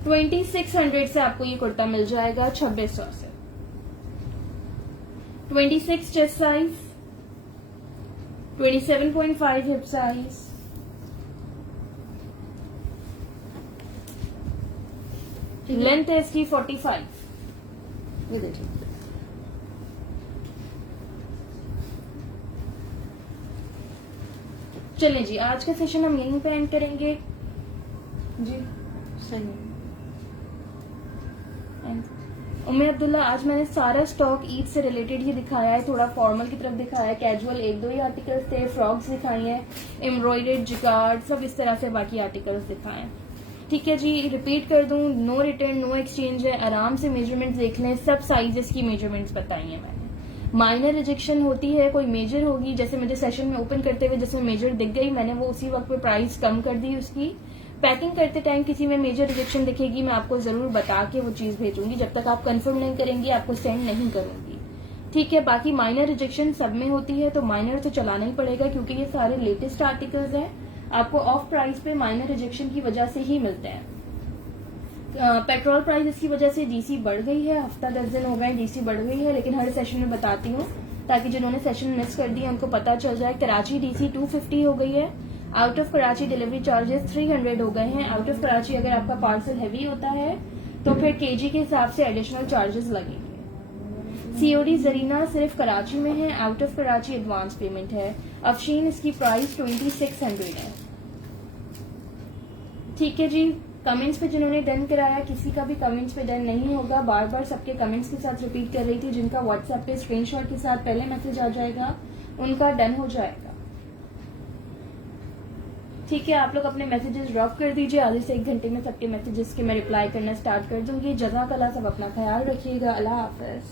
2600 से आपको ये कुर्ता मिल जाएगा 2600 से। 26 chest size, 27.5 hip size, length है इसकी 45। ये देखिए चलें जी, आज का सेशन हम यहीं पे एंड करेंगे जी। सही है। उम्मे अब्दुल्ला, आज मैंने सारा स्टॉक ईद से रिलेटेड ही दिखाया है, थोड़ा फॉर्मल की तरफ दिखाया है, कैजुअल एक दो ही आर्टिकल्स थे, फ्रॉक्स दिखाई हैं, एम्ब्रॉयडर्ड जिकार्ड, सब इस तरह से बाकी आर्टिकल्स दिखाए हैं। ठीक है जी, रिपीट कर दूं, नो रिटर्न नो एक्सचेंज है, आराम से मेजरमेंट्स देख लें, सब साइजेस की मेजरमेंट्स बताई हैं मैंने। माइनर रिजेक्शन होती है, कोई मेजर होगी, जैसे मुझे सेशन में ओपन करते हुए जैसे मेजर दिख गई, मैंने वो उसी वक्त पे प्राइस कम कर दी उसकी। पैकिंग करते टाइम किसी में मेजर रिजेक्शन दिखेगी, मैं आपको जरूर बता के वो चीज भेजूंगी, जब तक आप कंफर्म नहीं करेंगी आपको सेंड नहीं करूंगी। ठीक है, बाकी माइनर रिजेक्शन सब में होती है, तो माइनर तो चलाना ही पड़ेगा क्योंकि ये सारे लेटेस्ट आर्टिकल्स हैं, आपको ऑफ प्राइस पे माइनर रिजेक्शन की वजह से ही मिलते हैं। पेट्रोल प्राइस इसकी वजह से डीसी बढ़ गई है, हफ्ता 10 दिन हो गए डीसी बढ़ गई है, लेकिन हर सेशन में बताती हूँ ताकि जिन्होंने सेशन मिस कर दिया उनको पता चल जाए। कराची डीसी 250 हो गई है, out of Karachi delivery charges 300 हो गए हैं। आउट ऑफ कराची अगर आपका पार्सल हैवी होता है तो फिर केजी के हिसाब से एडिशनल चार्जेस लगेंगे। सीओडी जरीना सिर्फ कराची में है, out of Karachi advance payment है। अफशीन इसकी प्राइस 2600 है। ठीक है जी, कमेंट्स पे जिन्होंने डन कराया, किसी का भी कमेंट्स पे डन नहीं होगा, बार बार सबके कमेंट्स के साथ रिपीट कर रही थी, जिनका व्हाट्सएप पे स्क्रीनशॉट के साथ पहले मैसेज आ जाएगा उनका डन हो जाएगा। ठीक है, आप लोग अपने मैसेजेस ड्रॉप कर दीजिए, आधे से 1 घंटे में सबके मैसेजेस के मैं रिप्लाई करना स्टार्ट कर दूंगी। जज़ाकल्लाह, सब अपना ख्याल रखिएगा। अल्लाह हाफिज।